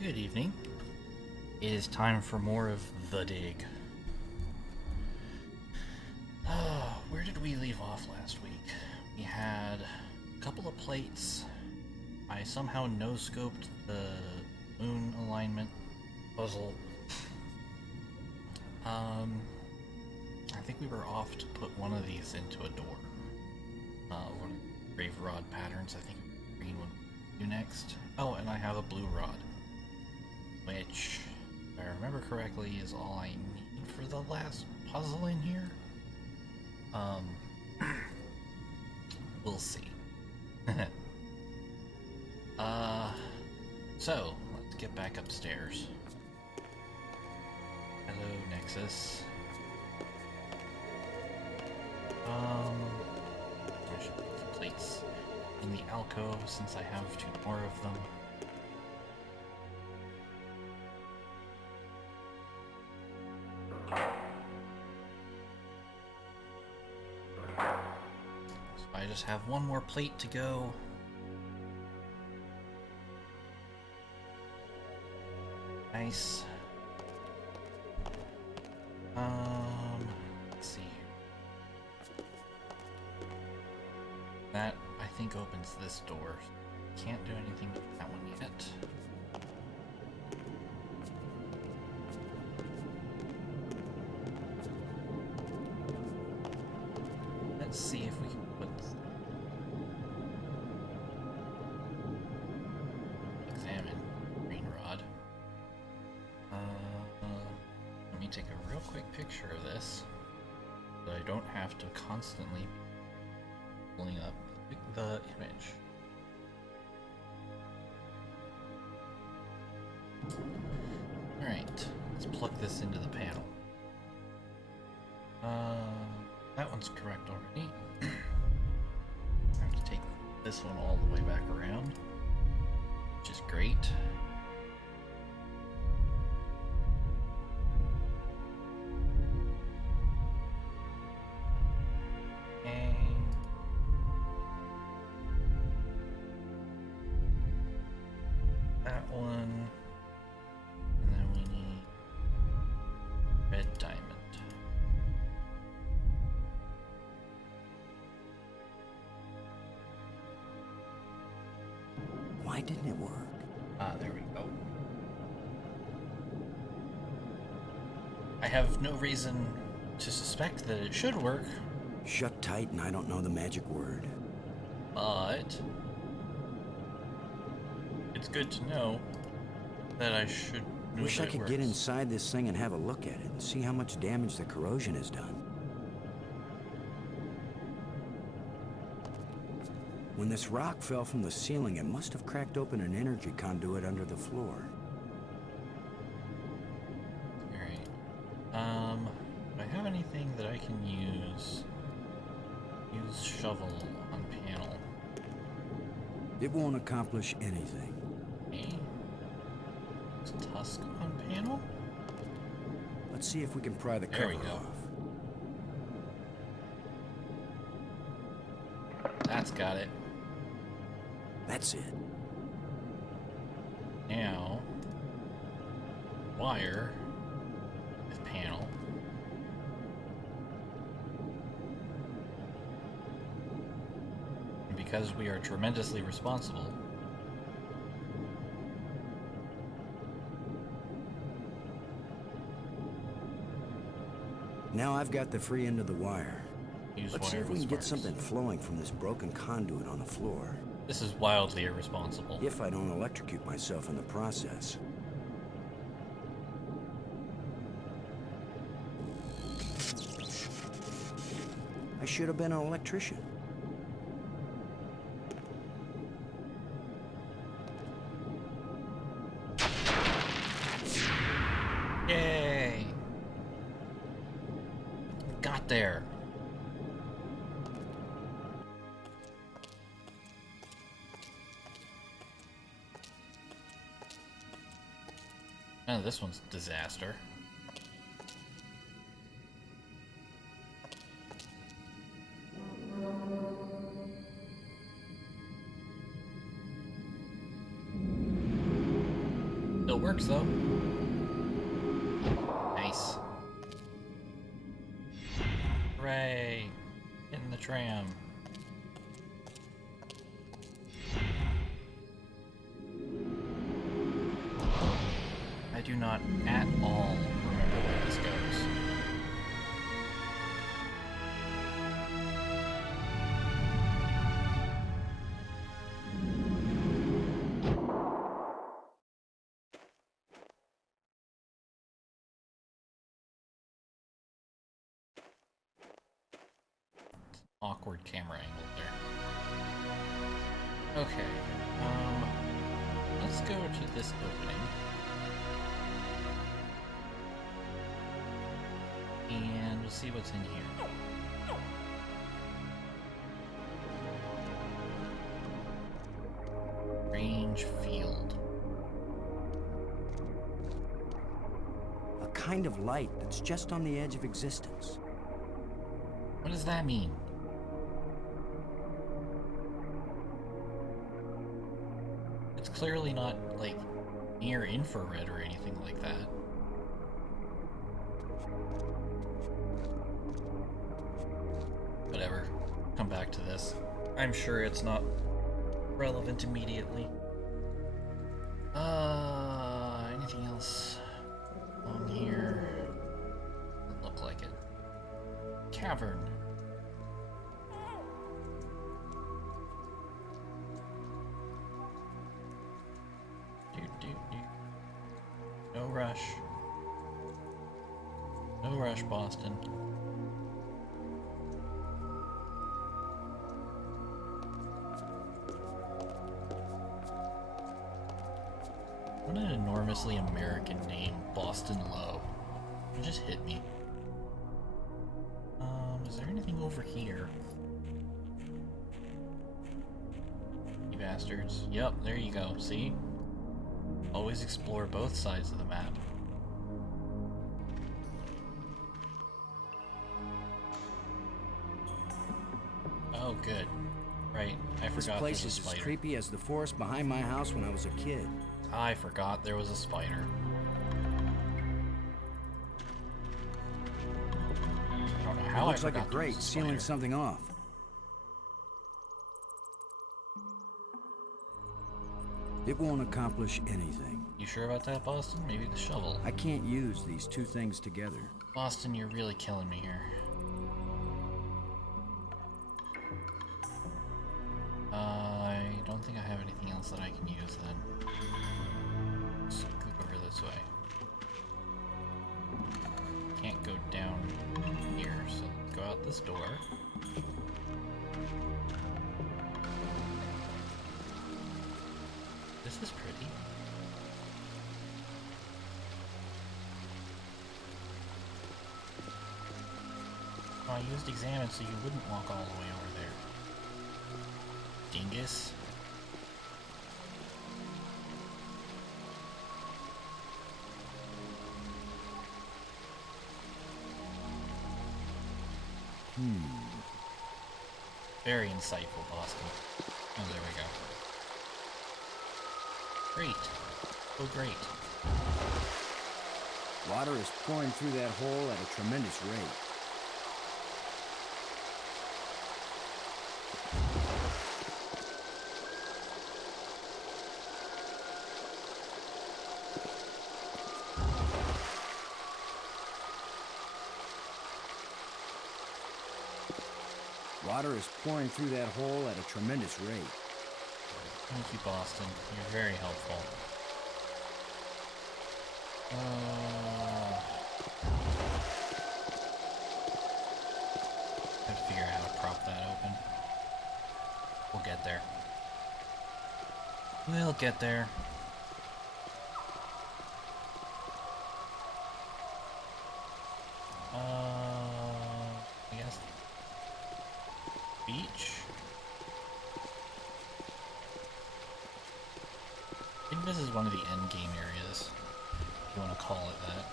Good evening. It is time for more of The Dig. Where did we leave off last week? We had a couple of plates. I somehow no-scoped the moon alignment puzzle. I think we were off to put one of these into a door. One of the grave rod patterns. I think green one do next. Oh, and I have a blue rod, which, if I remember correctly, is all I need for the last puzzle in here. We'll see. So, let's get back upstairs. Hello, Nexus. I should put the plates in the alcove since I have two more of them. So I just have one more plate to go. Nice. Let's see here. That, I think, opens this door. Can't do anything with that one yet. Let's see if we can put... Examine green rod. Let me take a real quick picture of this, so I don't have to constantly pulling up the image. Alright, let's plug this into the panel. That one's correct already. I have to take this one all the way back around, which is great. That one, and then we need red diamond. Why didn't it work? Ah, there we go. I have no reason to suspect that it should work, Shut tight and I don't know the magic word. but it's good to know that I should know Wish that I it could works. get inside this thing and have a look at it and see how much damage the corrosion has done. When this rock fell from the ceiling, it must have cracked open an energy conduit under the floor. Alright. Do I have anything that I can use? Use shovel on panel. It won't accomplish anything. Okay. Use tusk on panel? Let's see if we can pry the There cover we go. off. That's got it. That's it. Now, wire with panel. And because we are tremendously responsible, Now I've got the free end of the wire. use Let's see wire if we with can get sparks. something flowing from this broken conduit on the floor. This is wildly irresponsible. If I don't electrocute myself in the process. I should have been an electrician. Yay! Got there. Oh, this one's a disaster. it works though. Nice. Hooray! In the tram. I do not at all remember where this goes. Awkward camera angle there. Okay, let's go to this opening. And we'll see what's in here. Strange field. A kind of light that's just on the edge of existence. What does that mean? It's clearly not, like, near infrared or anything like that. Whatever. Come back to this. I'm sure it's not relevant immediately. Anything else on here? Doesn't look like it. Cavern. No rush. No rush, Boston. What an enormously American name, Boston Low. It just hit me. Is there anything over here? You bastards. Yep, there you go, see? Always explore both sides of the map. Oh, good. Right, I This forgot place there's a is as spider. creepy as the forest behind my house when I was a kid. I forgot there was a spider. I don't know It how I looks like a forgot there was grate a sealing spider. something off. It won't accomplish anything. You sure about that, Boston? Maybe the shovel. I can't use these two things together. Boston, you're really killing me here. I don't think I have anything else that I can use then. Scoot over this way. Can't go down here, so let's go out this door. This is pretty. Oh, I used examine so you wouldn't walk all the way over there. Dingus. Very insightful, Boston. Oh, there we go. Great. Oh, great. Water is pouring through that hole at a tremendous rate. Water is pouring through that hole at a tremendous rate. Thank you, Boston. You're very helpful. Gotta figure out how to prop that open. We'll get there. We'll get there. I guess. Beach? I think this is one of the end game areas, if you want to call it that.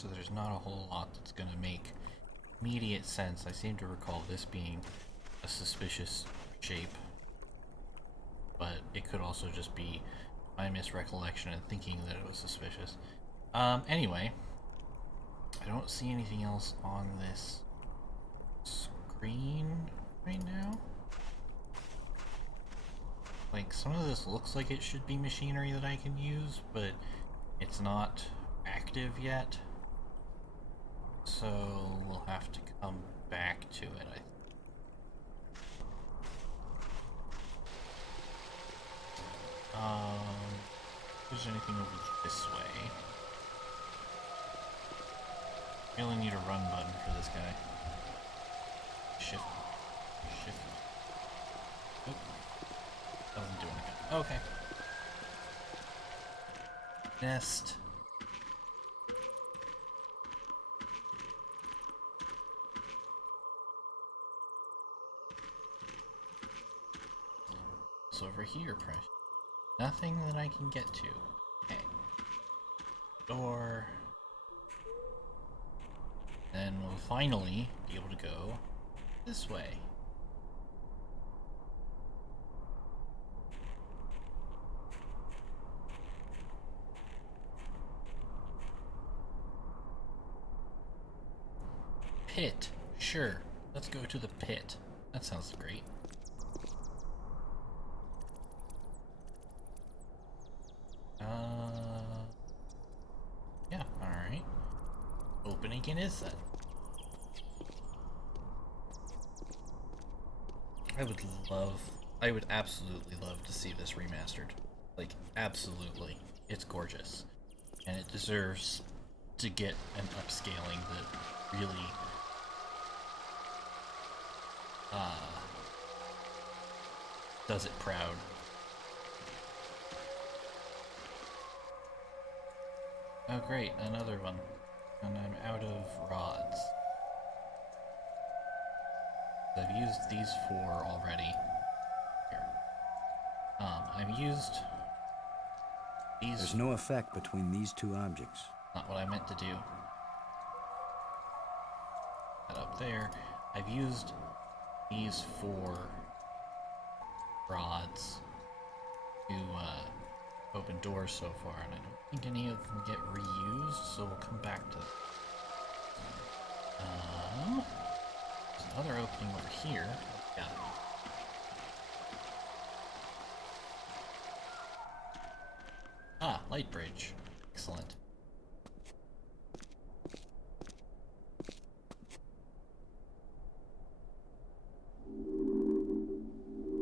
so there's not a whole lot that's going to make immediate sense. I seem to recall this being a suspicious shape, but it could also just be my misrecollection and thinking that it was suspicious. Anyway, I don't see anything else on this screen right now. Like, some of this looks like it should be machinery that I can use, but it's not active yet. So we'll have to come back to it, I think. If there's anything over this way. Really need a run button for this guy. Shift. Shift. Oh. Doesn't do anything. Okay. Nest. So over here, pressure. Nothing that I can get to. Okay. Door. Then we'll finally be able to go this way. Pit. Sure. Let's go to the pit. That sounds great. Yeah, alright. Open again is that? I would absolutely love to see this remastered. Like, absolutely. It's gorgeous. And it deserves to get an upscaling that really does it proud. Oh great, another one. And I'm out of rods. I've used these 4 already. Here. I've used these... There's no effect between these two objects. Not what I meant to do. That up there. I've used these 4 rods to open doors so far, and I don't think any of them get reused, so we'll come back to there's another opening over here. Yeah. Ah, light bridge. Excellent.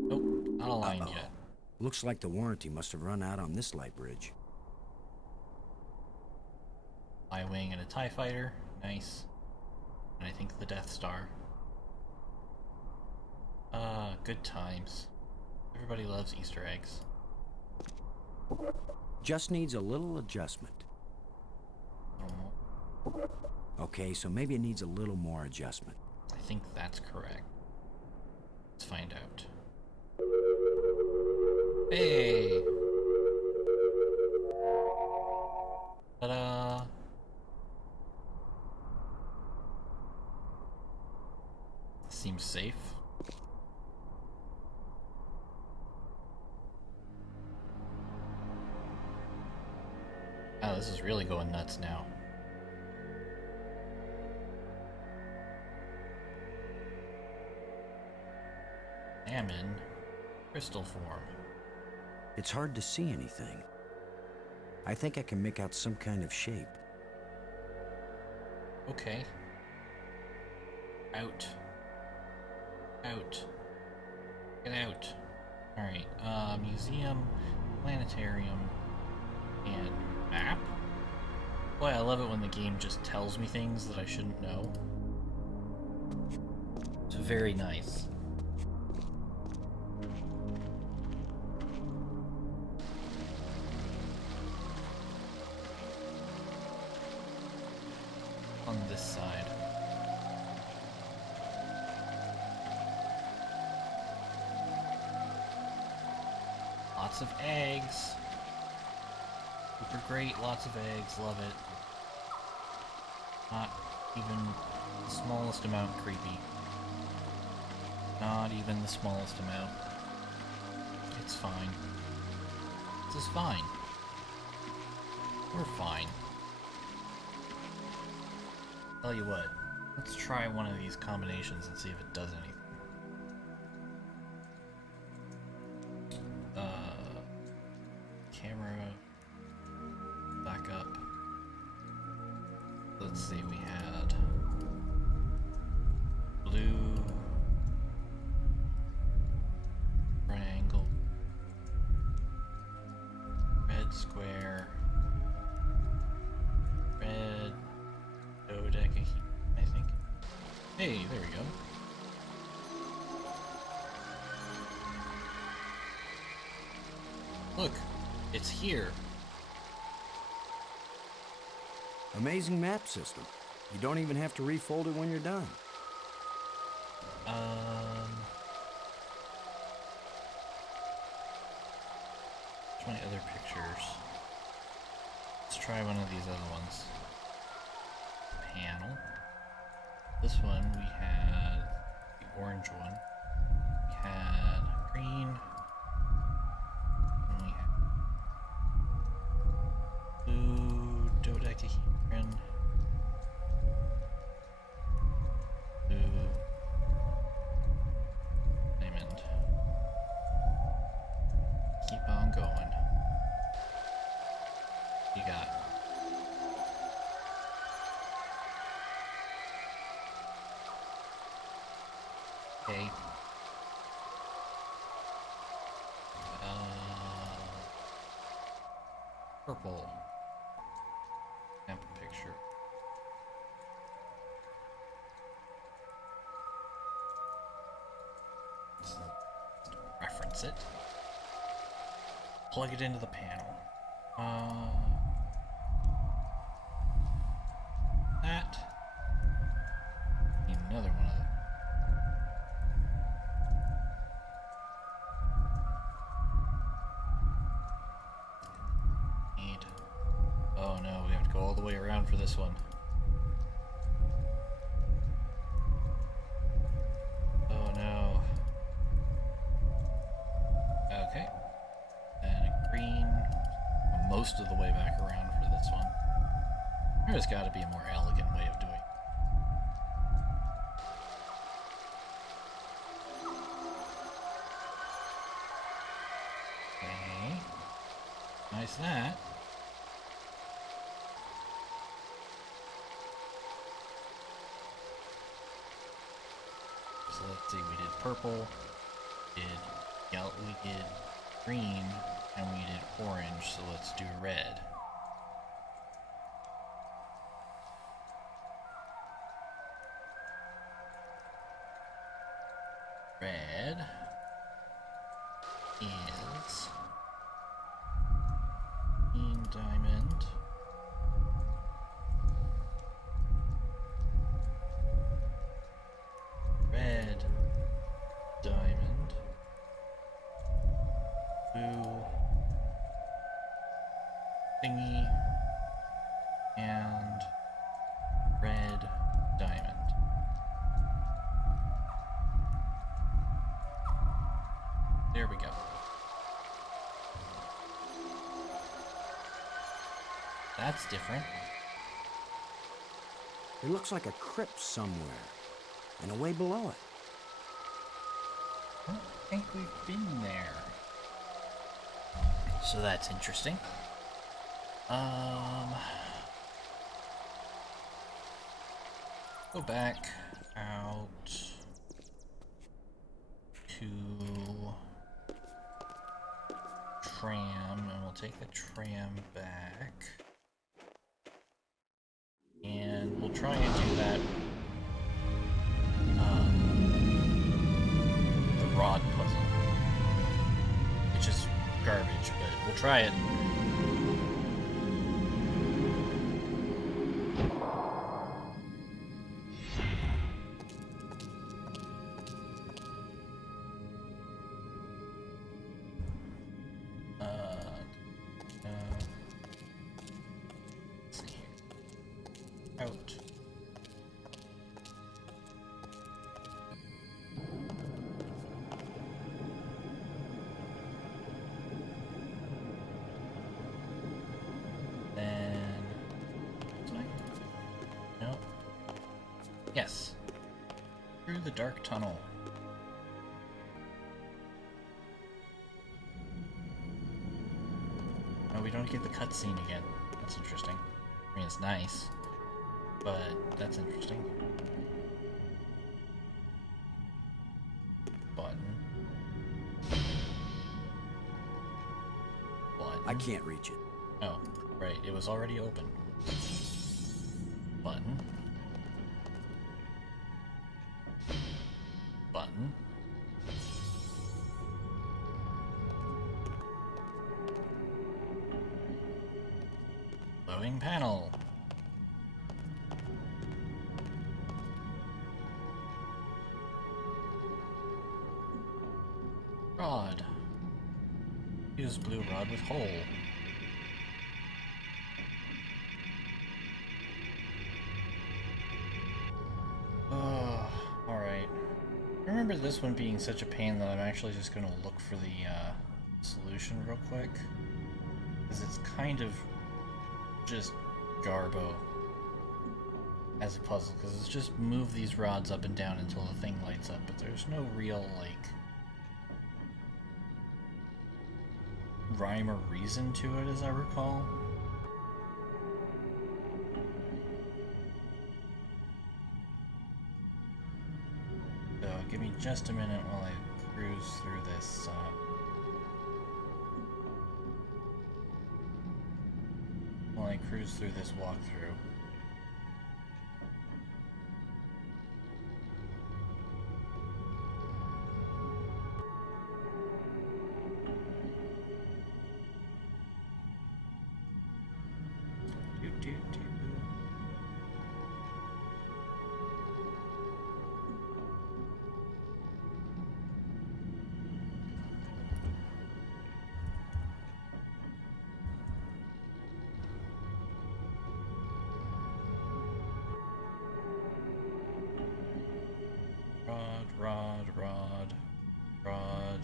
Nope, not aligned yet. Looks like the warranty must have run out on this light bridge. I-Wing and a TIE Fighter. Nice. And I think the Death Star. Good times. Everybody loves Easter eggs. Just needs a little adjustment. Okay, so maybe it needs a little more adjustment. I think that's correct. Let's find out. Hey! Ta-da! Seems safe. Oh, this is really going nuts now. Salmon, crystal form. It's hard to see anything. I think I can make out some kind of shape. Okay. Out. Out. Get out. Alright, museum, planetarium, and map? Boy, I love it when the game just tells me things that I shouldn't know. It's very nice. On this side. Lots of eggs. Super great, lots of eggs, love it. Not even the smallest amount creepy. Not even the smallest amount. It's fine. This is fine. We're fine. Tell you what, let's try one of these combinations and see if it does anything. Camera back up. Let's see, we had blue triangle, red square, red dodecahedron, I think. Hey, there we go. Look, it's here. Amazing map system. You don't even have to refold it when you're done. Where's my other pictures? Let's try one of these other ones. Panel. This one we had the orange one. We had green. And we had blue dodecahedron. Blue diamond. Keep on going. You got. Okay. Purple. Sample picture. Let's reference it. Plug it into the panel. That. Need another one of them. Need. Oh no, we have to go all the way around for this one. Oh no. Okay. And a green. Most of the way back around for this one. There's got to be a more elegant way of doing it. Okay. Nice that. So let's see, we did purple, did yellow, we did green, and we did orange, so let's do red. Red is green diamond, red diamond, blue thingy, and red diamond. There we go. That's different. It looks like a crypt somewhere, and a way below it. I don't think we've been there. So that's interesting. Go back out to tram, and we'll take the tram back. And we'll try and do that, the rod puzzle, which is garbage, but we'll try it. Let's see here. Out. Yes. Through the dark tunnel. Oh, we don't get the cutscene again. That's interesting. I mean, it's nice, but that's interesting. Button. Button. I can't reach it. Oh, right. It was already open. Button. Button. Glowing panel. Rod. Use blue rod with hole. Alright. I remember this one being such a pain that I'm actually just gonna look for the solution real quick. Because it's kind of just garbo as a puzzle, because it's just move these rods up and down until the thing lights up, but there's no real, like, rhyme or reason to it, as I recall. So, give me just a minute while I cruise through this, walkthrough. Rod.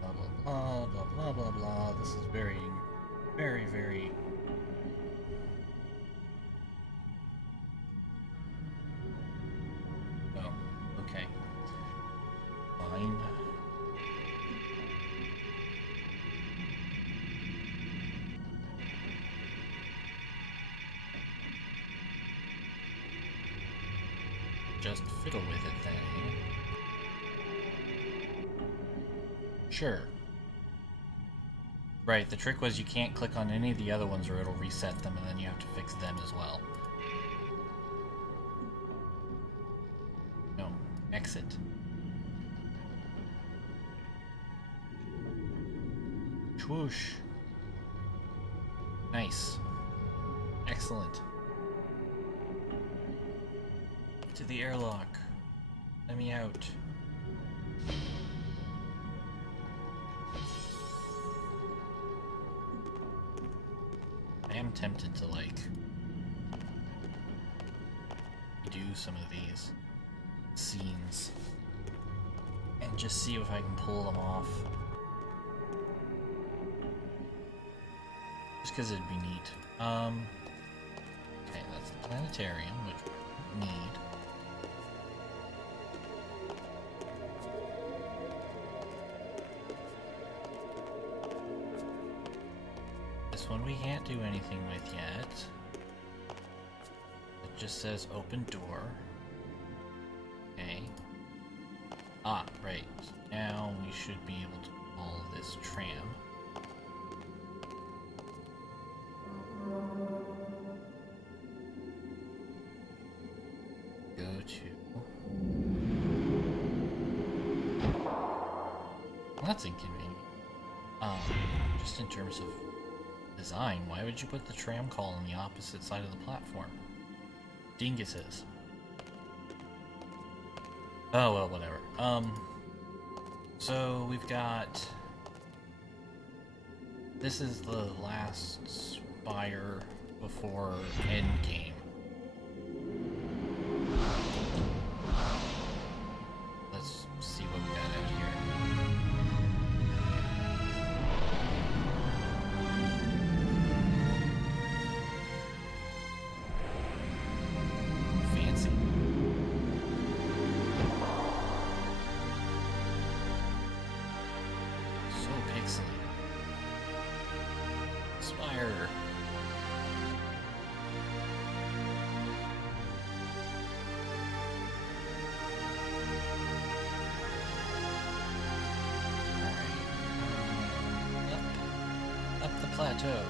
Blah blah blah blah blah blah blah. This is very, very, very. Oh, okay. Fine. Just fiddle with it then, eh? Sure. Right, the trick was you can't click on any of the other ones or it'll reset them, and then you have to fix them as well. No, exit. Swoosh. Nice. Excellent. To the airlock. Let me out. I am tempted to, like, do some of these scenes and just see if I can pull them off. Just because it'd be neat. Okay, that's the planetarium, which we need. This one we can't do anything with yet. It just says open door. Okay. Ah, right. Now we should be able to call this tram. Go to... Well, that's inconvenient. Just in terms of design, why would you put the tram call on the opposite side of the platform? Dinguses. Oh, well, whatever. So we've got... This is the last spire before Endgame. fire. Alright. Up the plateau.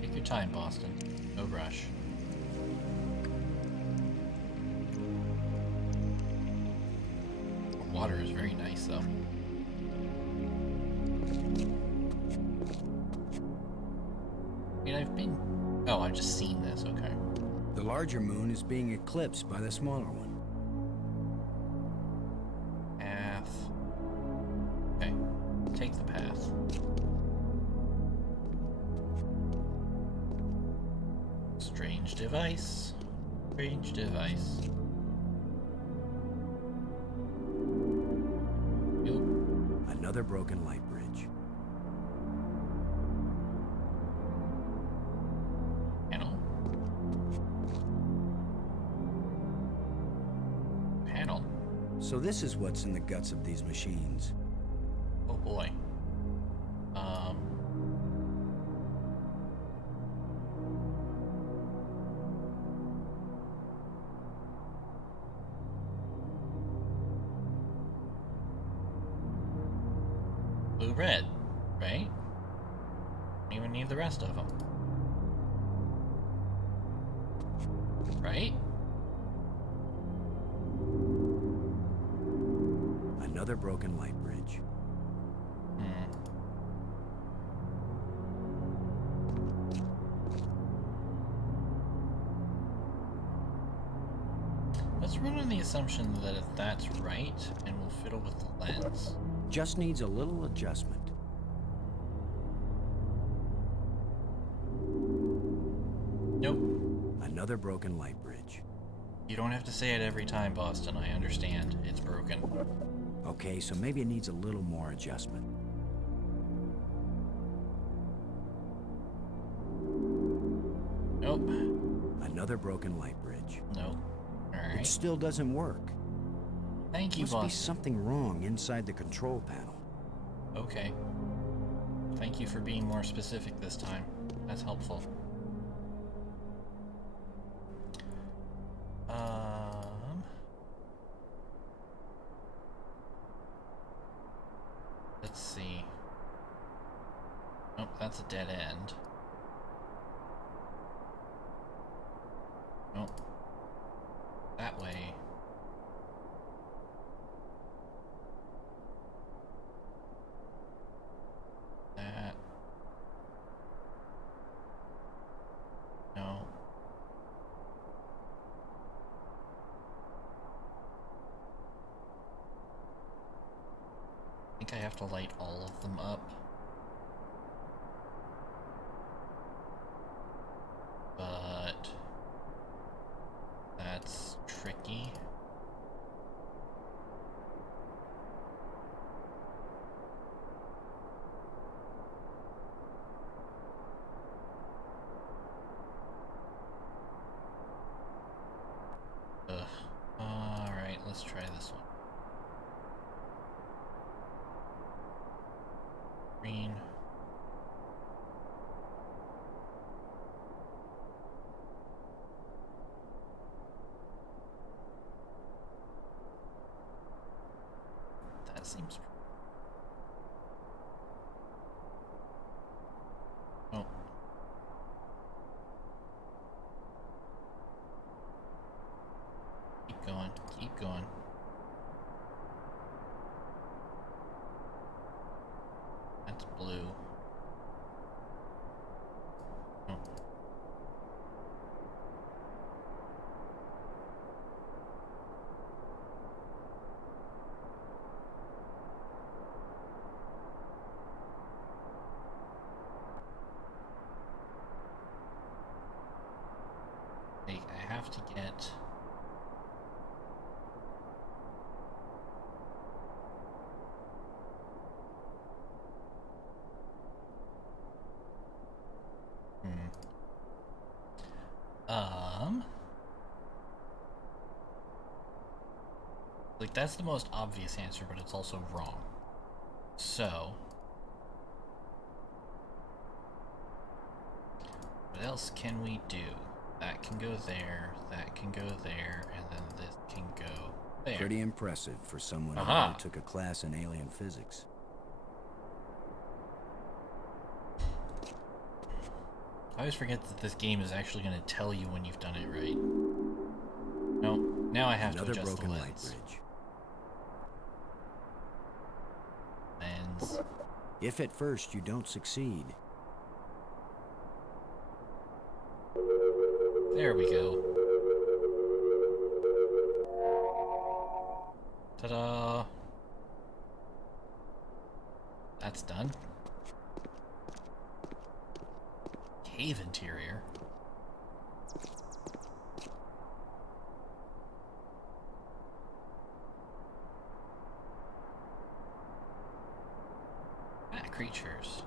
Take your time, Boston. No rush. The water is very nice, though. I mean, I've been... Oh, I've just seen this, okay. The larger moon is being eclipsed by the smaller one. Path. Okay, take the path. Strange device. Strange device. Nope. Another broken light bridge. Panel. Panel. So this is what's in the guts of these machines. Oh boy. Blue red, right? Don't even need the rest of them. Right? Another broken light bridge. Let's run on the assumption that if that's right, and we'll fiddle with the lens. Just needs a little adjustment. Nope. Another broken light bridge. You don't have to say it every time, Boston. I understand. It's broken. Okay, so maybe it needs a little more adjustment. Nope. Another broken light bridge. Nope. It Alright. still doesn't work. Thank you, Must be Boston. something wrong inside the control panel. Okay. Thank you for being more specific this time. That's helpful. Let's see. Nope, that's a dead end. Nope. That way. That. No. I think I have to light all of them up. But that's tricky. Ugh. Alright, let's try this one. Green. That seems... Oh. Keep going, keep going. That's blue. Oh. I have to get... Like, that's the most obvious answer, but it's also wrong. So, what else can we do? That can go there, that can go there, and then this can go there. Pretty impressive for someone who Aha. never took a class in alien physics. I always forget that this game is actually going to tell you when you've done it right. No, now I have Another to adjust the broken light lens. bridge. Lens. If at first you don't succeed, There we go. Ta-da! That's done. Cave interior. Bat creatures.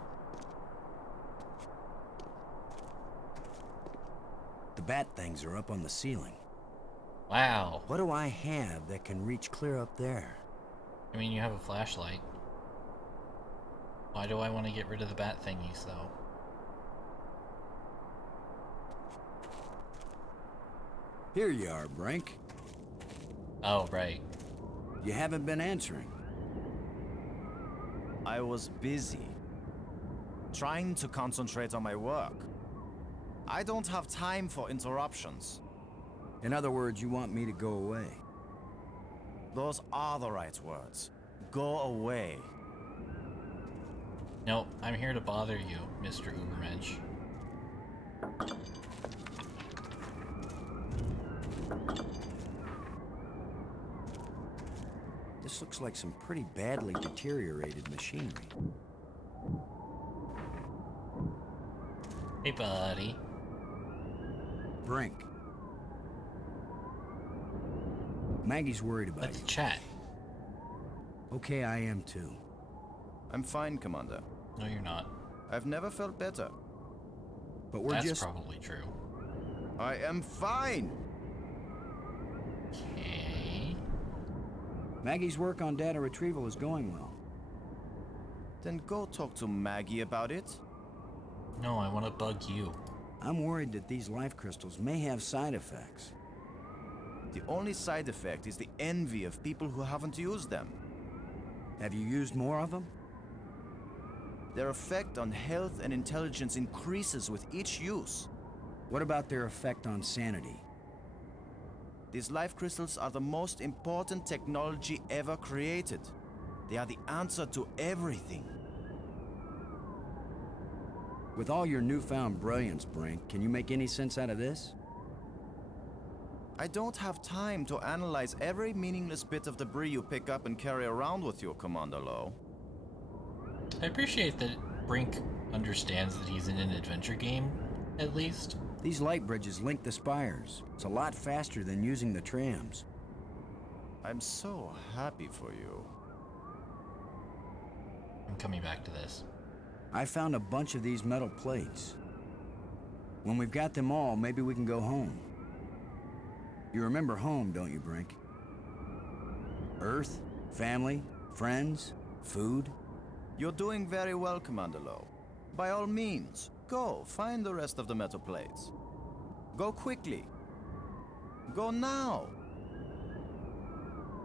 the bat things are up on the ceiling. Wow. What do I have that can reach clear up there? I mean, you have a flashlight. Why do I want to get rid of the bat thingies, though? Here you are, Brink. Oh, right. You haven't been answering. I was busy, trying to concentrate on my work. I don't have time for interruptions. In other words, you want me to go away. Those are the right words. Go away. Nope, I'm here to bother you, Mr. Ubermensch. This looks like some pretty badly deteriorated machinery. Hey, buddy. Brink. Maggie's worried about Let's you. chat. Okay, I am too. I'm fine, Commander. No, you're not. I've never felt better. But we're That's just... probably true. I am fine! Okay. Maggie's work on data retrieval is going well. Then go talk to Maggie about it. No, I want to bug you. I'm worried that these life crystals may have side effects. The only side effect is the envy of people who haven't used them. Have you used more of them? Their effect on health and intelligence increases with each use. What about their effect on sanity? These life crystals are the most important technology ever created. They are the answer to everything. With all your newfound brilliance, Brink, can you make any sense out of this? I don't have time to analyze every meaningless bit of debris you pick up and carry around with you, Commander Lowe. I appreciate that Brink understands that he's in an adventure game, at least. These light bridges link the spires. It's a lot faster than using the trams. I'm so happy for you. I'm coming back to this. I found a bunch of these metal plates. When we've got them all, maybe we can go home. You remember home, don't you, Brink? Earth, family, friends, food. You're doing very well, Commander Lowe. By all means, go find the rest of the metal plates. Go quickly. Go now.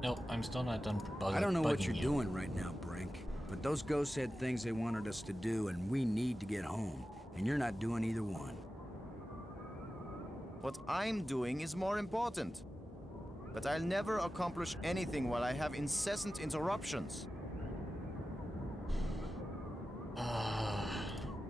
Nope, I'm still not done bugging you. I don't know what you're doing right now, Brink, but those ghosts had things they wanted us to do, and we need to get home, and you're not doing either one. What I'm doing is more important. But I'll never accomplish anything while I have incessant interruptions.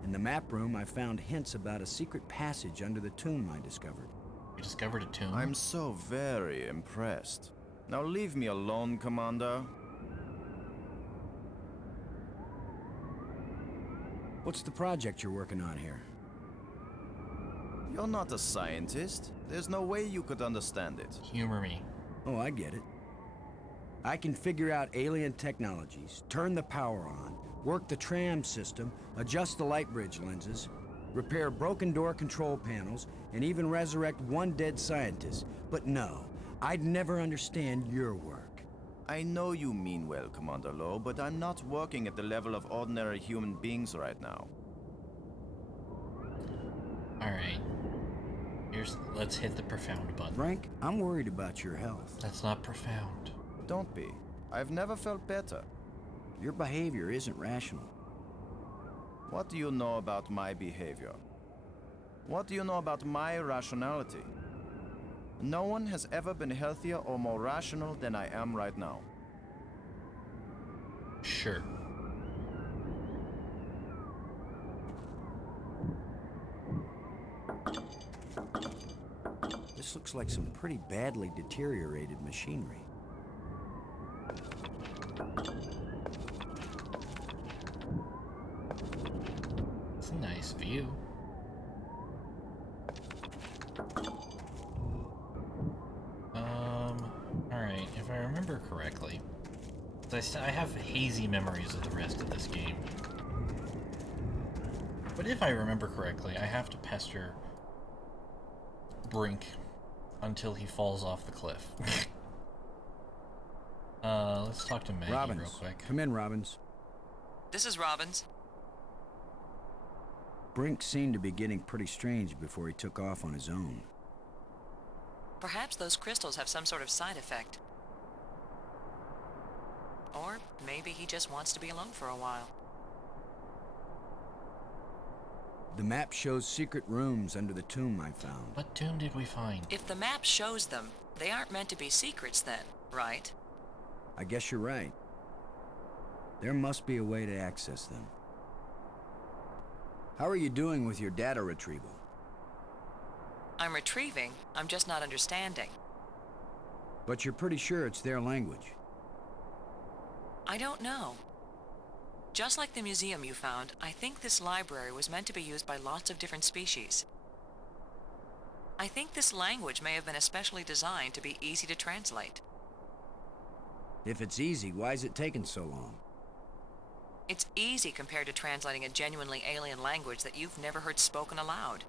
In the map room, I found hints about a secret passage under the tomb I discovered. You discovered a tomb? I'm so very impressed. Now leave me alone, Commander. What's the project you're working on here? You're not a scientist. There's no way you could understand it. Humor me. Oh, I get it. I can figure out alien technologies, turn the power on, work the tram system, adjust the light bridge lenses. repair broken door control panels, and even resurrect one dead scientist. But no, I'd never understand your work. I know you mean well, Commander Lowe, but I'm not working at the level of ordinary human beings right now. Alright. Let's hit the profound button. Frank, I'm worried about your health. That's not profound. Don't be. I've never felt better. Your behavior isn't rational. What do you know about my behavior? What do you know about my rationality? No one has ever been healthier or more rational than I am right now. Sure. This looks like some pretty badly deteriorated machinery. It's a nice view. Alright, if I remember correctly, I have hazy memories of the rest of this game. But if I remember correctly, I have to pester Brink until he falls off the cliff. Let's talk to Maggie Robbins, real quick. come in, Robbins. This is Robbins. Brink seemed to be getting pretty strange before he took off on his own. Perhaps those crystals have some sort of side effect. Or maybe he just wants to be alone for a while. The map shows secret rooms under the tomb I found. What tomb did we find? If the map shows them, they aren't meant to be secrets then, right? I guess you're right. There must be a way to access them. How are you doing with your data retrieval? I'm retrieving, I'm just not understanding. But you're pretty sure it's their language. I don't know. Just like the museum you found, I think this library was meant to be used by lots of different species. I think this language may have been especially designed to be easy to translate. If it's easy, why is it taking so long? It's easy compared to translating a genuinely alien language that you've never heard spoken aloud.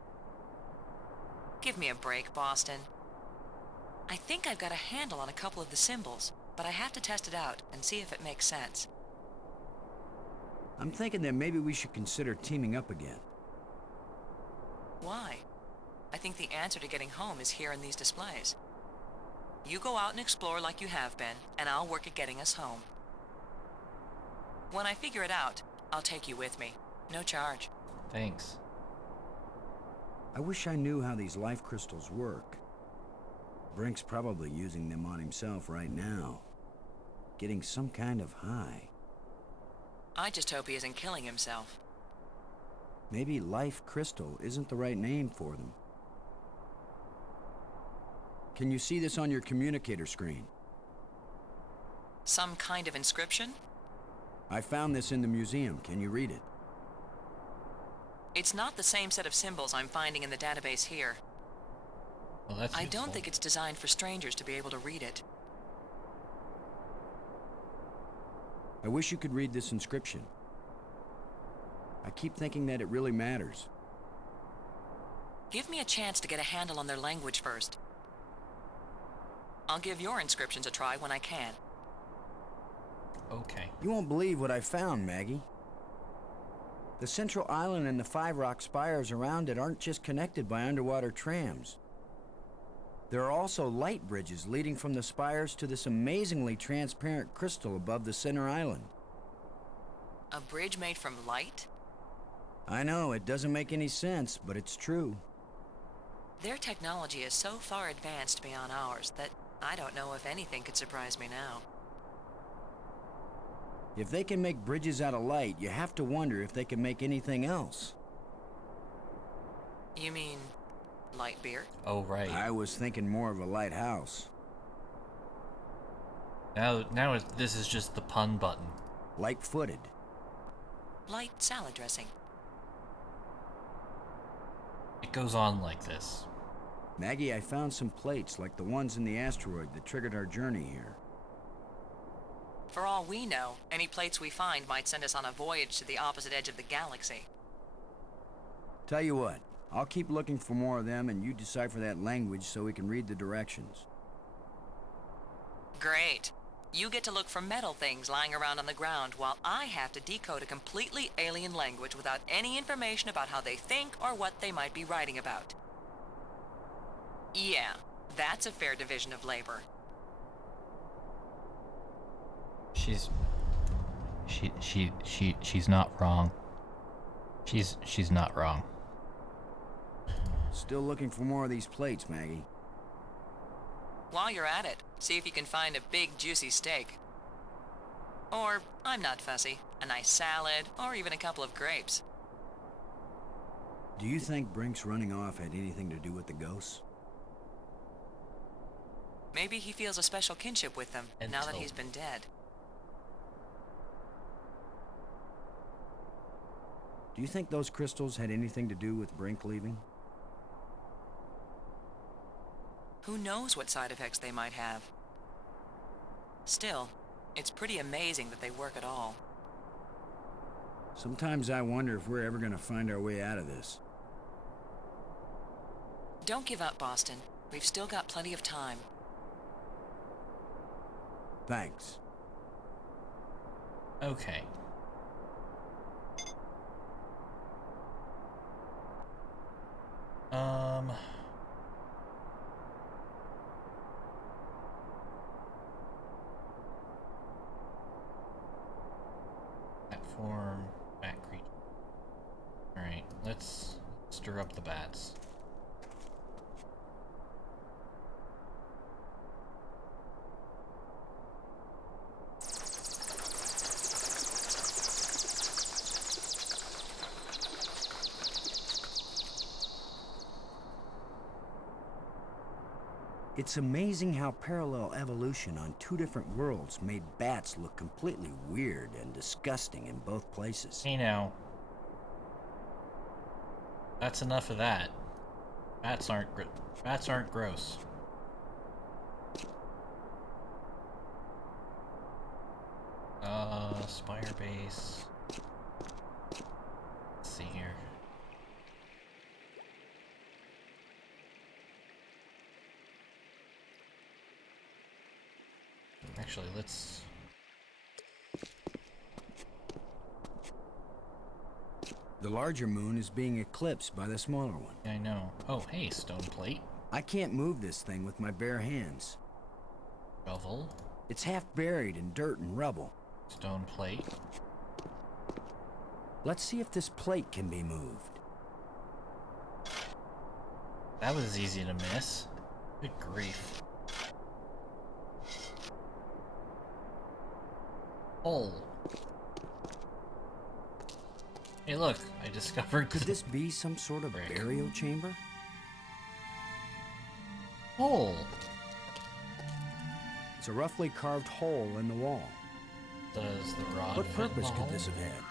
Give me a break, Boston. I think I've got a handle on a couple of the symbols, but I have to test it out and see if it makes sense. I'm thinking that maybe we should consider teaming up again. Why? I think the answer to getting home is here in these displays. You go out and explore like you have been, and I'll work at getting us home. When I figure it out, I'll take you with me. No charge. Thanks. I wish I knew how these life crystals work. Brink's probably using them on himself right now. Getting some kind of high. I just hope he isn't killing himself. Maybe life crystal isn't the right name for them. Can you see this on your communicator screen? Some kind of inscription? I found this in the museum. Can you read it? It's not the same set of symbols I'm finding in the database here. Well, that's I useful. don't think it's designed for strangers to be able to read it. I wish you could read this inscription. I keep thinking that it really matters. Give me a chance to get a handle on their language first. I'll give your inscriptions a try when I can. Okay. You won't believe what I found, Maggie. The central island and the 5 rock spires around it aren't just connected by underwater trams. There are also light bridges leading from the spires to this amazingly transparent crystal above the center island. A bridge made from light? I know, it doesn't make any sense, but it's true. Their technology is so far advanced beyond ours that I don't know if anything could surprise me now. If they can make bridges out of light, you have to wonder if they can make anything else. You mean light beer? Oh, right. I was thinking more of a lighthouse. Now this is just the pun button. Light-footed. Light salad dressing. It goes on like this. Maggie, I found some plates like the ones in the asteroid that triggered our journey here. For all we know, any plates we find might send us on a voyage to the opposite edge of the galaxy. Tell you what, I'll keep looking for more of them and you decipher that language so we can read the directions. Great. You get to look for metal things lying around on the ground while I have to decode a completely alien language without any information about how they think or what they might be writing about. Yeah, that's a fair division of labor. She's not wrong. She's not wrong. Still looking for more of these plates, Maggie. While you're at it, see if you can find a big juicy steak. Or, I'm not fussy, a nice salad, or even a couple of grapes. Do you think Brink's running off had anything to do with the ghosts? Maybe he feels a special kinship with them, now that Until- he's been dead. Do you think those crystals had anything to do with Brink leaving? Who knows what side effects they might have? Still, it's pretty amazing that they work at all. Sometimes I wonder if we're ever gonna find our way out of this. Don't give up, Boston. We've still got plenty of time. Thanks. Okay. Platform, bat creature. Alright, let's stir up the bats. It's amazing how parallel evolution on two different worlds made bats look completely weird and disgusting in both places. Hey now. That's enough of that. Bats aren't gross. Spire base. Let's see here. Actually, let's... The larger moon is being eclipsed by the smaller one. Yeah, I know. Oh, hey, stone plate. I can't move this thing with my bare hands. Shovel. It's half buried in dirt and rubble. Stone plate. Let's see if this plate can be moved. That was easy to miss. Good grief. Hole. Hey look, I discovered Could this be some sort of Brick. burial chamber? hole. It's a roughly carved hole in the wall. Does the rod What fit in purpose the could hole? this have had?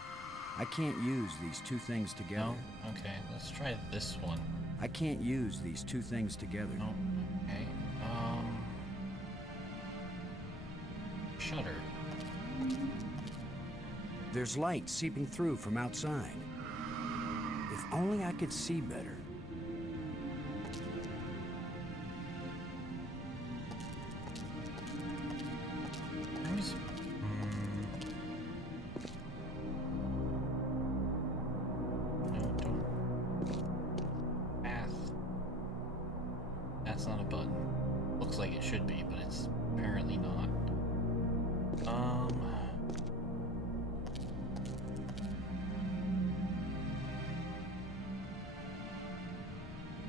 I can't use these two things together. No? Okay, let's try this one. I can't use these two things together. No? Okay. Shutter. There's light seeping through from outside. If only I could see better. Where's... No, don't. Path. That's not a button. Looks like it should be, but it's apparently not.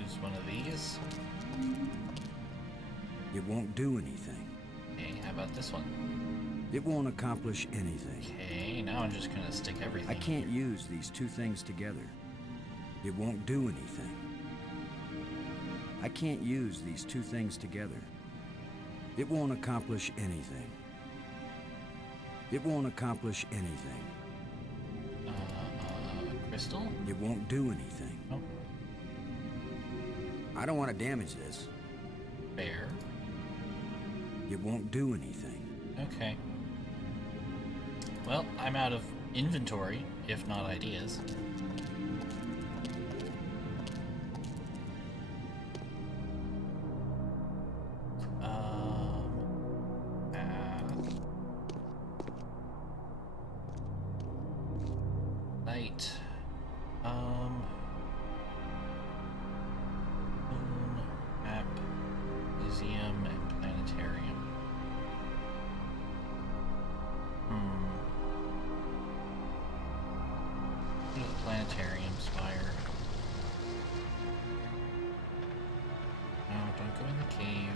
Use one of these. It won't do anything. Okay, how about this one? It won't accomplish anything. Okay, now I'm just gonna stick everything. I can't use these two things together. It won't do anything. I can't use these two things together. It won't accomplish anything. It won't accomplish anything. Crystal? It won't do anything. Oh, I don't want to damage this. fair. It won't do anything. Okay. Well, I'm out of inventory, if not ideas. cave.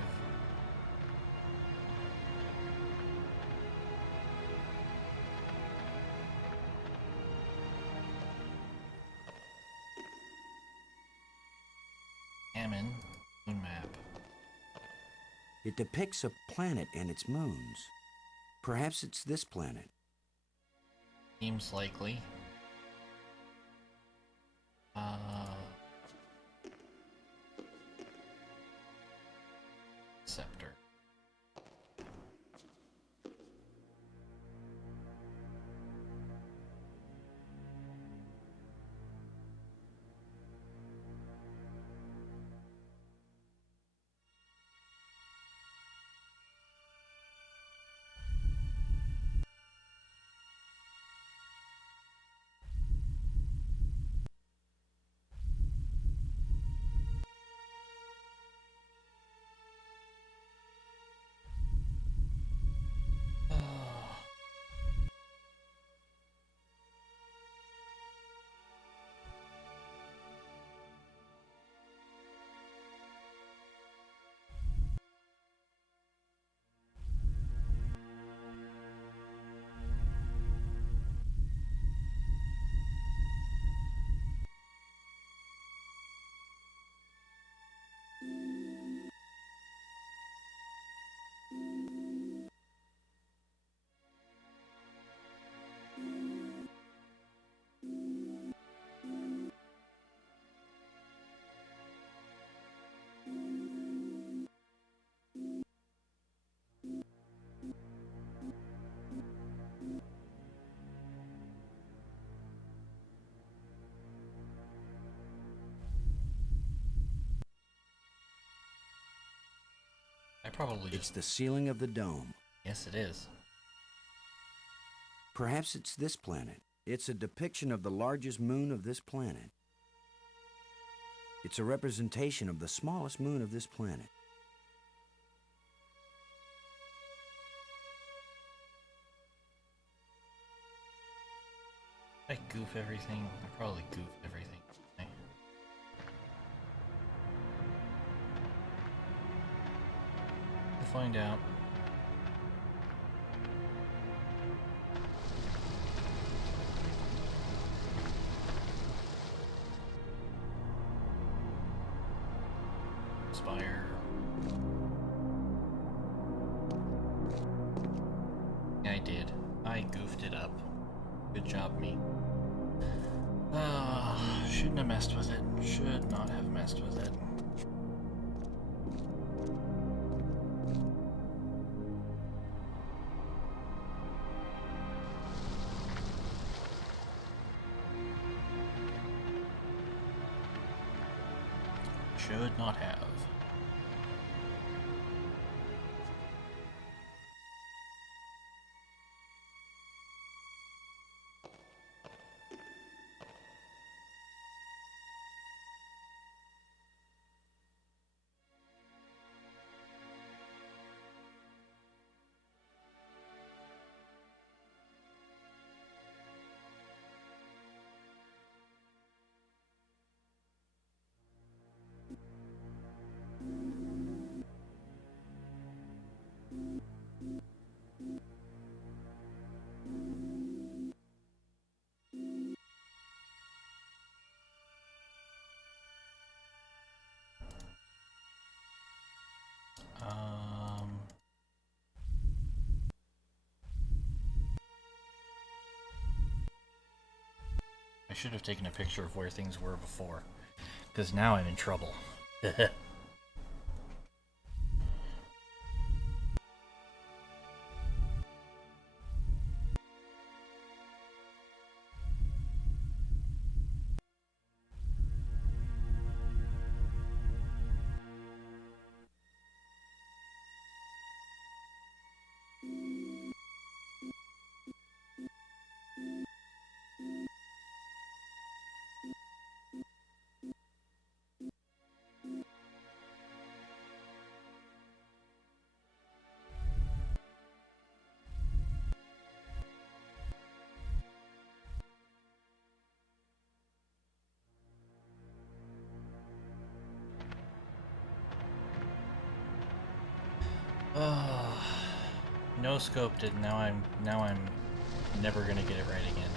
Hammond moon map. It depicts a planet and its moons. Perhaps it's this planet. Seems likely. Scepter. I probably It's just... the ceiling of the dome. Yes, it is. Perhaps it's this planet. It's a depiction of the largest moon of this planet. It's a representation of the smallest moon of this planet. I goof everything. I probably goof everything. Okay. We'll find out. Spire. Yeah, I did. I goofed it up. Good job, me. Shouldn't have messed with it. Should not have messed with it. Should not have. I should have taken a picture of where things were before, because now I'm in trouble. No scoped it. Now I'm never gonna get it right again.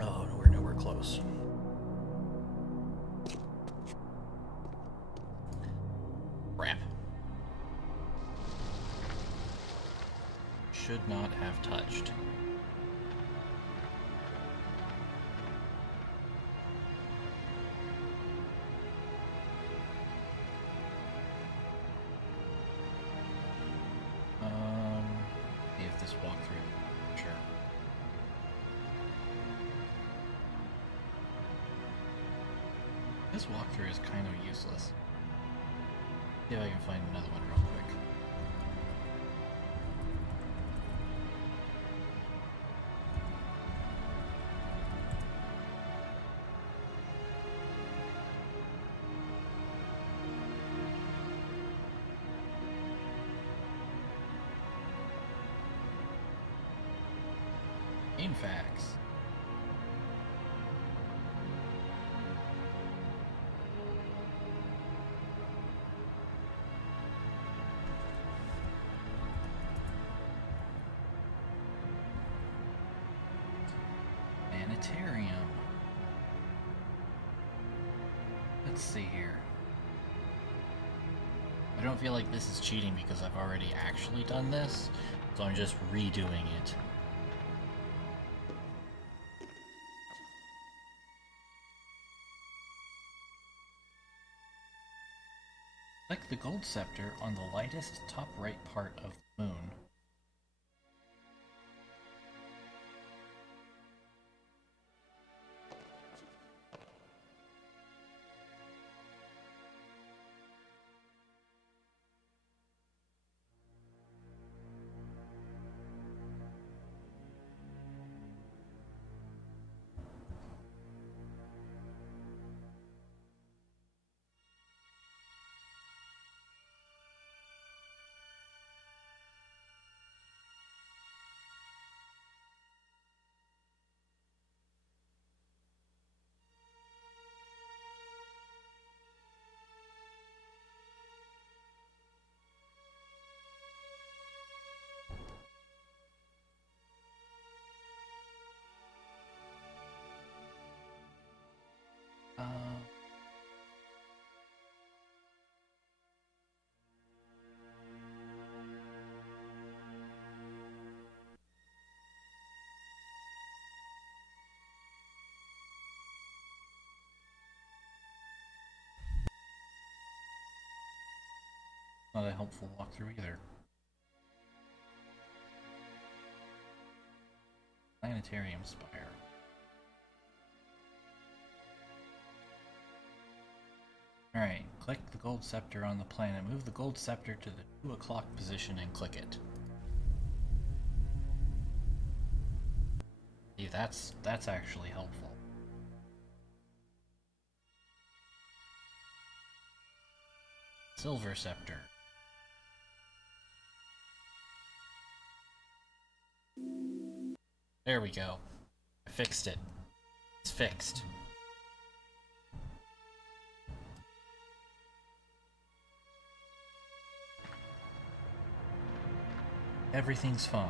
Oh, no, we're nowhere close. Crap. Should not have touched. See if this walkthrough. Sure. This walkthrough is kind of useless. See if I can find another one real quick. Game facts. Planetarium. Let's see here. I don't feel like this is cheating because I've already actually done this, so I'm just redoing it. Click the gold scepter on the lightest top right part of the moon. Not a helpful walkthrough either. Planetarium Spire. Alright, click the gold scepter on the planet. Move the gold scepter to the 2 o'clock position and click it. See, that's actually helpful. Silver scepter. There we go. I fixed it. It's fixed. Everything's fine.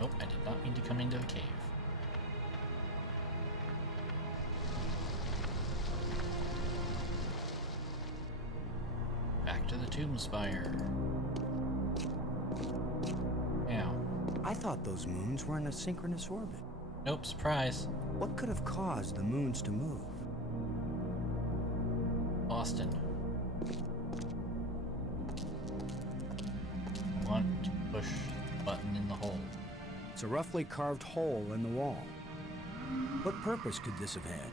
Nope, I did not mean to come into the cave. Back to the tomb spire. Now. I thought those moons were in a synchronous orbit. Nope, surprise. What could have caused the moons to move? Austin. I want to push the button in the hole. It's a roughly carved hole in the wall. What purpose could this have had?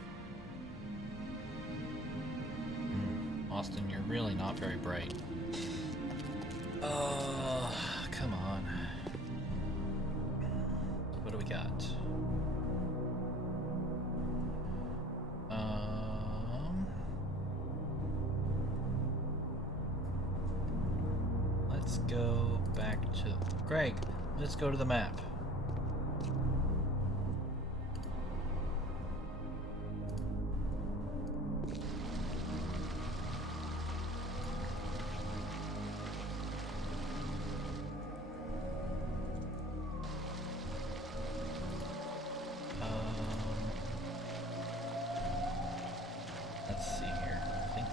Austin, you're really not very bright. Come on. What do we got? Let's let's go back to... Greg, let's go to the map. Let's see here. Think.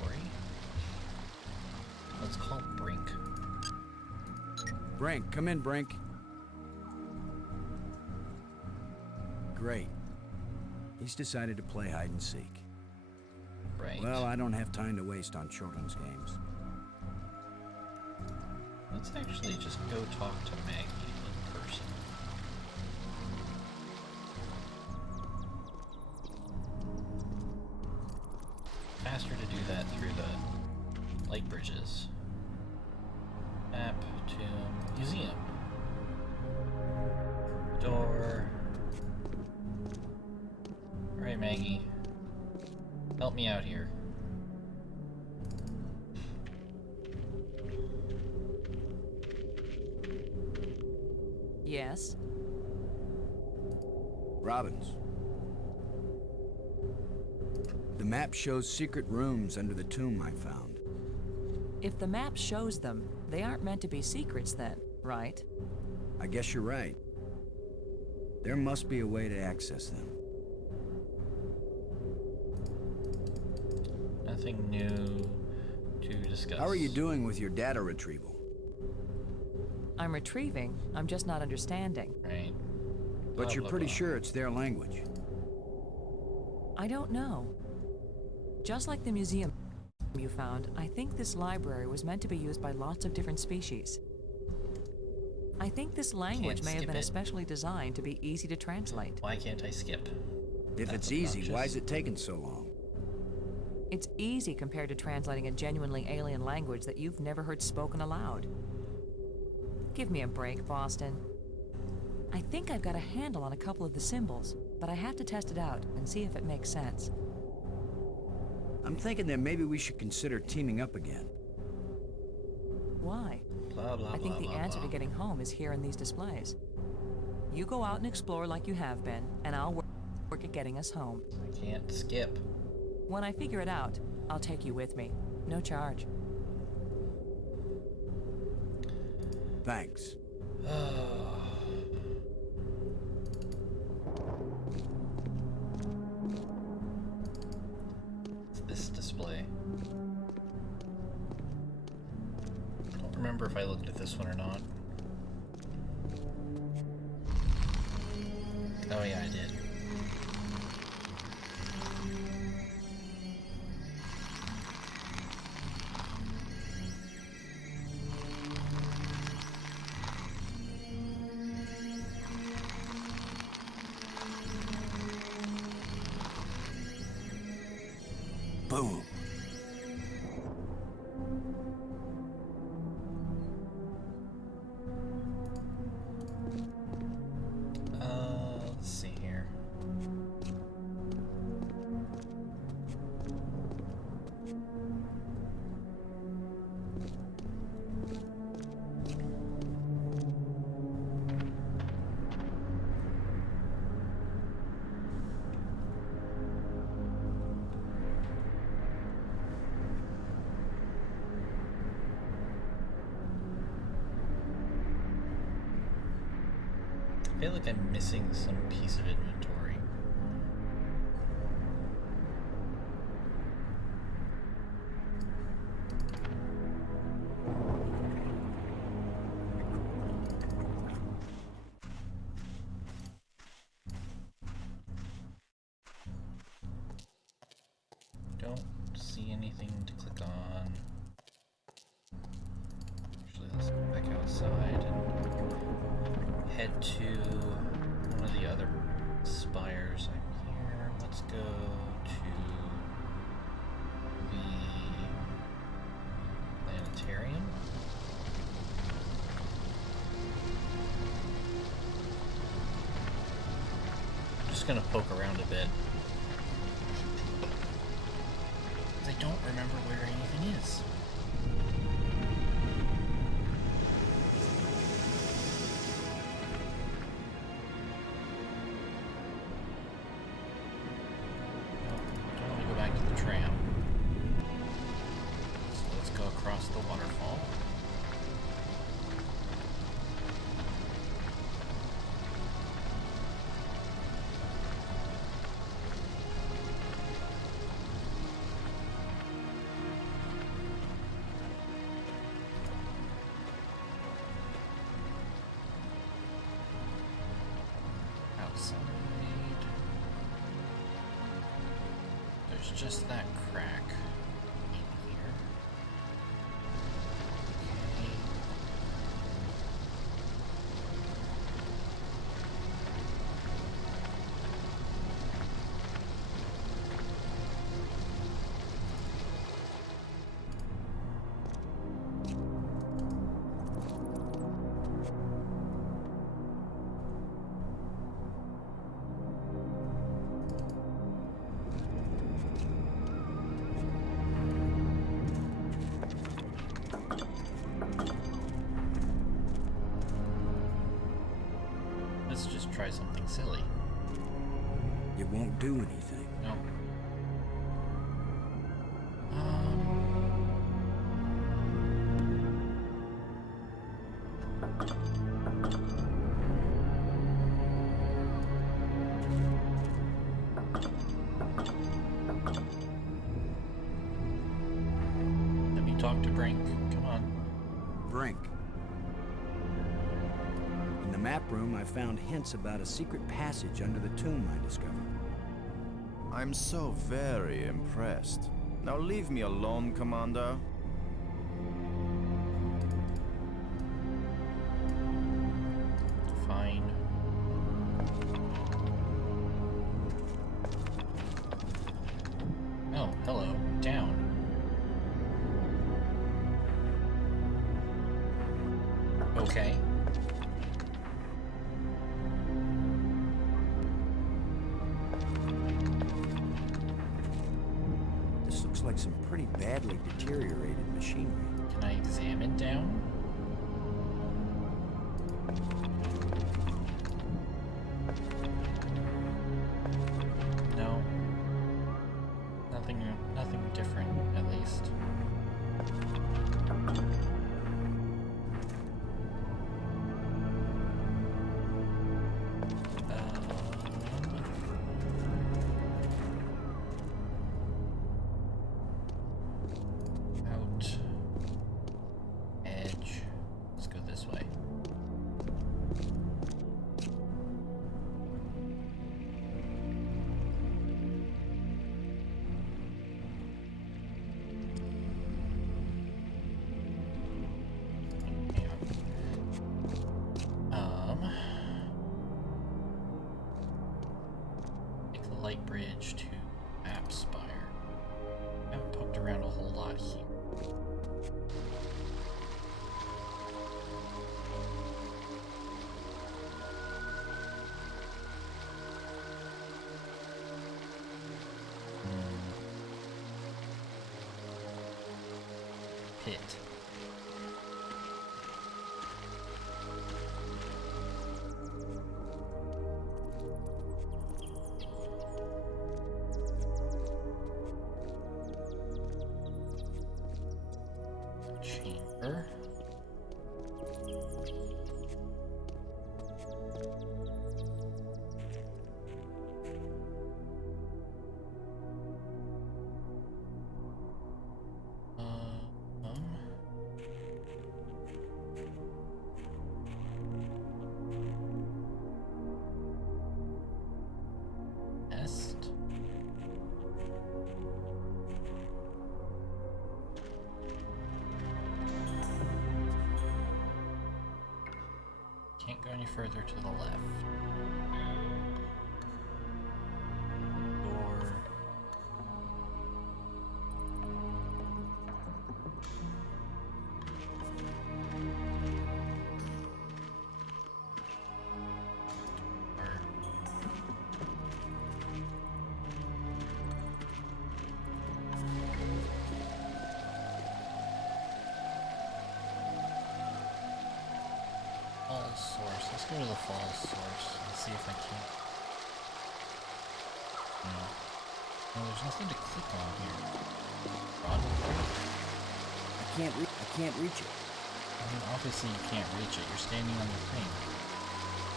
Inventory. Let's call Brink. Brink, come in, Brink. Great. He's decided to play hide and seek. Right. Well, I don't have time to waste on children's games. Let's actually just go talk to Maggie in person. Faster to do that through the light bridges. Map to museum. Door. Alright, Maggie. Help me out here. Yes? Robbins. The map shows secret rooms under the tomb I found. If the map shows them, they aren't meant to be secrets then, right? I guess you're right. There must be a way to access them. Nothing new to discuss. How are you doing with your data retrieval? I'm retrieving, I'm just not understanding. Right. But Blah, you're blah, pretty blah. sure it's their language. I don't know. Just like the museum you found, I think this library was meant to be used by lots of different species. I think this language Can't may have skip been it. especially designed to be easy to translate. Why can't I skip? If That's it's easy, why obnoxious. is it taking so long? It's easy compared to translating a genuinely alien language that you've never heard spoken aloud. Give me a break, Boston. I think I've got a handle on a couple of the symbols, but I have to test it out and see if it makes sense. I'm thinking that maybe we should consider teaming up again. Why? Blah, blah, I think blah, the blah, answer blah. to getting home is here in these displays. You go out and explore like you have been, and I'll work at getting us home. I can't skip. When I figure it out, I'll take you with me. No charge. Thanks. It's this display. I don't remember if I looked at this one or not. Oh yeah, I did. Boom. Let's see here. I feel like I'm missing some piece of inventory. Don't see anything to click on. Actually, let's go back outside and head to one of the other spires. I'm here. Let's go to the planetarium. I'm just gonna poke around a bit. I don't remember where anything is. No, don't want to go back to the tram. So let's go across the waterfall. Outside. There's just that crack in here. Okay. Let's just try something silly. It won't do anything. No. Let me talk to Brink. Come on. Brink. In the map room, I found hints about a secret passage under the tomb I discovered. I'm so very impressed. Now leave me alone, Commander. Fine. Oh, hello. Down. Okay. This looks like some pretty badly deteriorated machinery. Can I examine down? No. Nothing different, at least. Out. Edge. Let's go this way. Take the light bridge to Map Spire. I haven't poked around a whole lot here. Pit. Chamber. further to the left. Door. Falls source. Let's go to the falls source and see if I can. No. No, there's nothing to click on here. Rod will break. I can't reach it. I mean, obviously you can't reach it. You're standing on the thing.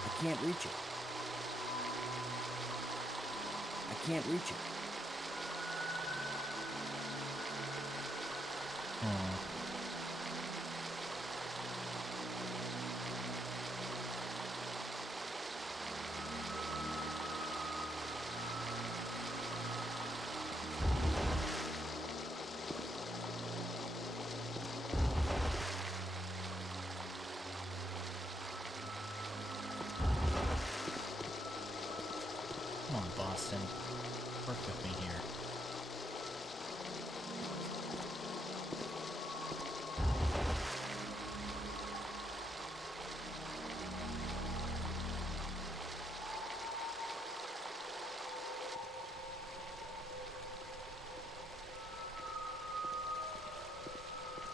I can't reach it. I can't reach it. Hmm. Come on, Boston. Work with me here.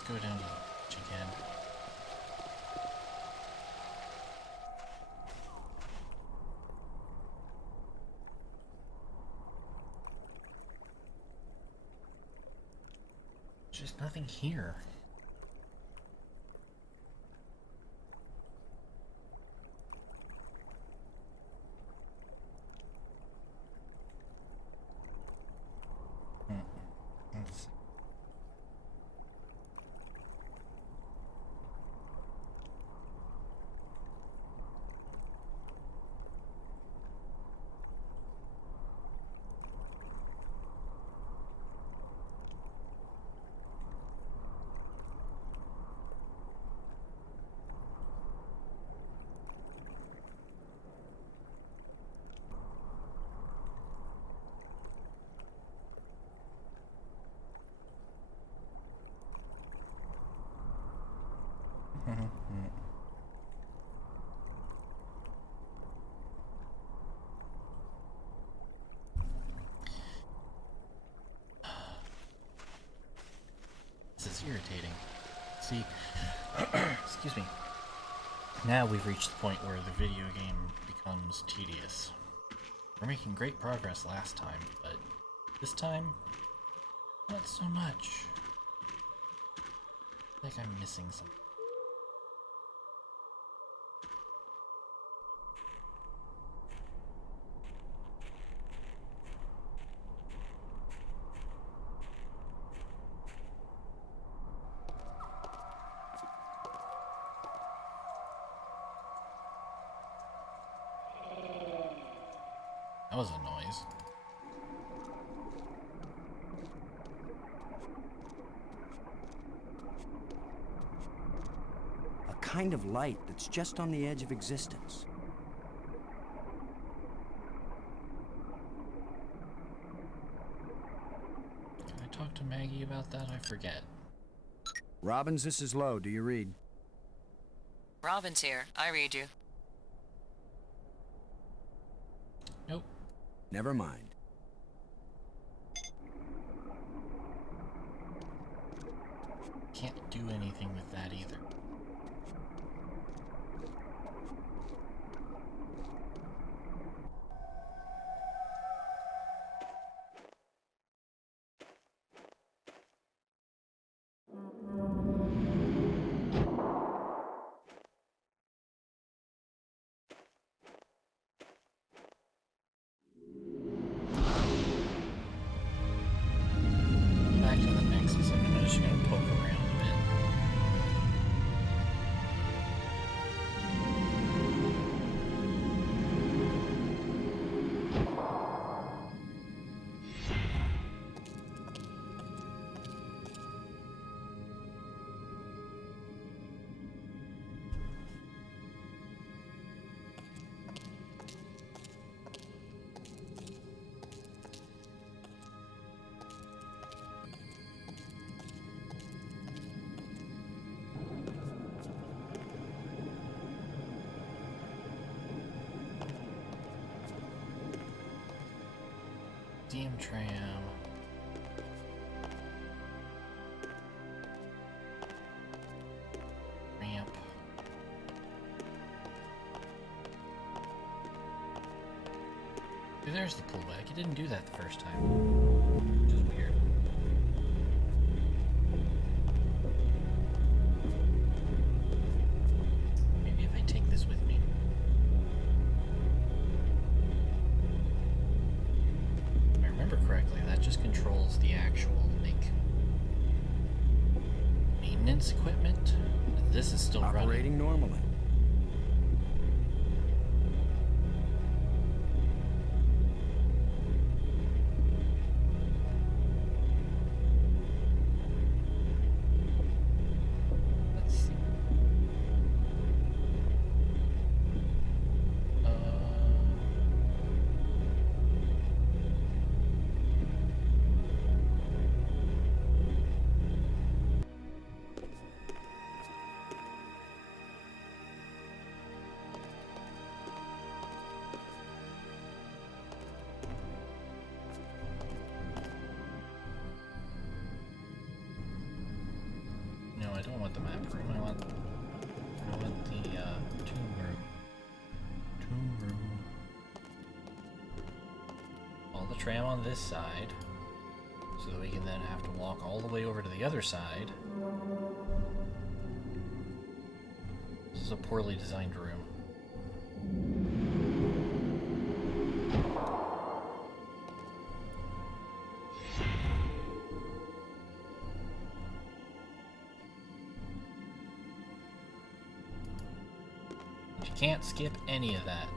Go down to the beach again. There's just nothing here. Let's see. This is irritating. See, excuse me. Now we've reached the point where the video game becomes tedious. We're making great progress last time, but this time, not so much. I think I'm missing something. That was a noise. A kind of light that's just on the edge of existence. Can I talk to Maggie about that? I forget. Robbins, this is Lowe. Do you read? Robin's here. I read you. Nope. Never mind. Can't do anything with that either. Back to the Nexus. I'm just gonna poke around a bit. Steam tram. Ramp. See, there's the pullback. It didn't do that the first time. Which is weird. Maybe if I take this with me. If I remember correctly, that just controls the actual, like, maintenance equipment. This is still running. Operating normally. Let's see. No, I don't want the map room. I want the tomb room. Tomb room. All the tram on this side, so that we can then have to walk all the way over to the other side. This is a poorly designed room. You can't skip any of that.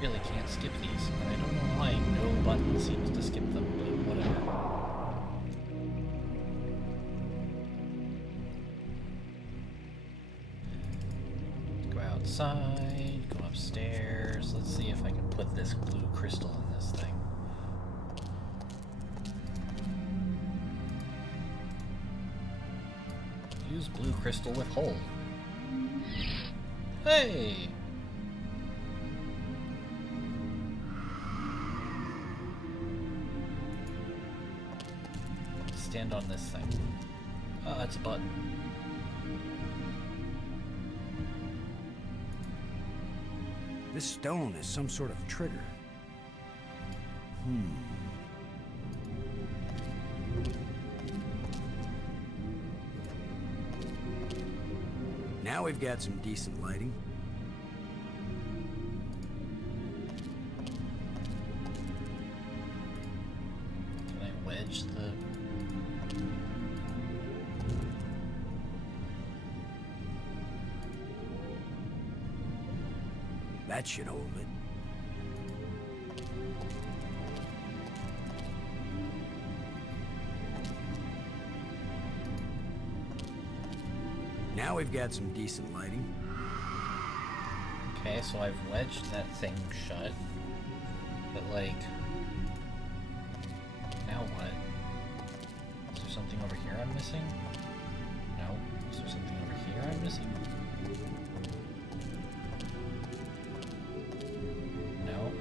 Really can't skip these, and I don't know why no button seems to skip them, but whatever. Go outside, go upstairs. Let's see if I can put this blue crystal in this thing. Use blue crystal with hole. Hey! Stand on this thing. Oh, that's a button. This stone is some sort of trigger. Now we've got some decent lighting. Can I wedge the... That should hold it. Now we've got some decent lighting. Okay, so I've wedged that thing shut. But, like... Now what? Is there something over here I'm missing? No. Is there something over here I'm missing? No.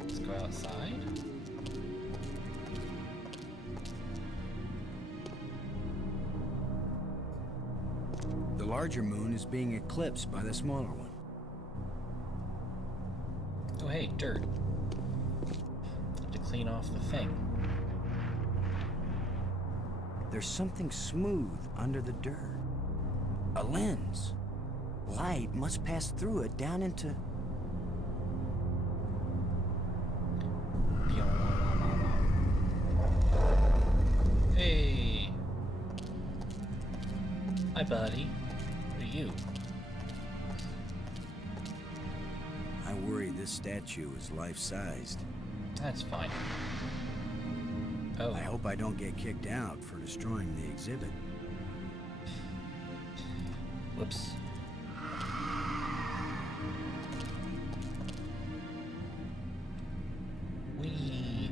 Let's go outside. The larger moon is being eclipsed by the smaller one. Oh hey, dirt. Have to clean off the thing. There's something smooth under the dirt. A lens. Light must pass through it down into... Hey! Hi, buddy. What are you? I worry this statue is life-sized. That's fine. Oh. I hope I don't get kicked out for destroying the exhibit. Whoops. Whee!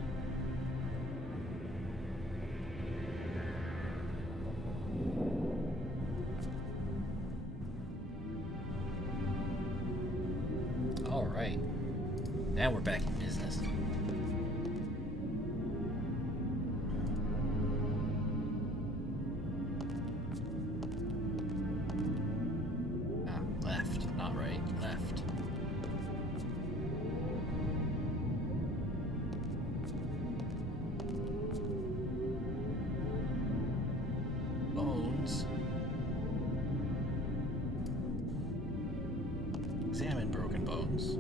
Alright. Now we're back in business. Left, not right, left. Bones. Examine broken bones.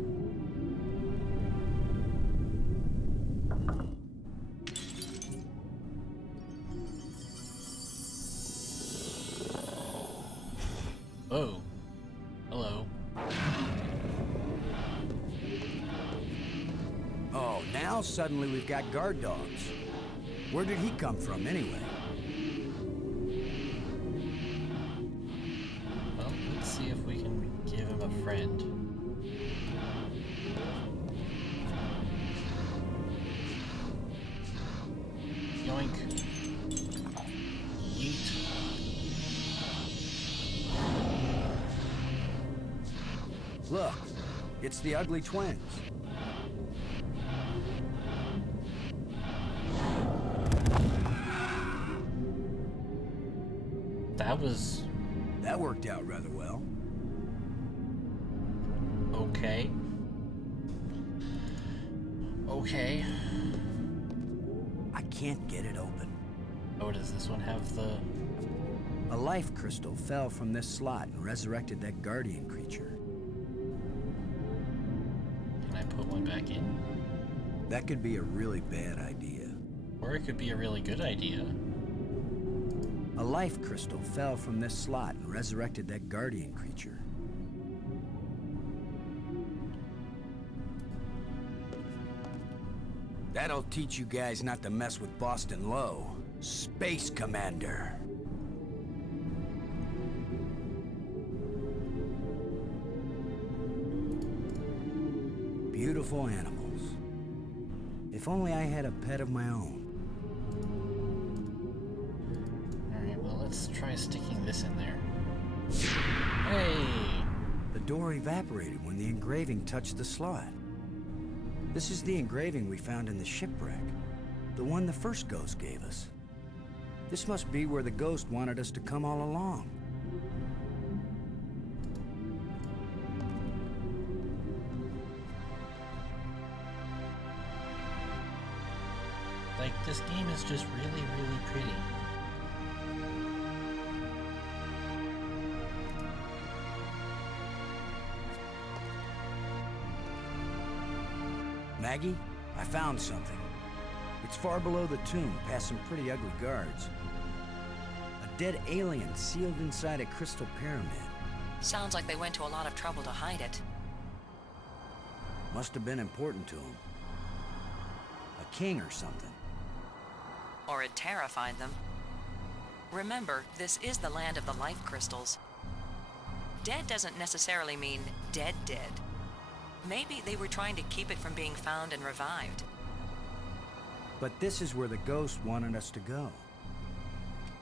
Oh. Hello. Oh, now suddenly we've got guard dogs. Where did he come from, anyway? Well, let's see if we can give him a friend. Yoink. Yeet. Look, it's the Ugly Twins. That That worked out rather well. okay. Okay. I can't get it open. Oh, does this one have the... A life crystal fell from this slot and resurrected that guardian creature. Can I put one back in? That could be a really bad idea. Or it could be a really good idea. A life crystal fell from this slot and resurrected that guardian creature. That'll teach you guys not to mess with Boston Low. Space Commander. Beautiful animals. If only I had a pet of my own. Alright, well, let's try sticking this in there. Hey! The door evaporated when the engraving touched the slot. This is the engraving we found in the shipwreck. The one the first ghost gave us. This must be where the ghost wanted us to come all along. Like, this game is just really, really pretty. Maggie, I found something. It's far below the tomb, past some pretty ugly guards. A dead alien sealed inside a crystal pyramid. Sounds like they went to a lot of trouble to hide it. Must have been important to him. A king or something. Or it terrified them. Remember, this is the land of the life crystals. Dead doesn't necessarily mean dead dead. Maybe they were trying to keep it from being found and revived. But this is where the ghost wanted us to go.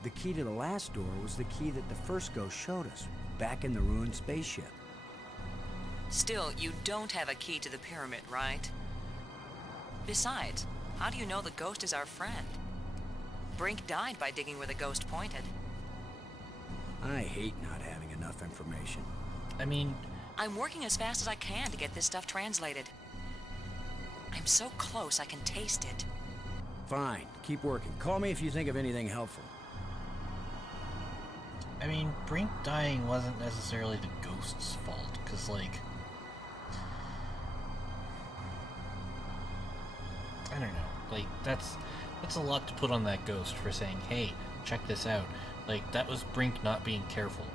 The key to the last door was the key that the first ghost showed us, back in the ruined spaceship. Still, you don't have a key to the pyramid, right? Besides, how do you know the ghost is our friend? Brink died by digging where the ghost pointed. I hate not having enough information. I mean, I'm working as fast as I can to get this stuff translated. I'm so close I can taste it. Fine, keep working. Call me if you think of anything helpful. Brink dying wasn't necessarily the ghost's fault, because, like... I don't know. Like, that's a lot to put on that ghost for saying, hey, check this out. Like, that was Brink not being careful.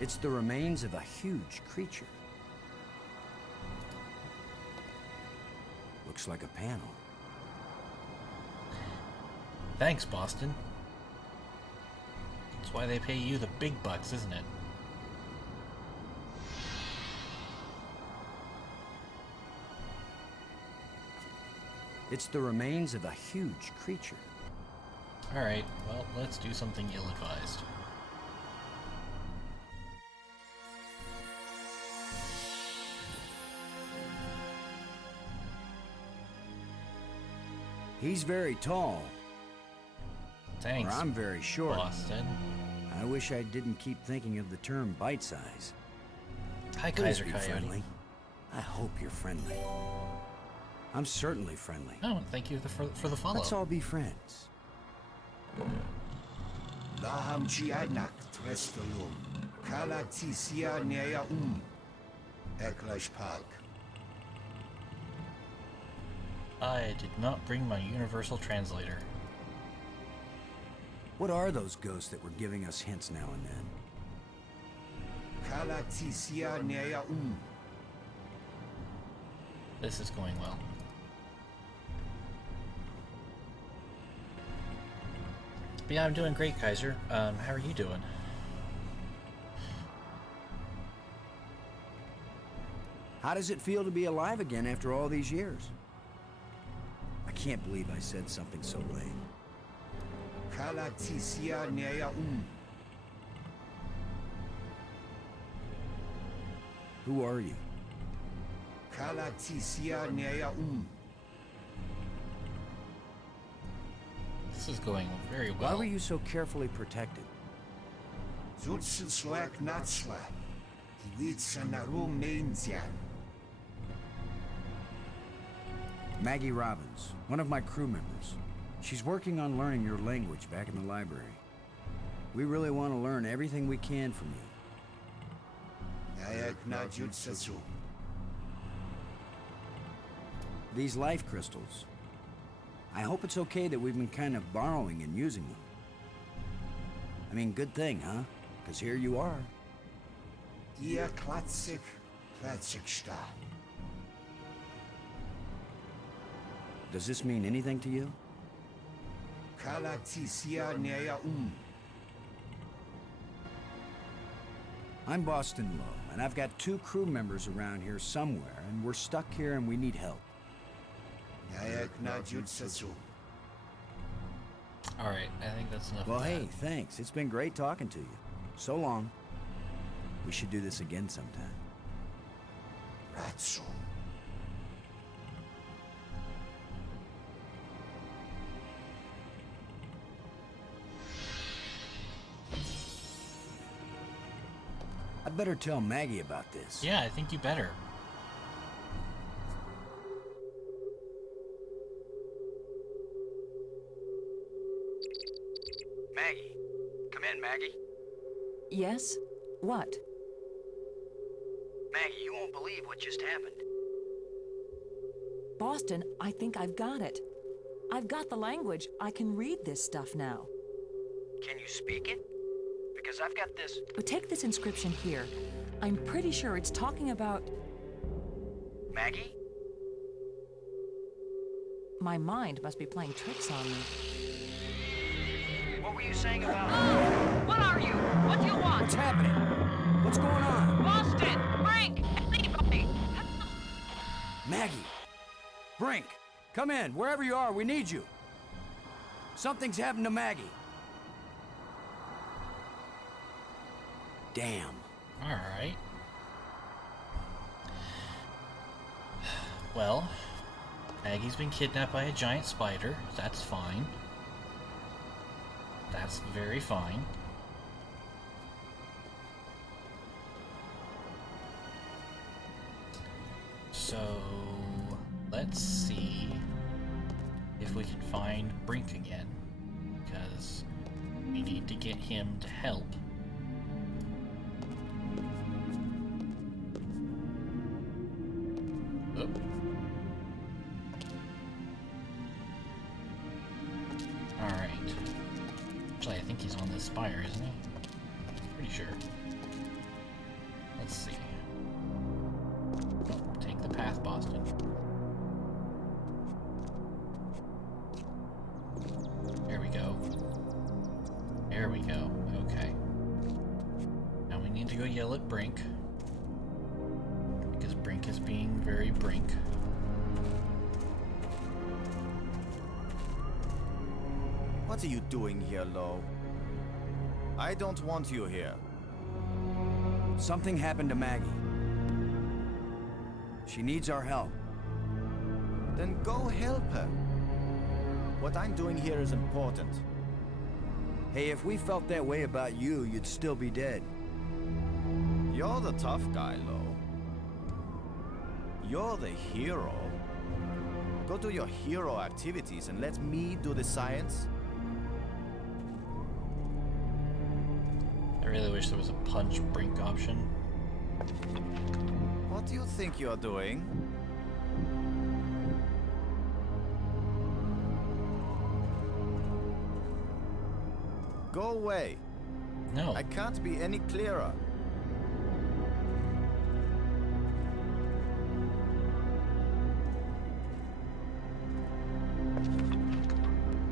It's the remains of a huge creature. Looks like a panel. Thanks, Boston. That's why they pay you the big bucks, isn't it? It's the remains of a huge creature. Alright, well, let's do something ill-advised. He's very tall, Thanks, or I'm very short. Boston. I wish I didn't keep thinking of the term bite size. Hi, Please Kaiser be Coyote. friendly. I hope you're friendly. I'm certainly friendly. Oh, thank you for the follow. Let's all be friends. Laham Chianak Trestolum, Kalatisia Nea Eklash Park. I did not bring my universal translator. What are those ghosts that were giving us hints now and then? Kalatisia Nea This is going well. But yeah, I'm doing great, Kaiser. How are you doing? How does it feel to be alive again after all these years? I can't believe I said something so lame. Kalatisia Nea Who are you? Kalatisia Nea This is going very well. Why were you so carefully protected? Zutsen Swag Natsla, Iwitsanaru Mainzian. Maggie Robbins, one of my crew members. She's working on learning your language back in the library. We really want to learn everything we can from you. Nayak na Jutsasu. These life crystals. I hope it's okay that we've been kind of borrowing and using them. I mean, good thing, huh? Because here you are. Ihr Klatsik, Klatsiksta. Does this mean anything to you? Kalatisia Nea I'm Boston Lowe, and I've got 2 crew members around here somewhere, and we're stuck here and we need help. Nayak na Jutsasu. Alright, I think that's enough Well, of that. hey, thanks. It's been great talking to you. So long. We should do this again sometime. Ratsu. I'd better tell Maggie about this. Yeah, I think you better. Maggie. Come in, Maggie. Yes? What? Maggie, you won't believe what just happened. Boston, I think I've got it. I've got the language. I can read this stuff now. Can you speak it? Because I've got this... But take this inscription here. I'm pretty sure it's talking about... Maggie? My mind must be playing tricks on me. What were you saying about... What are you? What do you want? What's happening? What's going on? Boston! Brink! Anybody! Maggie! Brink! Come in! Wherever you are, we need you! Something's happened to Maggie. Damn. Alright. Well, Maggie's been kidnapped by a giant spider. That's fine. That's very fine. So, let's see if we can find Brink again. Because we need to get him to help. Oop. Alright. Actually, I think he's on this spire, isn't he? Pretty sure. Let's see. Oh, take the path, Boston. There we go. There we go. Okay. to go yell at Brink. Because Brink is being very Brink. What are you doing here, Lo? I don't want you here. Something happened to Maggie. She needs our help. Then go help her. What I'm doing here is important. Hey, if we felt that way about you, you'd still be dead. You're the tough guy, Lo. You're the hero. Go do your hero activities and let me do the science. I really wish there was a punch Brink option. What do you think you're doing? Go away. No. I can't be any clearer.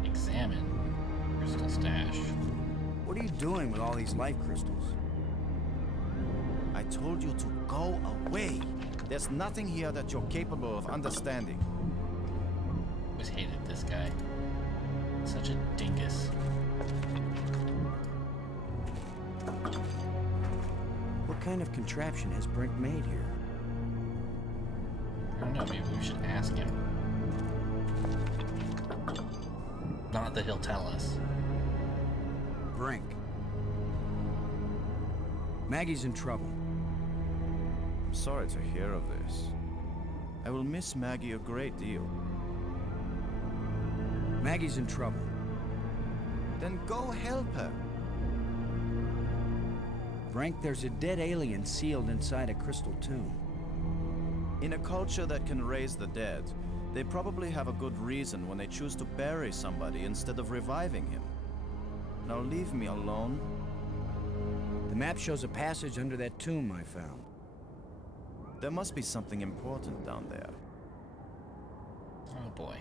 Examine. Crystal stash. What are you doing with all these life crystals? I told you to go away. There's nothing here that you're capable of understanding. Always hated this guy. Such a dingus. What kind of contraption has Brink made here? I don't know, maybe we should ask him. Not that he'll tell us. Brink. Maggie's in trouble. I'm sorry to hear of this. I will miss Maggie a great deal. Maggie's in trouble. Then go help her. Brink, there's a dead alien sealed inside a crystal tomb. In a culture that can raise the dead, they probably have a good reason when they choose to bury somebody instead of reviving him. Now leave me alone. The map shows a passage under that tomb I found. There must be something important down there. Oh boy.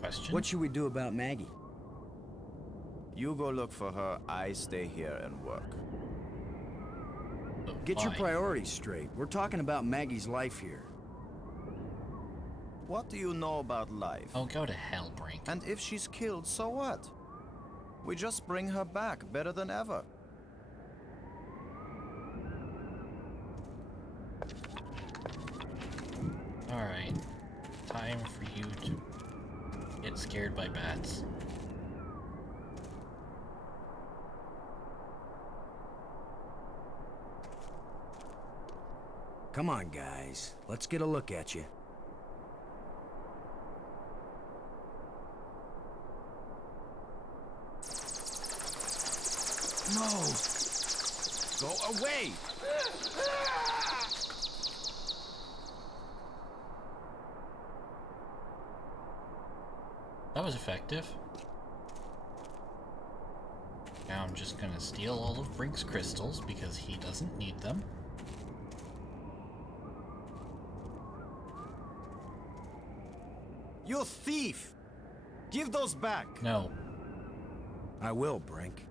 Question? What should we do about Maggie? You go look for her, I stay here and work. But Get your why? priorities straight. We're talking about Maggie's life here. What do you know about life? Oh, go to hell, Brink. And if she's killed, so what? We just bring her back better than ever. Alright. Time for you to get scared by bats. Come on, guys. Let's get a look at you. No! Go away! That was effective. Now I'm just gonna steal all of Brink's crystals because he doesn't need them. You thief! Give those back! No. I will, Brink.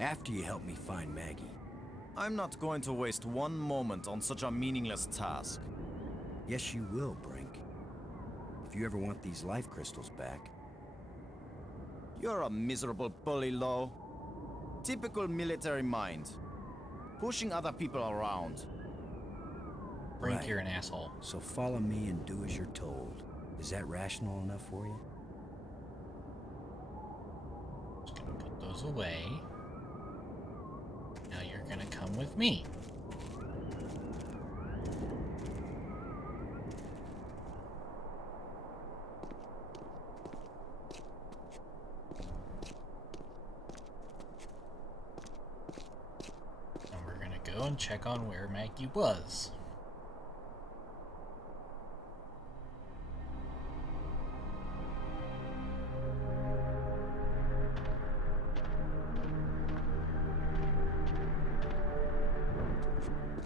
After you help me find Maggie. I'm not going to waste one moment on such a meaningless task. Yes, you will, Brink. If you ever want these life crystals back. You're a miserable bully, Lo. Typical military mind. Pushing other people around. Brink, Right. you're an asshole. So follow me and do as you're told. Is that rational enough for you? Just gonna put those away. Now you're gonna come with me. And we're gonna go and check on where Maggie was.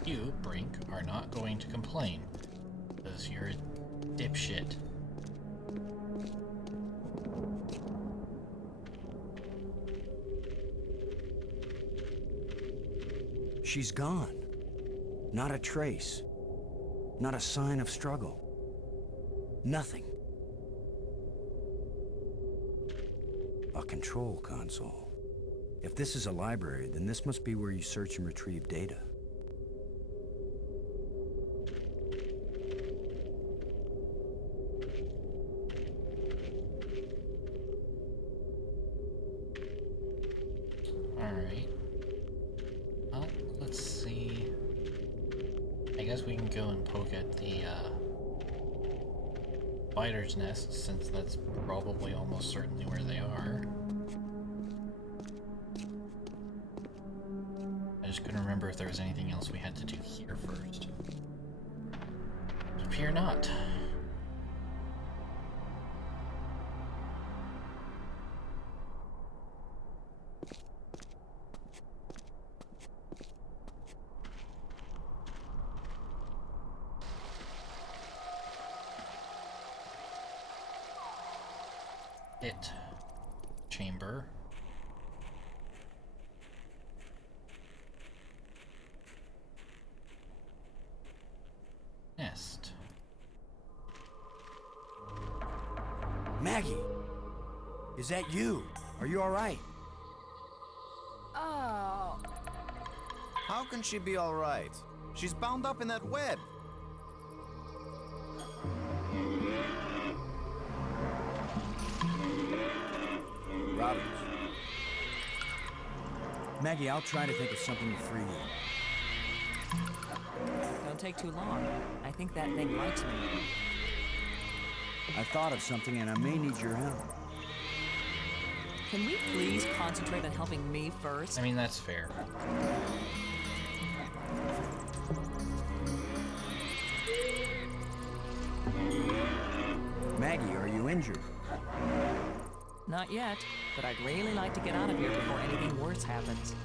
You, Brink, are not going to complain, because you're a dipshit. She's gone. Not a trace. Not a sign of struggle. Nothing. A control console. If this is a library, then this must be where you search and retrieve data. Alright. Well, let's see. I guess we can go and poke at the spider's nest, since that's probably almost certainly where they are. I just couldn't remember if there was anything else we had to do here first. Appear not. It. Chamber. Nest. Maggie! Is that you? Are you all right? Oh. How can she be all right? She's bound up in that web. Robbins. Maggie, I'll try to think of something to free you. Don't take too long. I think that thing likes me. I thought of something and I may need your help. Can we please concentrate on helping me first? I mean, that's fair. Maggie, are you injured? Not yet, but I'd really like to get out of here before anything worse happens.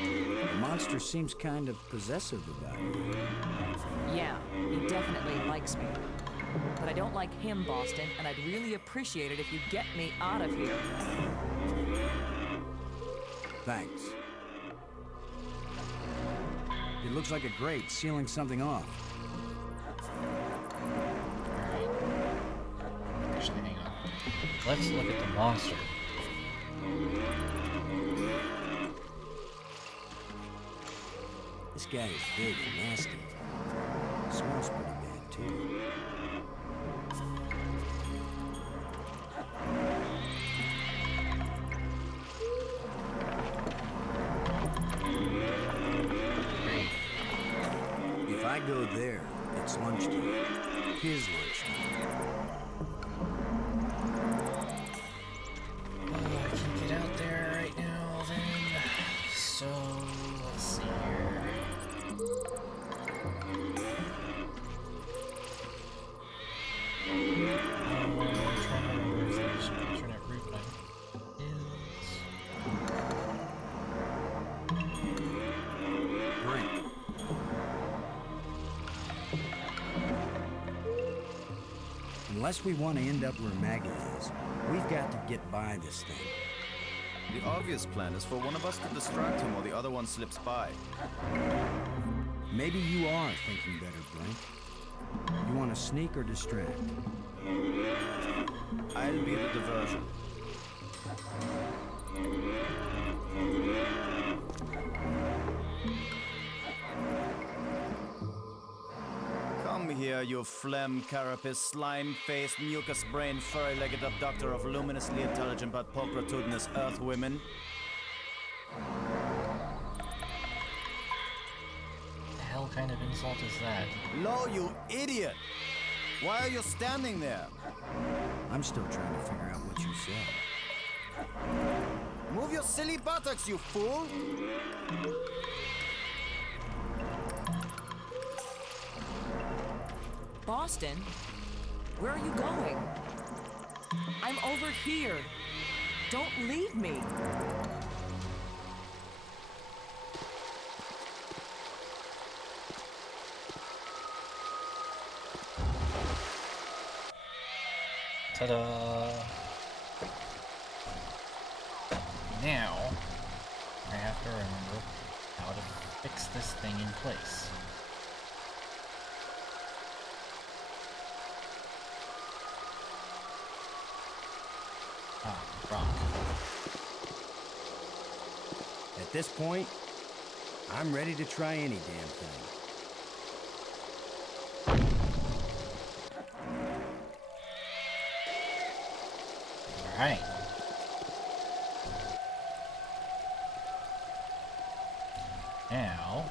The monster seems kind of possessive about you. Yeah, he definitely likes me. But I don't like him, Boston, and I'd really appreciate it if you'd get me out of here. Thanks. It looks like a grate sealing something off. Alright. Actually, hang on. Let's look at the monster. This guy is big and nasty. Smells pretty bad, too. If I go there, it's lunchtime. His lunchtime. I can get out there right now, then. So, let's see here. I'm trying to remember if there's an alternate route, but I Drink. Unless we want to end up where Maggie is, we've got to get by this thing. The obvious plan is for one of us to distract him while the other one slips by. Maybe you are thinking better, Brink. You want to sneak or distract? I'll be the diversion. Come here, you phlegm, carapace, slime-faced, mucus-brained, furry-legged abductor of luminously intelligent but pulchritudinous earth women. What the hell kind of insult is that? Lo, you idiot! Why are you standing there? I'm still trying to figure out what you said. Move your silly buttocks, you fool! Boston, where are you going? I'm over here. Don't leave me. Ta-da! Now, I have to remember how to fix this thing in place. Ah, rock. At this point, I'm ready to try any damn thing. Alright. Now,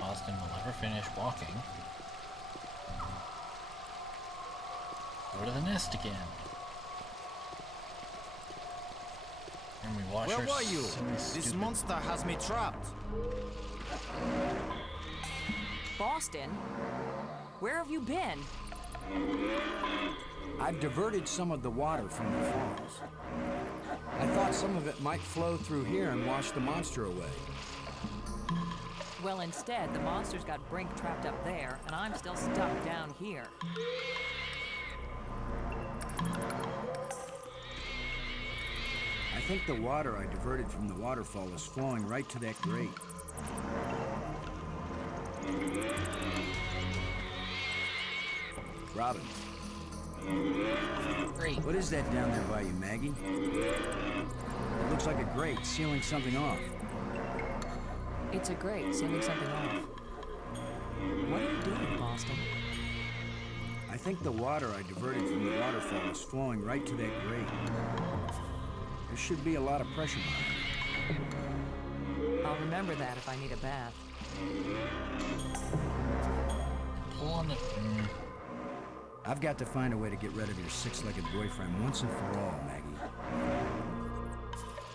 Boston will never finish walking. Go to the nest again. And we wash Where our were you? silly, This stupid- monster has me trapped. Boston? Where have you been? I've diverted some of the water from the falls. I thought some of it might flow through here and wash the monster away. Well, instead, the monster's got Brink trapped up there, and I'm still stuck down here. I think the water I diverted from the waterfall is flowing right to that grate. Robin, Great. what is that down there by you, Maggie? It looks like a grate sealing something off. It's a grate sealing something off. What are you doing, Boston? I think the water I diverted from the waterfall is flowing right to that grate. There should be a lot of pressure behind it. I'll remember that if I need a bath. Pull on the... I've got to find a way to get rid of your six-legged boyfriend once and for all, Maggie.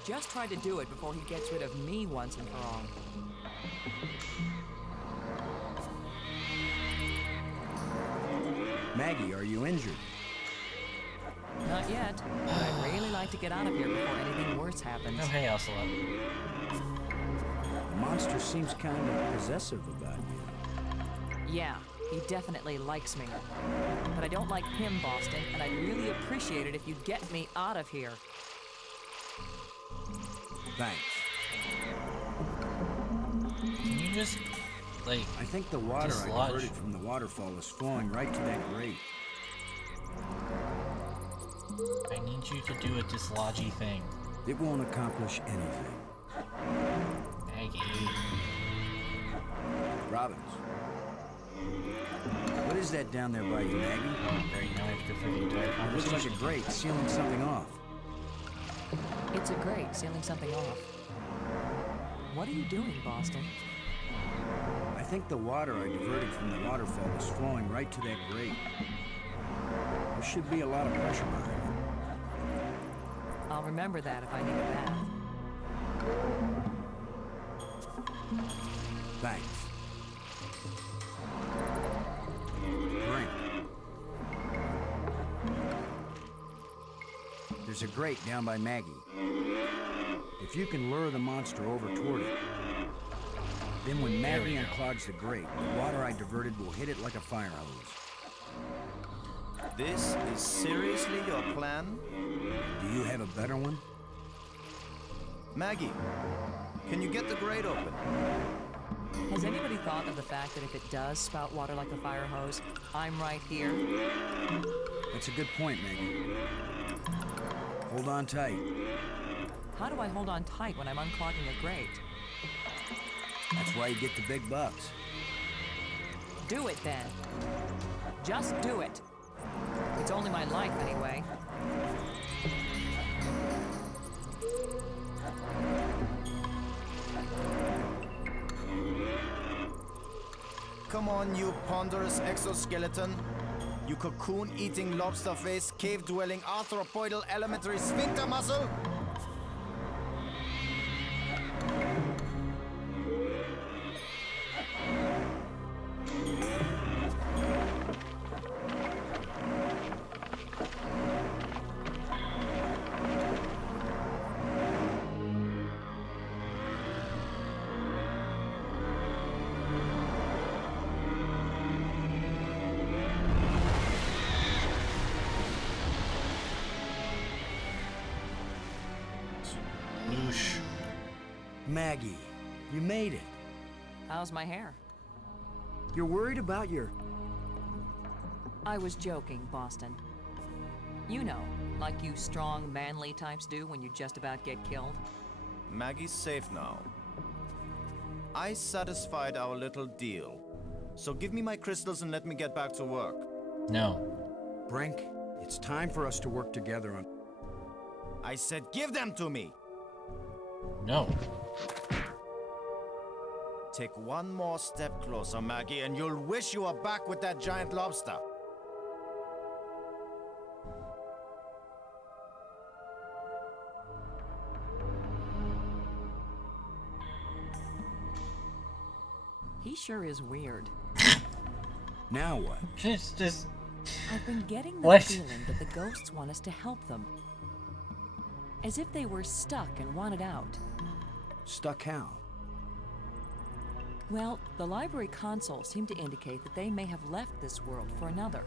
Just try to do it before he gets rid of me once and for all. Maggie, are you injured? Not yet, but I'd really like to get out of here before anything worse happens. Oh, hey, Ursula. The monster seems kind of possessive about you. Yeah, he definitely likes me. But I don't like him, Boston, and I'd really appreciate it if you'd get me out of here. Thanks. Can you just, like... I think the water I Dislodge. diverted from the waterfall is flowing right to that grate. I need you to do a dislodgy thing. It won't accomplish anything. Maggie. Robbins. What is that down there by you, Maggie? Oh, great. Now I have to go through the entire It looks conversation. like a grate sealing something off. It's a grate sealing something off. What are you doing, Boston? I think the water I diverted from the waterfall is flowing right to that grate. There should be a lot of pressure behind it. I'll remember that if I need a bath. Thanks. Drink. There's a grate down by Maggie. If you can lure the monster over toward it, then when There Maggie we go. unclogs the grate, the water I diverted will hit it like a fire hose. This is seriously your plan? Do you have a better one? Maggie, can you get the grate open? Has anybody thought of the fact that if it does spout water like a fire hose, I'm right here? That's a good point, Maggie. Hold on tight. How do I hold on tight when I'm unclogging a grate? That's why you get the big bucks. Do it then. Just do it. It's only my life anyway. Come on, you ponderous exoskeleton. You cocoon-eating lobster face, cave-dwelling arthropoidal elementary sphincter muscle. Whoosh. Maggie, You made it. How's my hair? You're worried about your... I was joking, Boston. You know, like you strong, manly types do when you just about get killed. Maggie's safe now. I satisfied our little deal. So give me my crystals and let me get back to work. No. Brink, it's time for us to work together on... I said give them to me! No. Take one more step closer, Maggie, and you'll wish you were back with that giant lobster. He sure is weird. Now what? Just I've been getting the What? feeling that the ghosts want us to help them. As if they were stuck and wanted out. Stuck how? Well, the library console seemed to indicate that they may have left this world for another.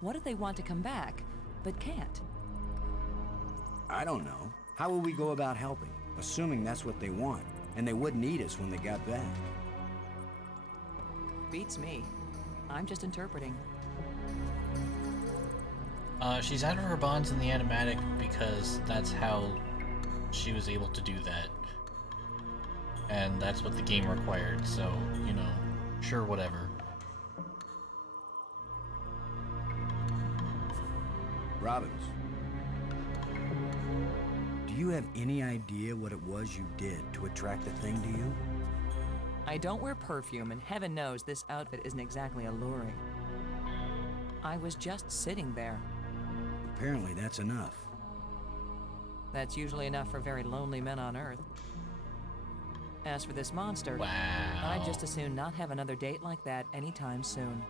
What if they want to come back, but can't? I don't know. How will we go about helping? Assuming that's what they want, and they wouldn't eat us when they got back. Beats me. I'm just interpreting. she's out of her bonds in the animatic because that's how she was able to do that. And that's what the game required, so, you know, sure, whatever. Robbins, do you have any idea what it was you did to attract the thing to you? I don't wear perfume, and heaven knows this outfit isn't exactly alluring. I was just sitting there. Apparently that's enough. That's usually enough for very lonely men on Earth. As for this monster, Wow. I'd just as soon not have another date like that anytime soon.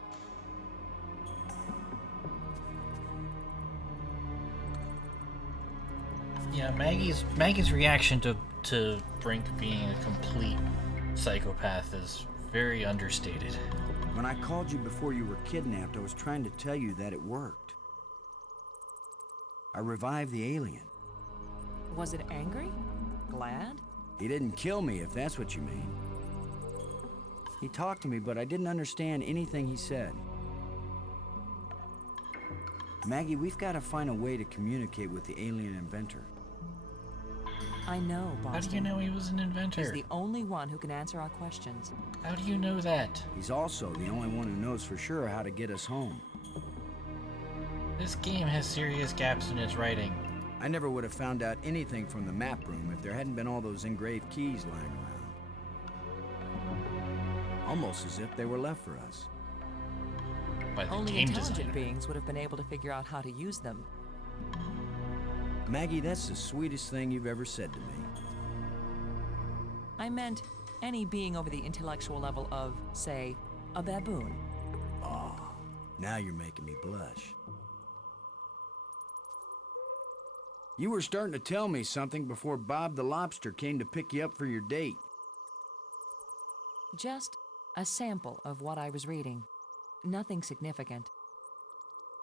Yeah, Maggie's reaction to Brink being a complete psychopath is very understated. When I called you before you were kidnapped, I was trying to tell you that it worked. I revived the alien. Was it angry? Glad? He didn't kill me, if that's what you mean. He talked to me, but I didn't understand anything he said. Maggie, we've got to find a way to communicate with the alien inventor. I know, Boston. How do you know he was an inventor? He's the only one who can answer our questions. How do you know that? He's also the only one who knows for sure how to get us home. This game has serious gaps in its writing. I never would have found out anything from the map room if there hadn't been all those engraved keys lying around. Almost as if they were left for us. By the Only game intelligent designer. beings would have been able to figure out how to use them. Maggie, that's the sweetest thing you've ever said to me. I meant any being over the intellectual level of, say, a baboon. Oh, now you're making me blush. You were starting to tell me something before Bob the Lobster came to pick you up for your date. Just a sample of what I was reading. Nothing significant.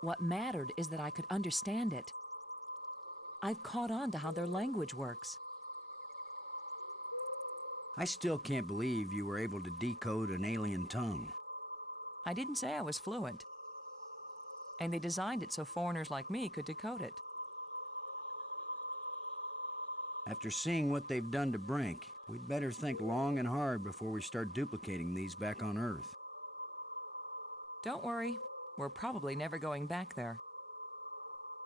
What mattered is that I could understand it. I've caught on to how their language works. I still can't believe you were able to decode an alien tongue. I didn't say I was fluent. And they designed it so foreigners like me could decode it. After seeing what they've done to Brink, we'd better think long and hard before we start duplicating these back on Earth. Don't worry, we're probably never going back there.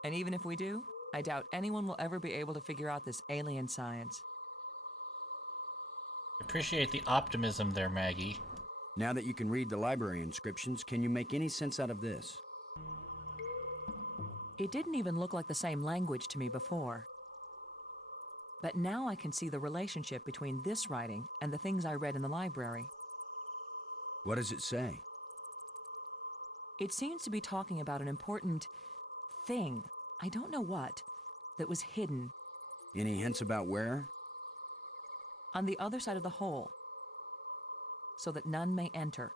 And even if we do, I doubt anyone will ever be able to figure out this alien science. Appreciate the optimism there, Maggie. Now that you can read the library inscriptions, can you make any sense out of this? It didn't even look like the same language to me before. But now I can see the relationship between this writing and the things I read in the library. What does it say? It seems to be talking about an important thing, I don't know what, that was hidden Any hints about where? on the other side of the hole, so that none may enter.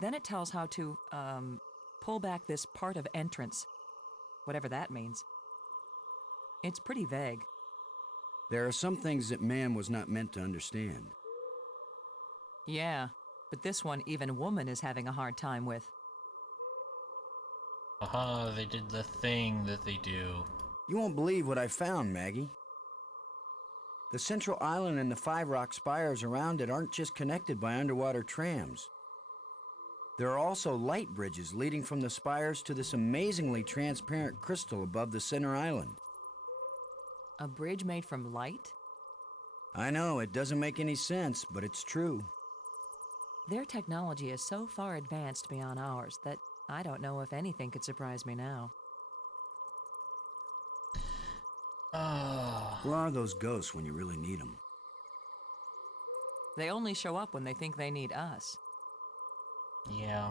Then it tells how to, pull back this part of entrance, whatever that means. It's pretty vague. There are some things that man was not meant to understand. Yeah, but this one even woman is having a hard time with. Aha, they did the thing that they do. You won't believe what I found, Maggie. The central island and the 5 rock spires around it aren't just connected by underwater trams. There are also light bridges leading from the spires to this amazingly transparent crystal above the center island. A bridge made from light? I know, it doesn't make any sense, but it's true. Their technology is so far advanced beyond ours that I don't know if anything could surprise me now. Where are those ghosts when you really need them? They only show up when they think they need us. Yeah.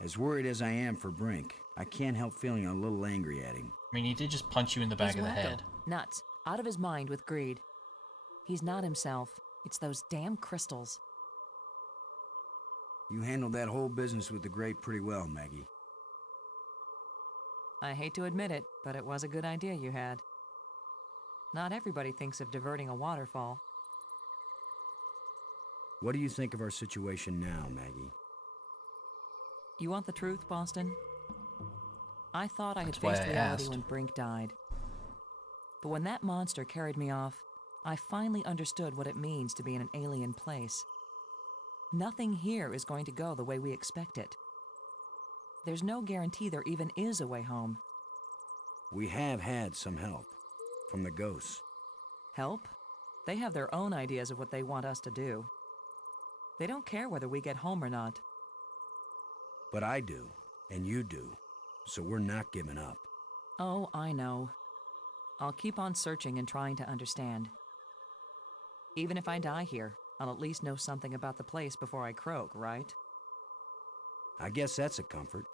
As worried as I am for Brink, I can't help feeling a little angry at him. I mean, he did just punch you in the back He's of the wacko, head. nuts, out of his mind with greed. He's not himself. It's those damn crystals. You handled that whole business with the Great pretty well, Maggie. I hate to admit it, but it was a good idea you had. Not everybody thinks of diverting a waterfall. What do you think of our situation now, Maggie? You want the truth, Boston? I thought I had That's why faced I reality asked. when Brink died. But when that monster carried me off, I finally understood what it means to be in an alien place. Nothing here is going to go the way we expect it. There's no guarantee there even is a way home. We have had some help from the ghosts. Help? They have their own ideas of what they want us to do. They don't care whether we get home or not. But I do, and you do, so we're not giving up. Oh, I know. I'll keep on searching and trying to understand. Even if I die here, I'll at least know something about the place before I croak, right? I guess that's a comfort.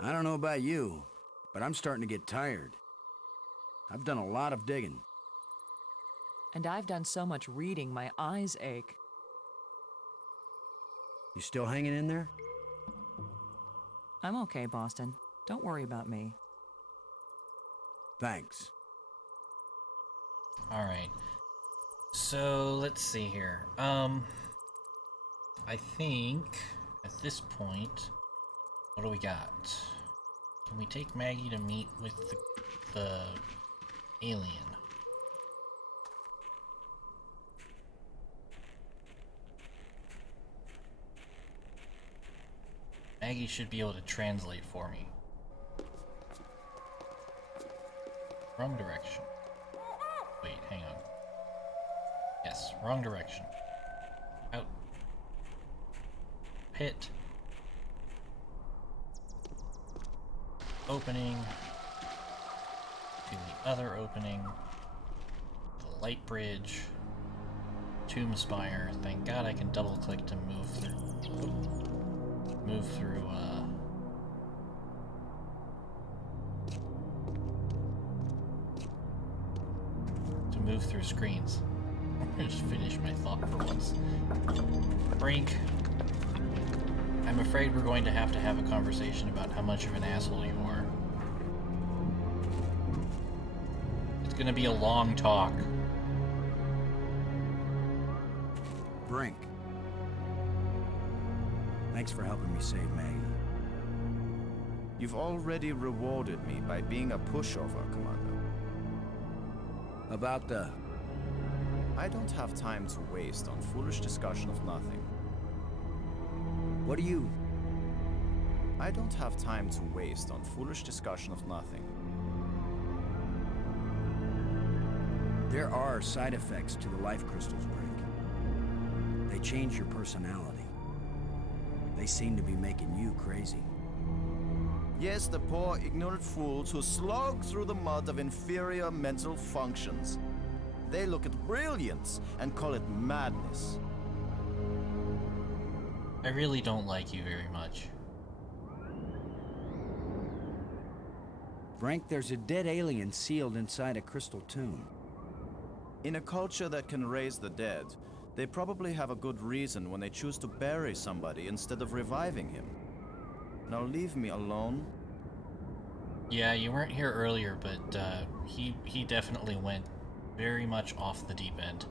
I don't know about you, but I'm starting to get tired. I've done a lot of digging. And I've done so much reading, my eyes ache. You still hanging in there? I'm okay, Boston. Don't worry about me. Thanks. Alright. So, let's see here. I think, at this point, what do we got? Can we take Maggie to meet with the alien? Maggie should be able to translate for me. Wrong direction. Wait, hang on. Yes, wrong direction. Out. Pit. Opening. To the other opening. The light bridge. Tomb spire. Thank God I can double click to move through. Move through, to move through screens. I'm gonna just finish my thought for once. Brink. I'm afraid we're going to have a conversation about how much of an asshole you are. It's gonna be a long talk. Brink. Thanks for helping me save Maggie. You've already rewarded me by being a pushover, Commander. About the... I don't have time to waste on foolish discussion of nothing. What do you... I don't have time to waste on foolish discussion of nothing. There are side effects to the life crystals, Brink. They change your personality. They seem to be making you crazy. Yes, the poor, ignorant fools who slog through the mud of inferior mental functions. They look at brilliance and call it madness. I really don't like you very much. Brink, there's a dead alien sealed inside a crystal tomb. In a culture that can raise the dead, they probably have a good reason when they choose to bury somebody instead of reviving him. Now leave me alone. Yeah, you weren't here earlier, but he definitely went very much off the deep end.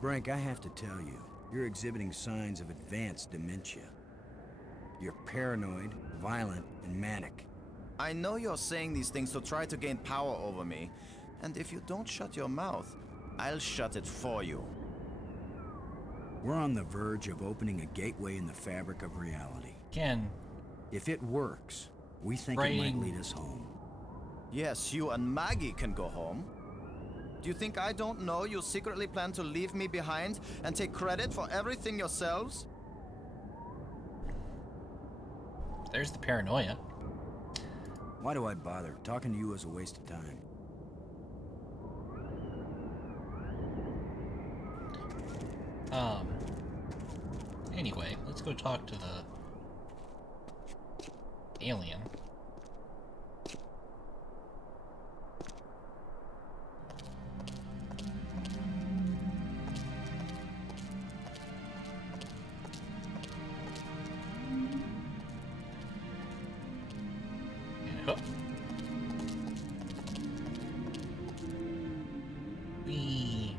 Brink, I have to tell you, you're exhibiting signs of advanced dementia. You're paranoid, violent, and manic. I know you're saying these things to try to gain power over me, and if you don't shut your mouth, I'll shut it for you. We're on the verge of opening a gateway in the fabric of reality. Again, If it works, we think it might Writing- lead us home. Yes, you and Maggie can go home. Do you think I don't know you secretly plan to leave me behind and take credit for everything yourselves? there's the paranoia. Why do I bother? Talking to you is a waste of time. Anyway, let's go talk to the alien. And hook. Whee.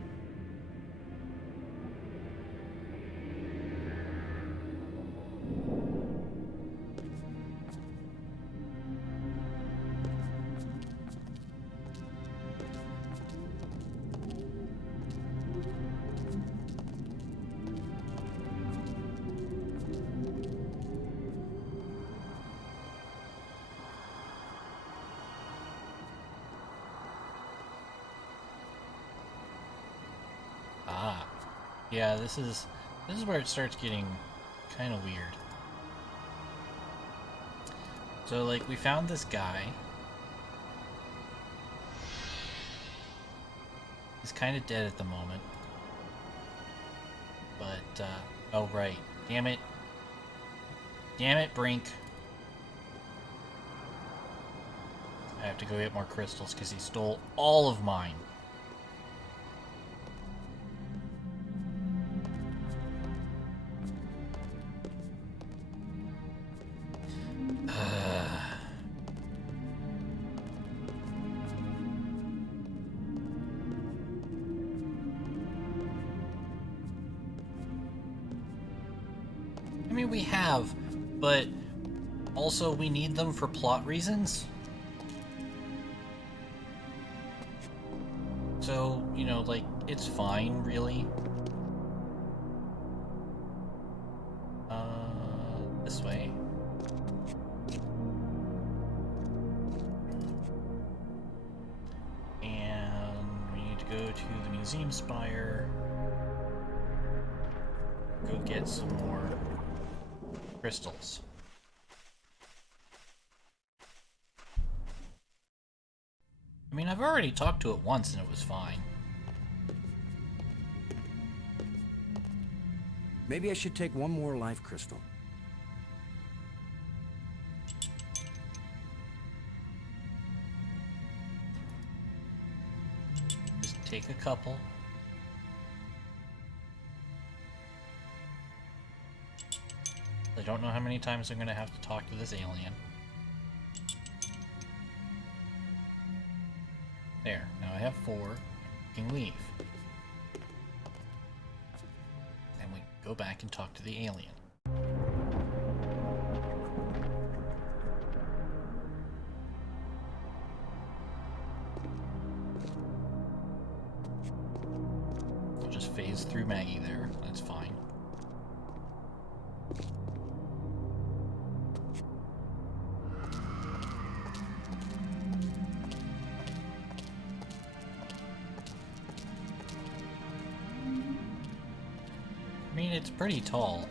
Ah, yeah, this is where it starts getting kind of weird. So, like, we found this guy. He's kind of dead at the moment. But, oh, right. Damn it. Damn it, Brink. I have to go get more crystals because he stole all of mine. I mean, we have, but also we need them for plot reasons. So, you know, like, it's fine, really. This way. And we need to go to the museum spire. Go get some more crystals. I mean, I've already talked to it once and it was fine. Maybe I should take one more life crystal. Just take a couple. I don't know how many times I'm gonna have to talk to this alien. There, now I have 4. We can leave. And we go back and talk to the alien. We'll just phase through Maggie there, that's fine. I mean, it's pretty tall.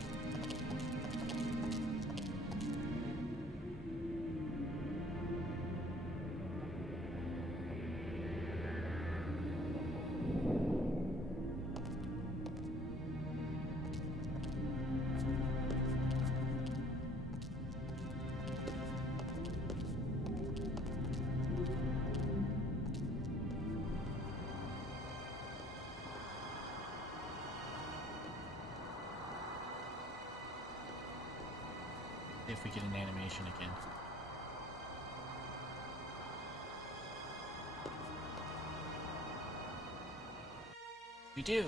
If we get an animation again. We do.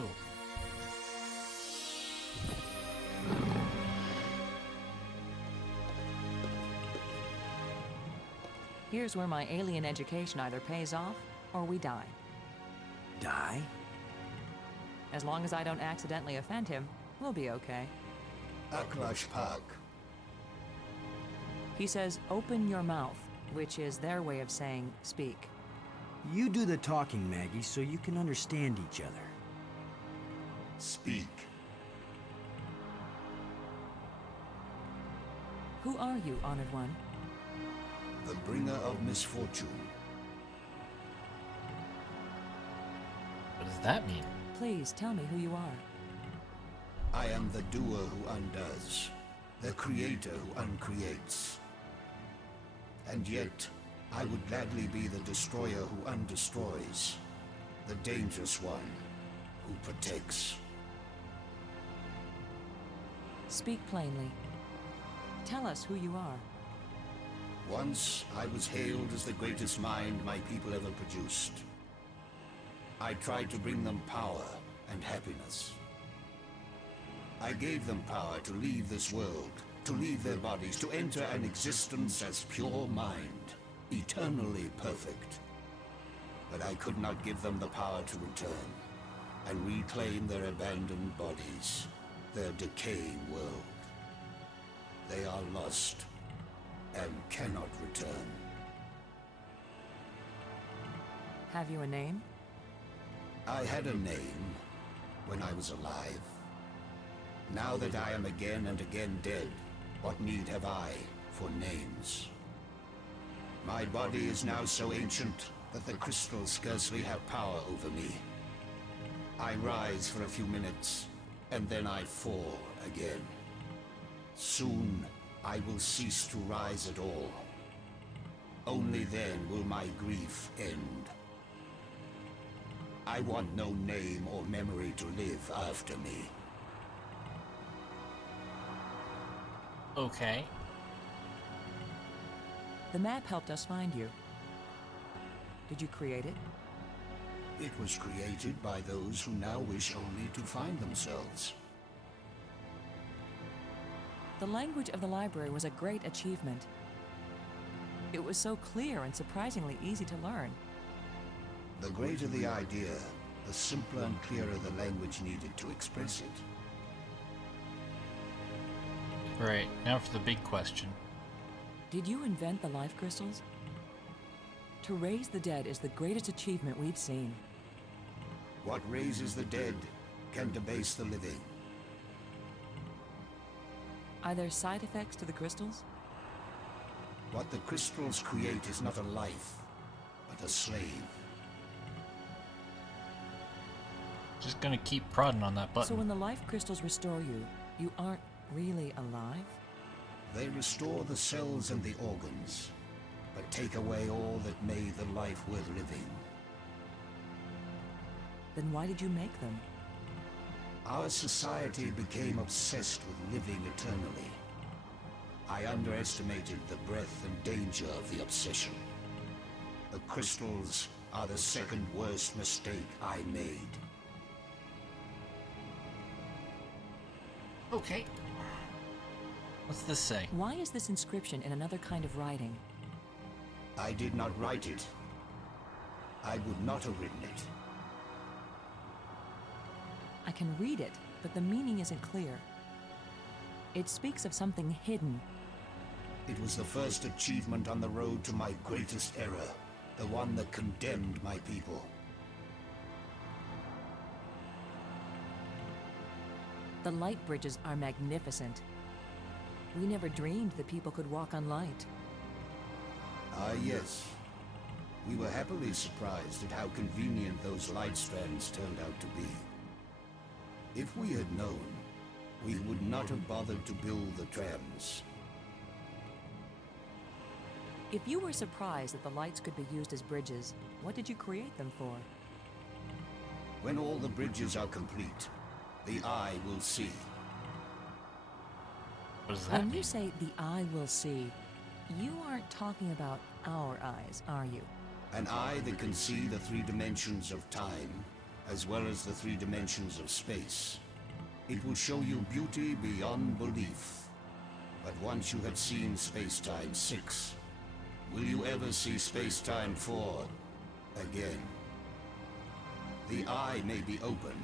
Here's where my alien education either pays off or we die. Die? As long as I don't accidentally offend him, we'll be okay. Aklash Park. He says, open your mouth, which is their way of saying speak. You do the talking, Maggie, so you can understand each other. Speak. Who are you, Honored One? The bringer of misfortune. What does that mean? Please tell me who you are. I am the doer who undoes, the creator who uncreates. And yet, I would gladly be the destroyer who undestroys, the dangerous one who protects. Speak plainly. Tell us who you are. Once, I was hailed as the greatest mind my people ever produced. I tried to bring them power and happiness. I gave them power to leave this world, to leave their bodies, to enter an existence as pure mind, eternally perfect. But I could not give them the power to return and reclaim their abandoned bodies, their decaying world. They are lost and cannot return. Have you a name? I had a name when I was alive. Now that I am again and again dead, what need have I for names? My body is now so ancient that the crystals scarcely have power over me. I rise for a few minutes, and then I fall again. Soon, I will cease to rise at all. Only then will my grief end. I want no name or memory to live after me. Okay. The map helped us find you. Did you create it? It was created by those who now wish only to find themselves. The language of the library was a great achievement. It was so clear and surprisingly easy to learn. The greater the idea, the simpler and clearer the language needed to express it. Right, now for the big question. Did you invent the life crystals? To raise the dead is the greatest achievement we've seen. What raises the dead can debase the living. Are there side effects to the crystals? What the crystals create is not a life, but a slave. Just gonna keep prodding on that So button. when the life crystals restore you, you aren't really alive? They restore the cells and the organs, but take away all that made the life worth living. Then why did you make them? Our society became obsessed with living eternally. I underestimated the breadth and danger of the obsession. The crystals are the second worst mistake I made. Okay. What's this say? Why is this inscription in another kind of writing? I did not write it. I would not have written it. I can read it, but the meaning isn't clear. It speaks of something hidden. It was the first achievement on the road to my greatest error, the one that condemned my people. The light bridges are magnificent. We never dreamed that people could walk on light. Ah, yes. We were happily surprised at how convenient those light strands turned out to be. If we had known, we would not have bothered to build the trams. If you were surprised that the lights could be used as bridges, what did you create them for? When all the bridges are complete, the eye will see. What does that When mean? you say the eye will see, you aren't talking about our eyes, are you? An eye that can see the three dimensions of time, as well as the 3 dimensions of space. It will show you beauty beyond belief. But once you have seen Space-Time 6, will you ever see Space-Time 4 again? The eye may be open,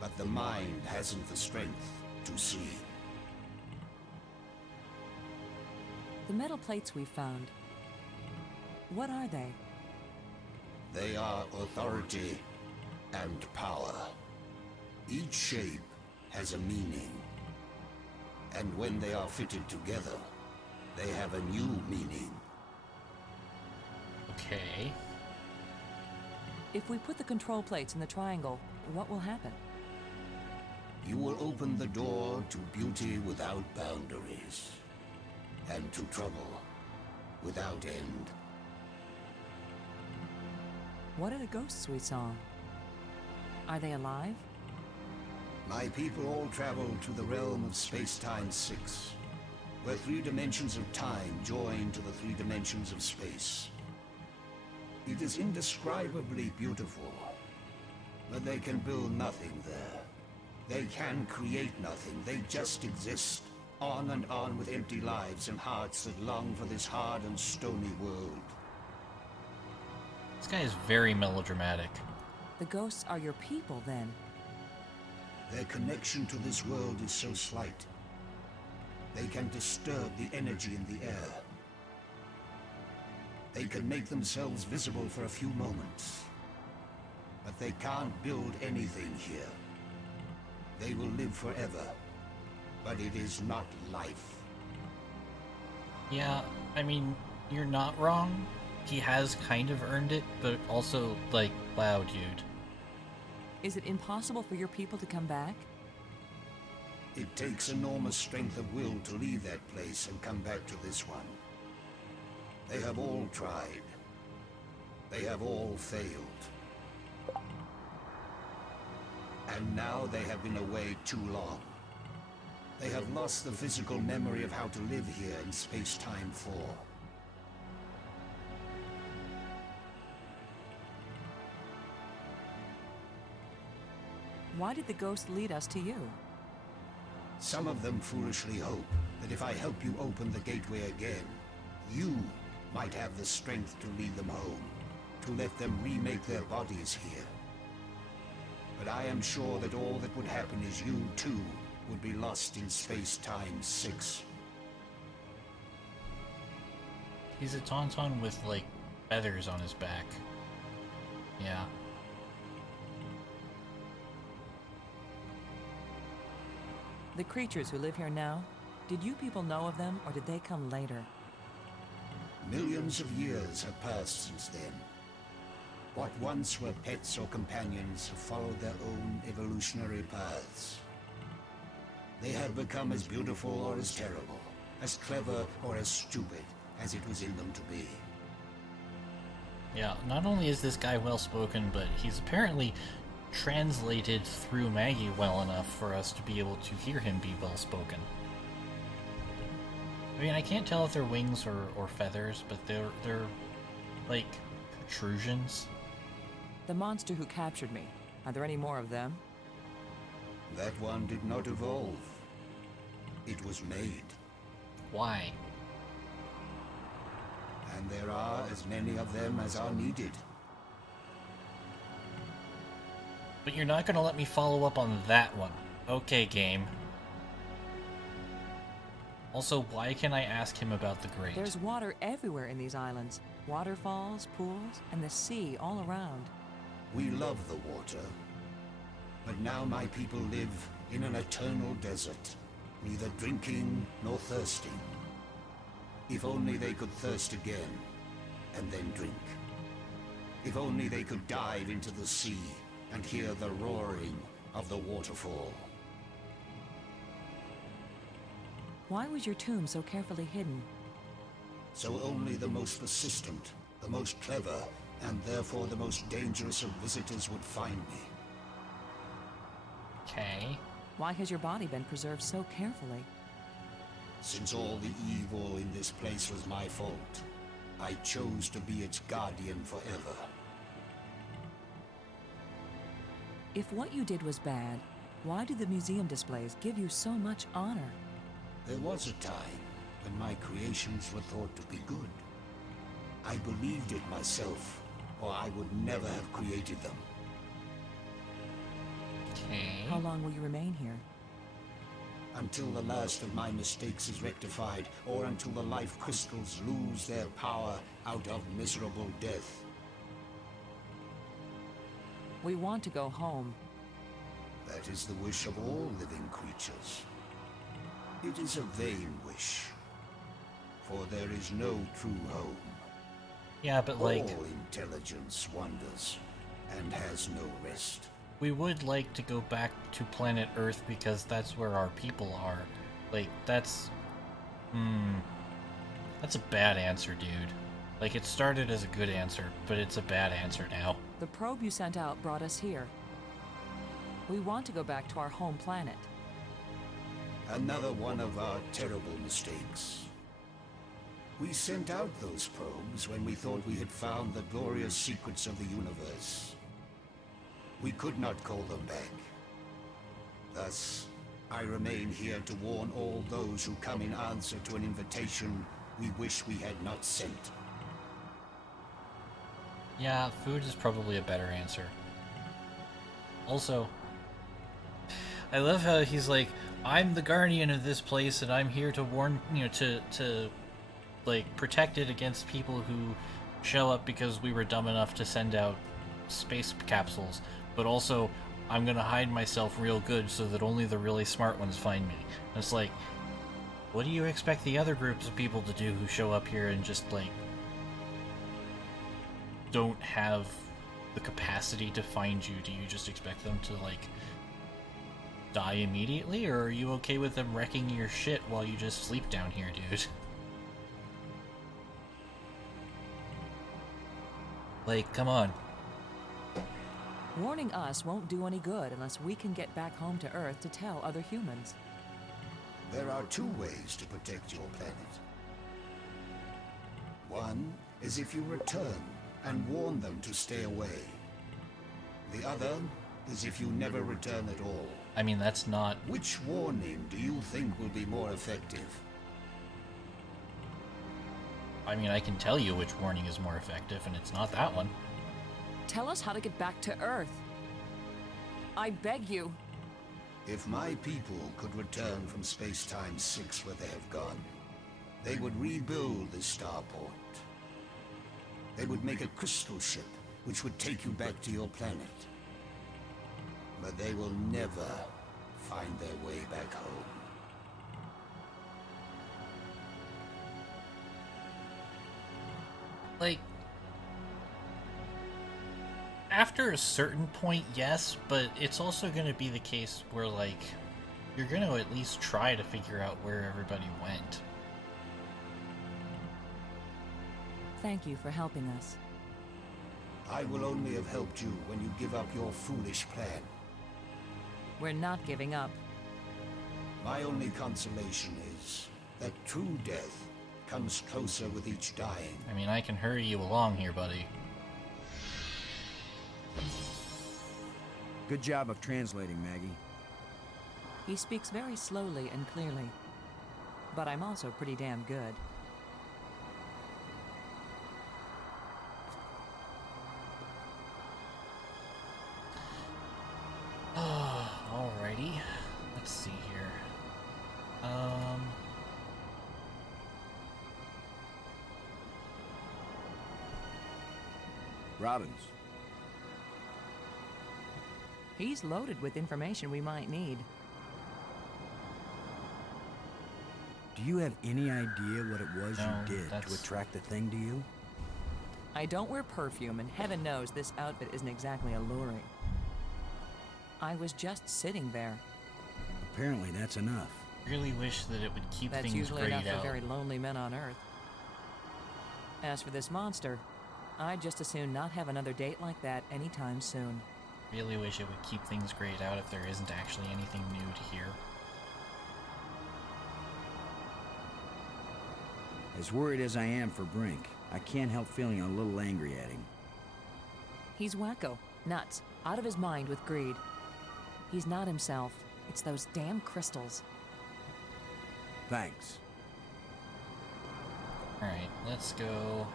but the mind hasn't the strength to see. The metal plates we found, what are they? They are authority and power. Each shape has a meaning. And when they are fitted together, they have a new meaning. Okay. If we put the control plates in the triangle, what will happen? You will open the door to beauty without boundaries, and to trouble without end. What are the ghosts we saw? Are they alive? My people all travel to the realm of Space-Time 6, where 3 dimensions of time join to the 3 dimensions of space. It is indescribably beautiful, but they can build nothing there. They can create nothing, they just exist, on and on with empty lives and hearts that long for this hard and stony world. This guy is very melodramatic. The ghosts are your people, then. Their connection to this world is so slight. They can disturb the energy in the air. They can make themselves visible for a few moments. But they can't build anything here. They will live forever. But it is not life. Yeah, I mean, you're not wrong. He has kind of earned it, but also, like, wow, dude. Is it impossible for your people to come back? It takes enormous strength of will to leave that place and come back to this one. They have all tried. They have all failed. And now they have been away too long. They have lost the physical memory of how to live here in Space-Time 4. Why did the ghost lead us to you? Some of them foolishly hope that if I help you open the gateway again, you might have the strength to lead them home, to let them remake their bodies here. But I am sure that all that would happen is you, too, would be lost in Space-Time 6. He's a tauntaun with, like, feathers on his back. Yeah. The creatures who live here now, did you people know of them, or did they come later? Millions of years have passed since then. What once were pets or companions have followed their own evolutionary paths. They have become as beautiful or as terrible, as clever or as stupid as it was in them to be. Yeah, not only is this guy well-spoken, but he's apparently translated through Maggie well enough for us to be able to hear him be well-spoken. I mean, I can't tell if they're wings or feathers, but they're like protrusions. The monster who captured me, are there any more of them? That one did not evolve. It was made. Why? And there are as many of them as are needed. But you're not gonna let me follow up on that one. Okay, game. Also, why can I ask him about the grate? There's water everywhere in these islands. Waterfalls, pools, and the sea all around. We love the water. But now my people live in an eternal desert, neither drinking nor thirsting. If only they could thirst again, and then drink. If only they could dive into the sea and hear the roaring of the waterfall. Why was your tomb so carefully hidden? So only the most persistent, the most clever, and therefore the most dangerous of visitors would find me. Okay. Why has your body been preserved so carefully? Since all the evil in this place was my fault, I chose to be its guardian forever. If what you did was bad, why do the museum displays give you so much honor? There was a time when my creations were thought to be good. I believed it myself, or I would never have created them. Okay. How long will you remain here? Until the last of my mistakes is rectified, or until the life crystals lose their power out of miserable death. We want to go home. That is the wish of all living creatures. It is a vain wish, for there is no true home. Yeah, but like, All intelligence wanders and has no rest. we would like to go back to planet Earth because that's where our people are. Like, that's a bad answer, dude. Like, it started as a good answer, but it's a bad answer now. The probe you sent out brought us here. We want to go back to our home planet. Another one of our terrible mistakes. We sent out those probes when we thought we had found the glorious secrets of the universe. We could not call them back. Thus, I remain here to warn all those who come in answer to an invitation we wish we had not sent. Yeah, food is probably a better answer. Also, I love how he's like, I'm the guardian of this place and I'm here to warn, to like, protect it against people who show up because we were dumb enough to send out space capsules. But also, I'm gonna hide myself real good so that only the really smart ones find me. And it's like, what do you expect the other groups of people to do who show up here and just, like, don't have the capacity to find you? Do you just expect them to, like, die immediately? Or are you okay with them wrecking your shit while you just sleep down here, dude? Like, come on. Warning us won't do any good unless we can get back home to Earth to tell other humans. There are two ways to protect your planet. One is if you return and warn them to stay away. The other is if you never return at all. I mean, that's not... Which warning do you think will be more effective? I mean, I can tell you which warning is more effective, and it's not that one. Tell us how to get back to Earth. I beg you. If my people could return from Space-Time 6 where they have gone, they would rebuild the starport. They would make a crystal ship which would take you back to your planet. But they will never find their way back home. Like, after a certain point, yes, but it's also going to be the case where, like, you're going to at least try to figure out where everybody went. Thank you for helping us. I will only have helped you when you give up your foolish plan. We're not giving up. My only consolation is that true death comes closer with each dying. I mean, I can hurry you along here, buddy. Good job of translating, Maggie. He speaks very slowly and clearly. But I'm also pretty damn good. Alrighty. Let's see here. Robbins. He's loaded with information we might need. Do you have any idea what it was No, you did to that's- attract the thing to you? I don't wear perfume, and heaven knows this outfit isn't exactly alluring. I was just sitting there. Apparently that's enough. really wish that it would keep That's things usually grayed enough out. for very lonely men on Earth. As for this monster, I'd just as soon not have another date like that anytime soon. Really wish it would keep things grayed out if there isn't actually anything new to hear. As worried as I am for Brink, I can't help feeling a little angry at him. He's wacko, nuts, Out of his mind with greed. He's not himself. It's those damn crystals. Thanks. Alright, let's go.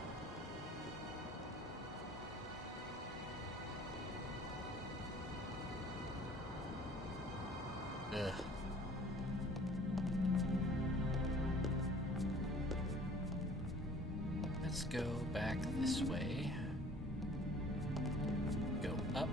Ugh. Let's go back this way. Go up.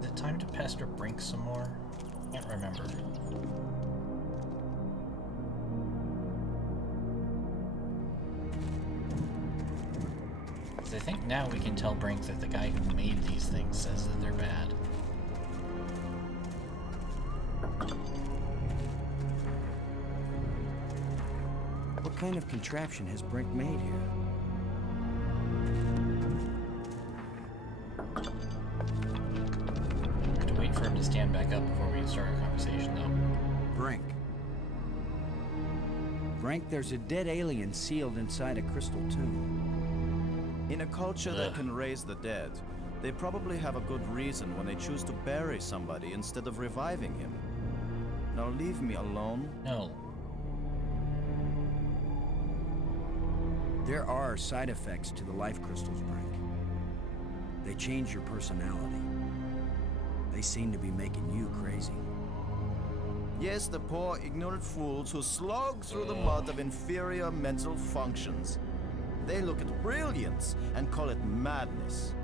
Is it time to pester Brink some more? Can't remember. I think now we can tell Brink that the guy who made these things says that they're bad. What kind of contraption has Brink made here? We have to wait for him to stand back up before we can start a conversation, though. Brink. Brink, there's a dead alien sealed inside a crystal tomb. In a culture Ugh. that can raise the dead, they probably have a good reason when they choose to bury somebody instead of reviving him. Now leave me alone. No. There are side effects to the life crystals, Brink. They change your personality. They seem to be making you crazy. Yes, the poor, ignorant fools who slog through the mud of inferior mental functions. They look at brilliance and call it madness.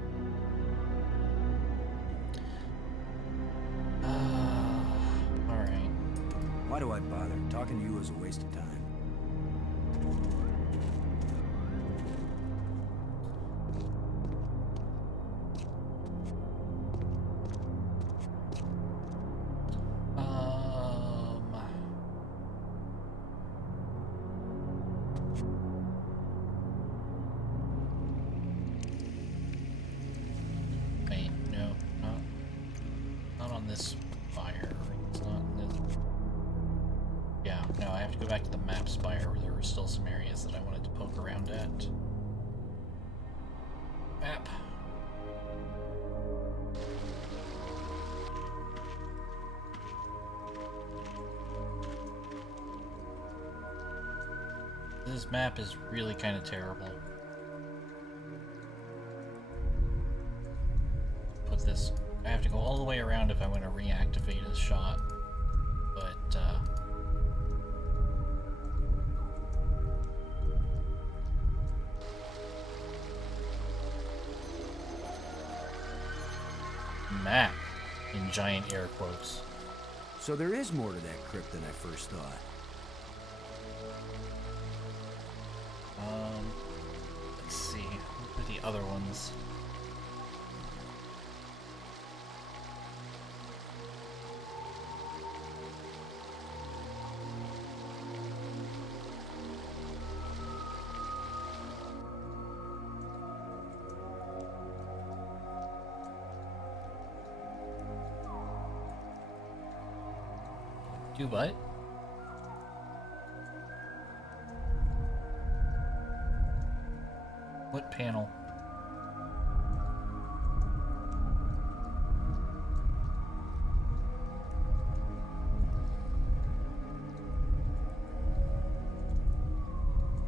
Alright. Why do I bother? Talking to you is a waste of time. Wait, no, not on this spire. It's not in this. Yeah, no, I have to go back to the map spire where there were still some areas that I wanted to poke around at. Map. This map is really kind of terrible. Put this. I have to go all the way around if I want to reactivate a shot. But, map, in giant air quotes. So there is more to that crypt than I first thought. Let's see. What are the other ones? Do what? What panel?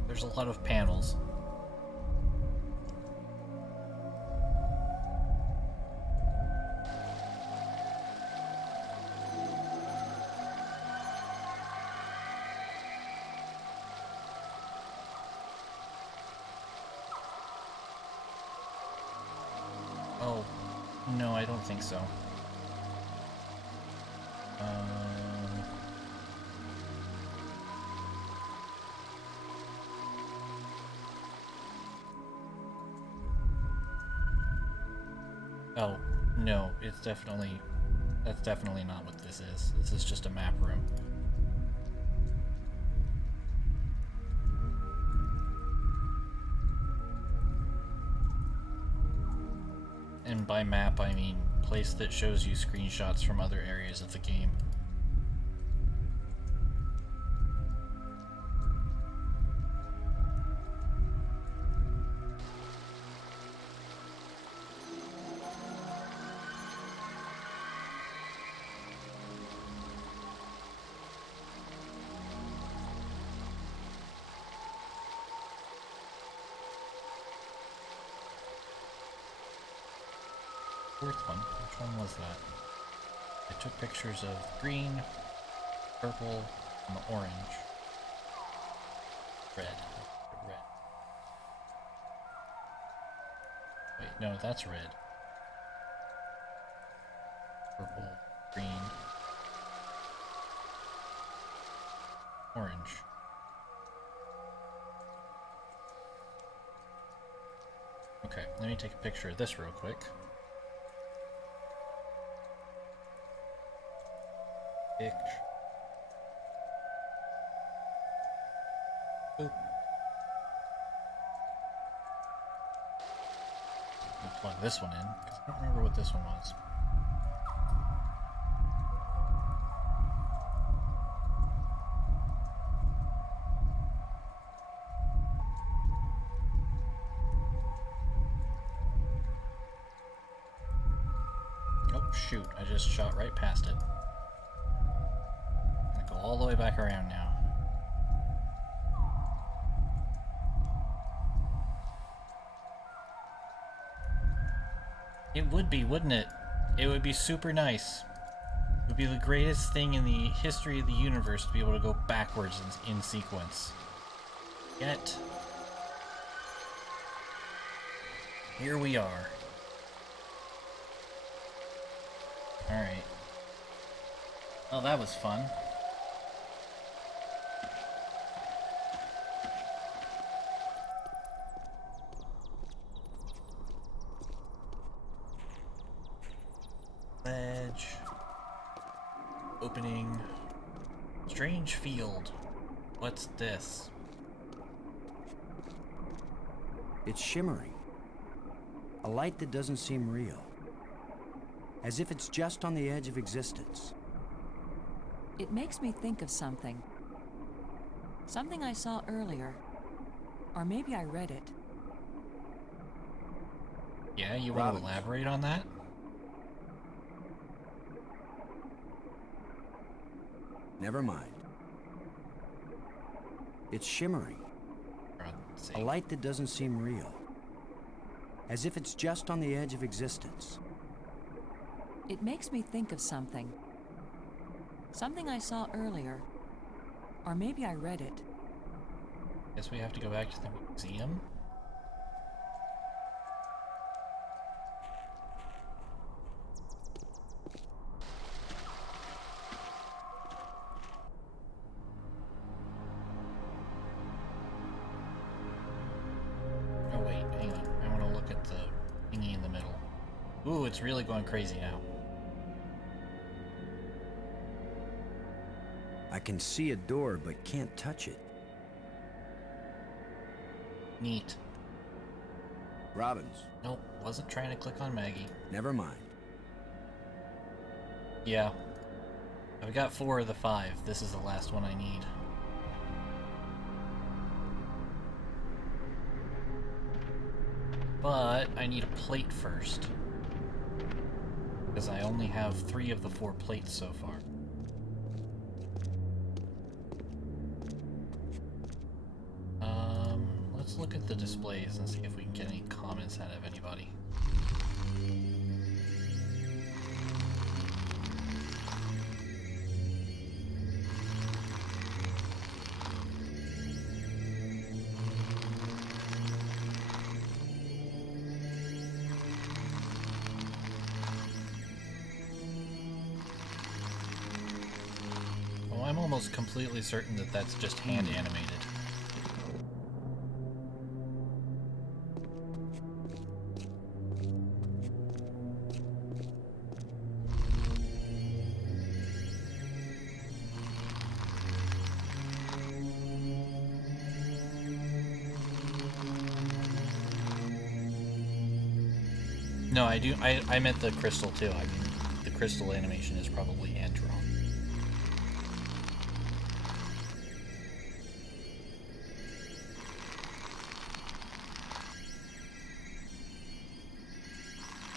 There's a lot of panels. Oh, no, I don't think so. Oh, no, it's definitely That's definitely not what this is. This is just a map room. And by map, I mean place that shows you screenshots from other areas of the game. Fourth one. Which one was that? I took pictures of green, purple, and orange. Red. Red. Wait, no, that's red. Purple, green, orange. Okay, let me take a picture of this real quick. Boop. I'll plug this one in, because I don't remember what this one was. Oh, shoot, I just shot right past it. All the way back around now. It would be, wouldn't it? It would be super nice. It would be the greatest thing in the history of the universe to be able to go backwards in sequence. Yet, here we are. Alright. Oh, that was fun. Ledge. Opening. Strange field. What's this? It's shimmering. A light that doesn't seem real. As if it's just on the edge of existence. It makes me think of something. Something I saw earlier. Or maybe I read it. Yeah, you want to elaborate on that? Never mind. It's shimmering. A light that doesn't seem real. As if it's just on the edge of existence. It makes me think of something. Something I saw earlier. Or maybe I read it. Guess we have to go back to the museum? Oh wait, hang on. I want to look at the thingy in the middle. Ooh, it's really going crazy now. I can see a door, but can't touch it. Neat. Robbins. Nope, wasn't trying to click on Maggie. Never mind. Yeah. I've got 4 of the 5. This is the last one I need. But I need a plate first. Because I only have 3 of the 4 plates so far. Let's look at the displays and see if we can get any comments out of anybody. Well, I'm almost completely certain that that's just hand animated. No, I do. I meant the crystal too. I mean, the crystal animation is probably hand drawn.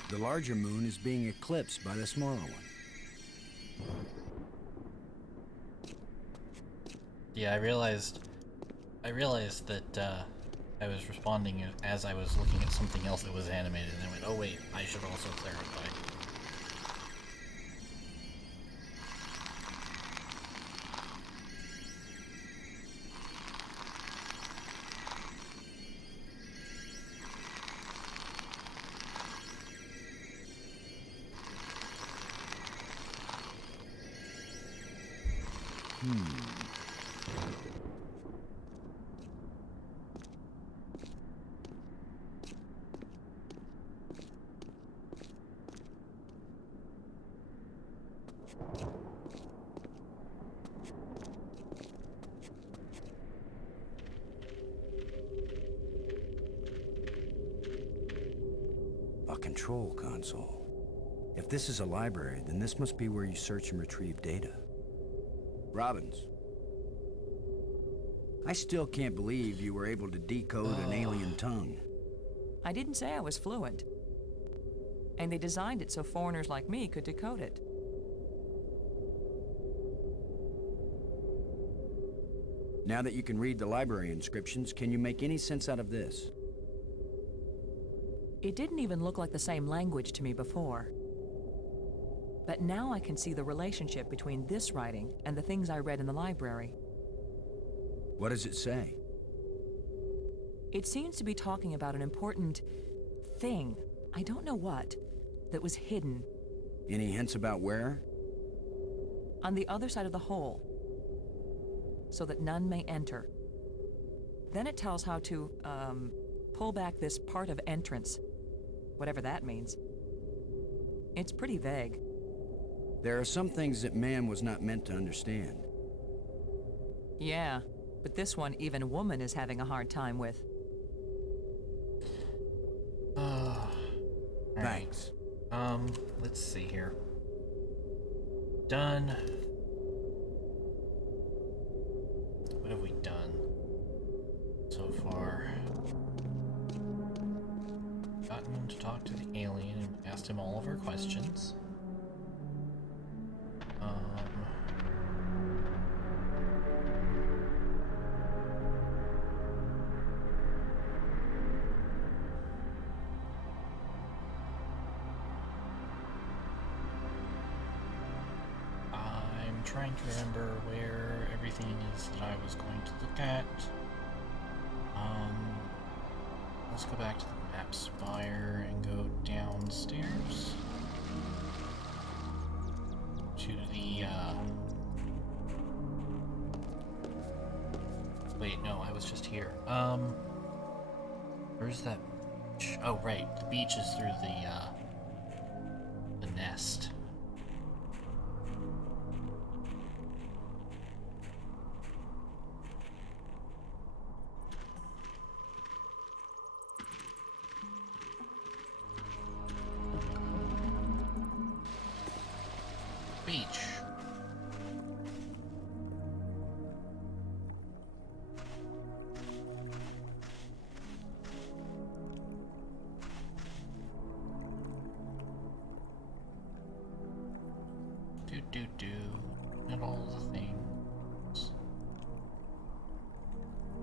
The larger moon is being eclipsed by the smaller one. Yeah, I realized that I was responding as I was looking at something else that was animated, and I went, "Oh wait, I should also clarify." A control console. If this is a library, then this must be where you search and retrieve data. Robbins. I still can't believe you were able to decode an alien tongue. I didn't say I was fluent. And they designed it so foreigners like me could decode it. Now that you can read the library inscriptions, can you make any sense out of this? It didn't even look like the same language to me before. But now I can see the relationship between this writing and the things I read in the library. What does it say? It seems to be talking about an important thing, I don't know what, that was hidden Any hints about where? on the other side of the hole, so that none may enter. Then it tells how to, pull back this part of entrance, whatever that means. It's pretty vague. There are some things that man was not meant to understand. Yeah, but this one even woman is having a hard time with. Alright. Thanks. Let's see here. Done. What have we done so far? Gotten to talk to the alien and asked him all of our questions. I'm trying to remember where everything is that I was going to look at. Let's go back to the map spire and go downstairs to the, wait, no, I was just here. Where's that beach? Oh, right, the beach is through the nest. Beach. Do and all the things.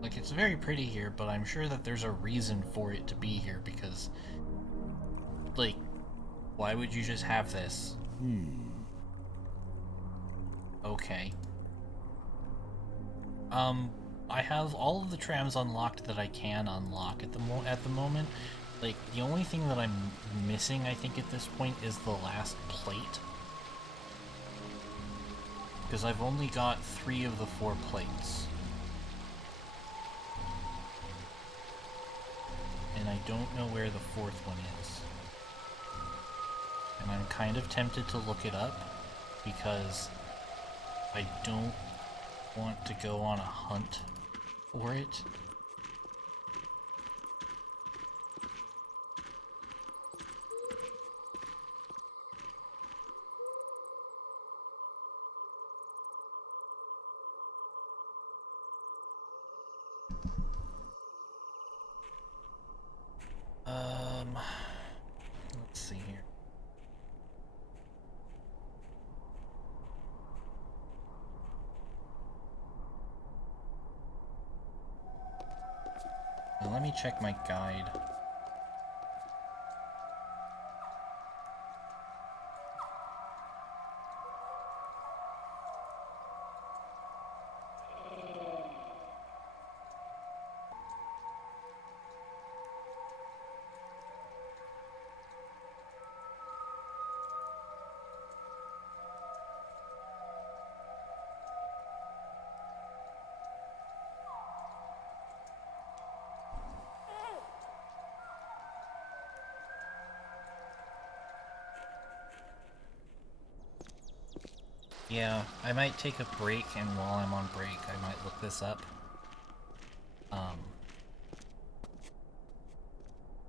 Like, it's very pretty here, but I'm sure that there's a reason for it to be here because, like, why would you just have this? Okay. I have all of the trams unlocked that I can unlock at the moment. Like, the only thing that I'm missing, I think, at this point is the last plate. Because I've only got 3 of the 4 plates. And I don't know where the 4th one is. And I'm kind of tempted to look it up, because I don't want to go on a hunt for it. Let's see here. Now let me check my guide. Yeah, I might take a break, and while I'm on break, I might look this up.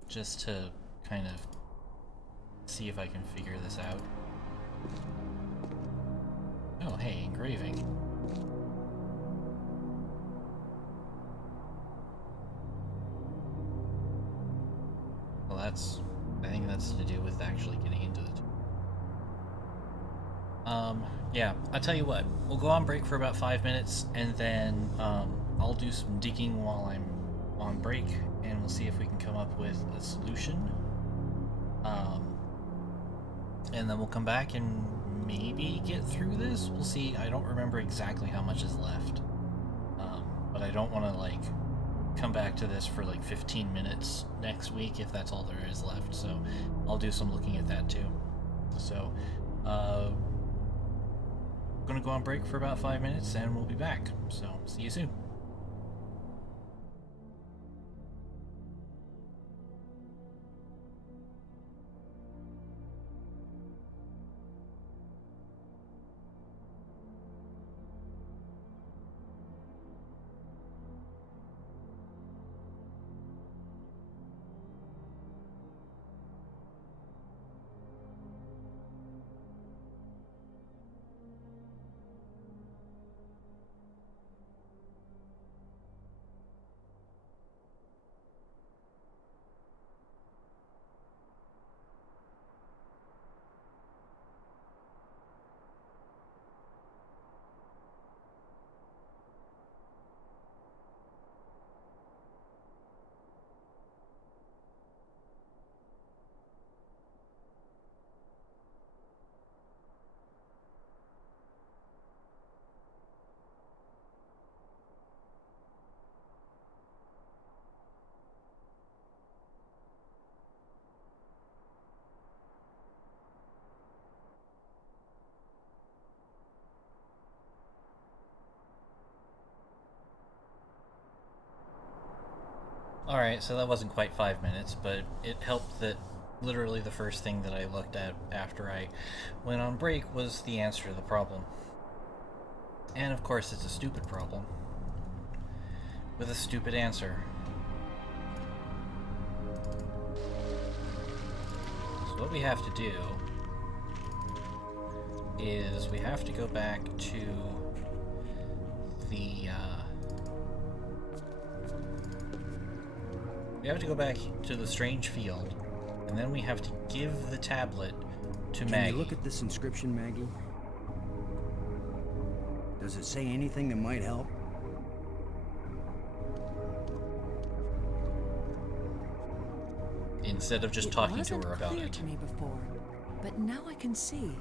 Just to kind of see if I can figure this out. Oh, hey, engraving. Well, I think that's to do with actually getting into the yeah, I'll tell you what, we'll go on break for about 5 minutes, and then, I'll do some digging while I'm on break, and we'll see if we can come up with a solution. And then we'll come back and maybe get through this. We'll see. I don't remember exactly how much is left. But I don't want to, like, come back to this for, like, 15 minutes next week if that's all there is left. So I'll do some looking at that, too. So, gonna go on break for about 5 minutes, and we'll be back. So, see you soon. Alright, so that wasn't quite 5 minutes, but it helped that literally the first thing that I looked at after I went on break was the answer to the problem. And of course it's a stupid problem. With a stupid answer. So what we have to do is we have to go back to the we have to go back to the strange field, and then we have to give the tablet to Maggie. Can you look at this inscription, Maggie? Does it say anything that might help? Instead of just talking to her about it. It wasn't clear it. to me before, but now I can see.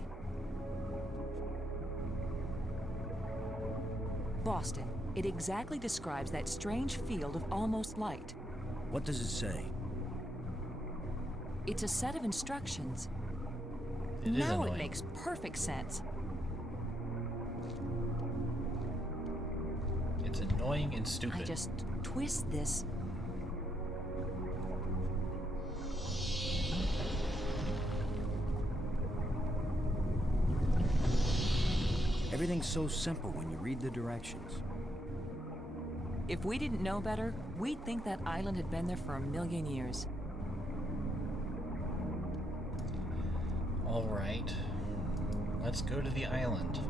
Boston. It exactly describes that strange field of almost light. What does it say? It's a set of instructions. It is Now annoying. it makes perfect sense. It's annoying and stupid. I just twist this. Everything's so simple when you read the directions. If we didn't know better, we'd think that island had been there for 1,000,000 years. Alright. Let's go to the island.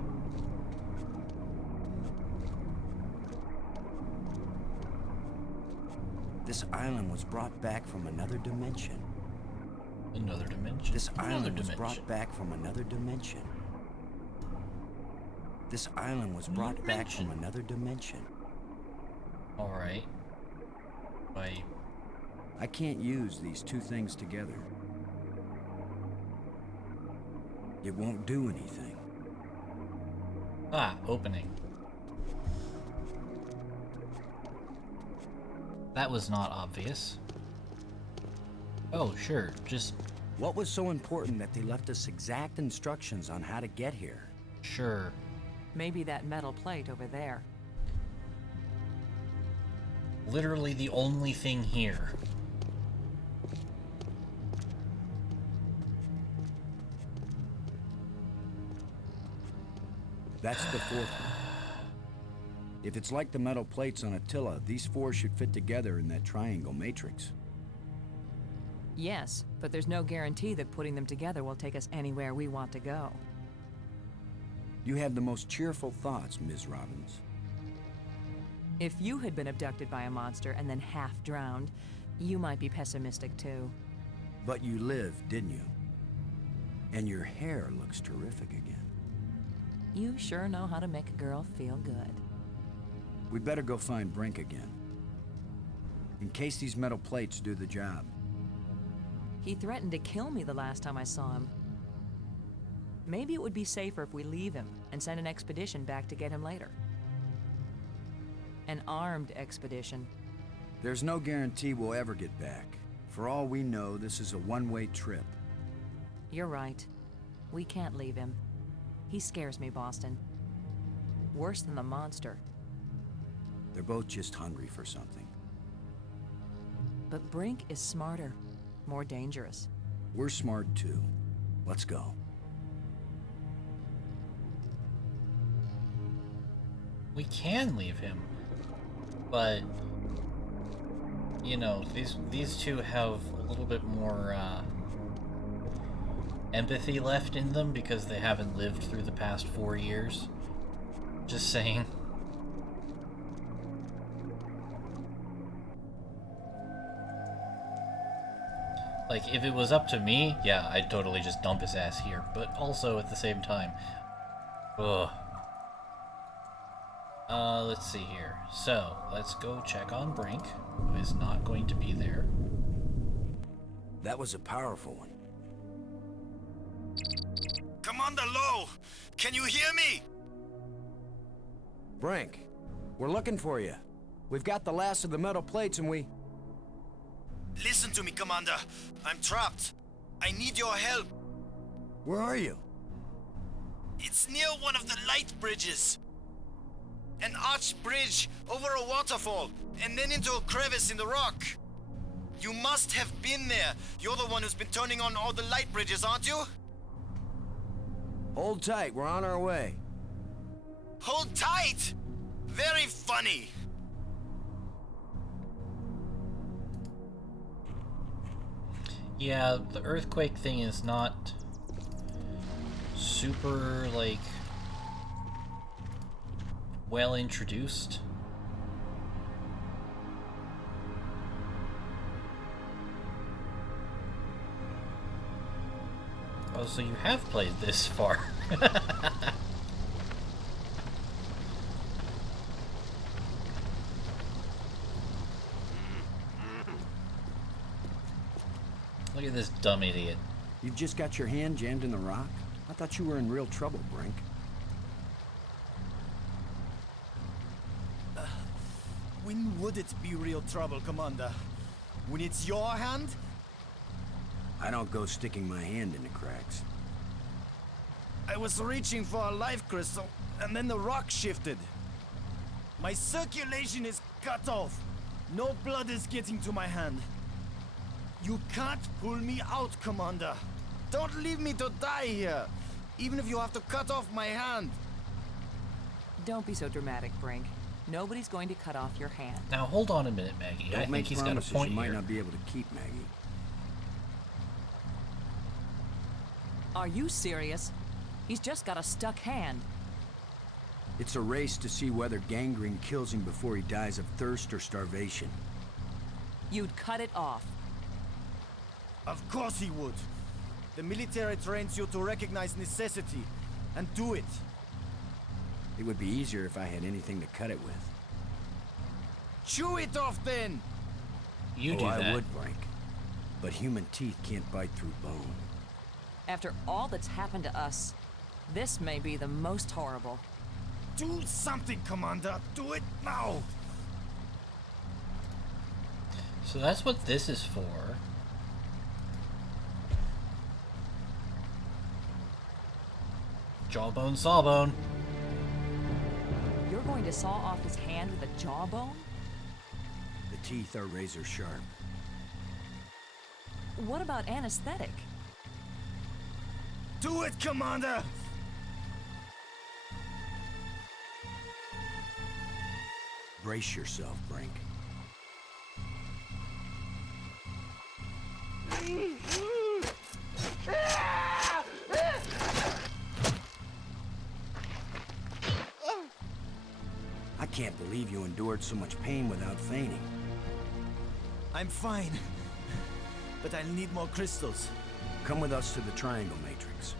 This island was brought back from another dimension. Another dimension. This Another island was dimension. brought back from another dimension. This island was brought back from another dimension. Alright. I can't use these two things together. It won't do anything. Ah, opening. That was not obvious. Oh, sure, just... What was so important that they left us exact instructions on how to get here? Sure. Maybe that metal plate over there. Literally the only thing here. That's the fourth one. If it's like the metal plates on Attila, these four should fit together in that triangle matrix. Yes, but there's no guarantee that putting them together will take us anywhere we want to go. You have the most cheerful thoughts, Ms. Robbins. If you had been abducted by a monster and then half drowned, you might be pessimistic too. But you lived, didn't you? And your hair looks terrific again. You sure know how to make a girl feel good. We'd better go find Brink again. In case these metal plates do the job. He threatened to kill me the last time I saw him. Maybe it would be safer if we leave him and send an expedition back to get him later. An armed expedition. There's no guarantee we'll ever get back. For all we know, this is a one-way trip. You're right. We can't leave him. He scares me, Boston. Worse than the monster. They're both just hungry for something. But Brink is smarter, more dangerous. We're smart too. Let's go. We can leave him. But you know, these two have a little bit more empathy left in them because they haven't lived through the past 4 years. Just saying. Like, if it was up to me, yeah, I'd totally just dump his ass here. But also, at the same time, ugh. Let's see here. So, let's go check on Brink, who is not going to be there. That was a powerful one. Commander Lowe! Can you hear me? Brink, we're looking for you. We've got the last of the metal plates and we... Listen to me, Commander. I'm trapped. I need your help. Where are you? It's near one of the light bridges. An arched bridge over a waterfall, and then into a crevice in the rock. You must have been there. You're the one who's been turning on all the light bridges, aren't you? Hold tight, we're on our way. Hold tight! Very funny. Yeah, the earthquake thing is not super, like, well introduced. Oh, so you have played this far. Look at this dumb idiot. You've just got your hand jammed in the rock? I thought you were in real trouble, Brink. When would it be real trouble, Commander? When it's your hand? I don't go sticking my hand in the cracks. I was reaching for a life crystal, and then the rock shifted. My circulation is cut off. No blood is getting to my hand. You can't pull me out, Commander. Don't leave me to die here, even if you have to cut off my hand. Don't be so dramatic, Brink. Nobody's going to cut off your hand. Now hold on a minute, Maggie. Don't I make think he's got a promises point you might here. not be able to keep, Maggie. Are you serious? He's just got a stuck hand. It's a race to see whether gangrene kills him before he dies of thirst or starvation. You'd cut it off. Of course he would. The military trains you to recognize necessity and do it. It would be easier if I had anything to cut it with. Chew it off then! You Oh, do I that. would, Frank. But human teeth can't bite through bone. After all that's happened to us, this may be the most horrible. Do something, Commander! Do it now! So that's what this is for. Jawbone, sawbone. You're going to saw off his hand with a jawbone? The teeth are razor sharp. What about anesthetic? Do it, Commander! Brace yourself, Brink. I can't believe you endured so much pain without fainting. I'm fine. But I'll need more crystals. Come with us to the Triangle Matrix.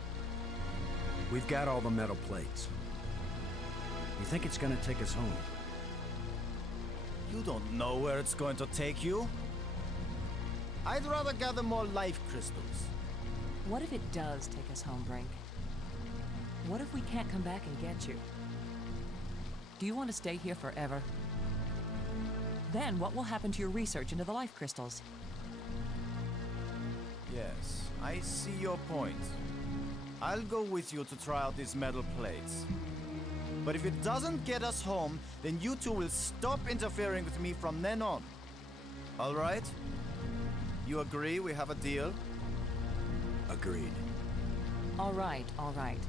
We've got all the metal plates. You think it's gonna take us home? You don't know where it's going to take you. I'd rather gather more life crystals. What if it does take us home, Brink? What if we can't come back and get you? Do you want to stay here forever? Then what will happen to your research into the life crystals? Yes, I see your point. I'll go with you to try out these metal plates. But if it doesn't get us home, then you two will stop interfering with me from then on. All right? You agree we have a deal? Agreed. All right, all right.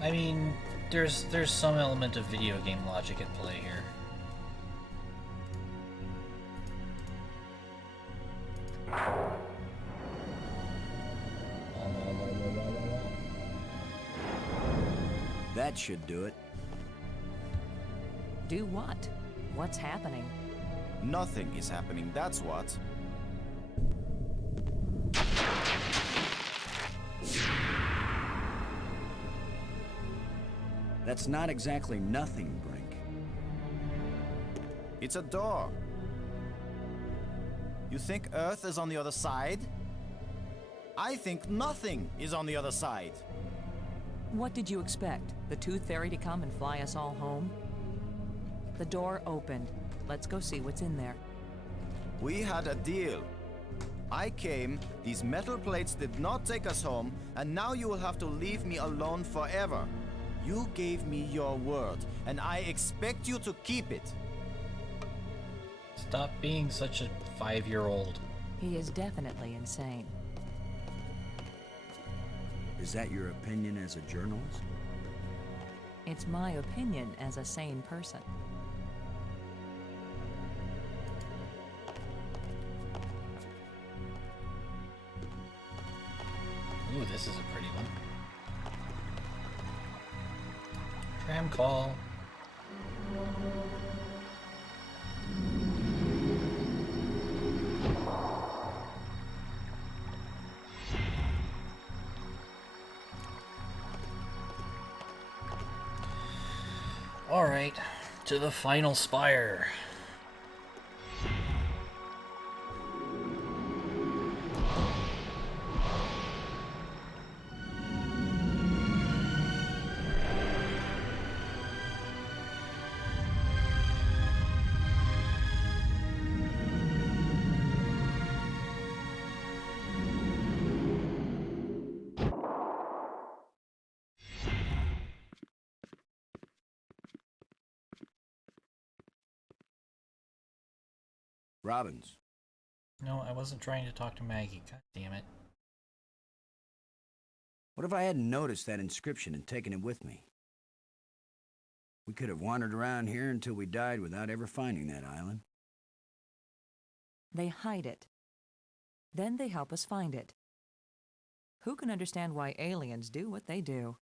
I mean, there's some element of video game logic at play here. That should do it. Do what? What's happening? Nothing is happening, that's what. That's not exactly nothing, Brink. It's a door. You think Earth is on the other side? I think nothing is on the other side. What did you expect? The Tooth Fairy to come and fly us all home? The door opened. Let's go see what's in there. We had a deal. I came, these metal plates did not take us home, and now you will have to leave me alone forever. You gave me your word, and I expect you to keep it. Stop being such a 5-year-old. He is definitely insane. Is that your opinion as a journalist? It's my opinion as a sane person. Ooh, this is a pretty one. Tram call. All right, to the final spire. Robbins. No, I wasn't trying to talk to Maggie. God damn it. What if I hadn't noticed that inscription and taken it with me? We could have wandered around here until we died without ever finding that island. They hide it. Then they help us find it. Who can understand why aliens do what they do?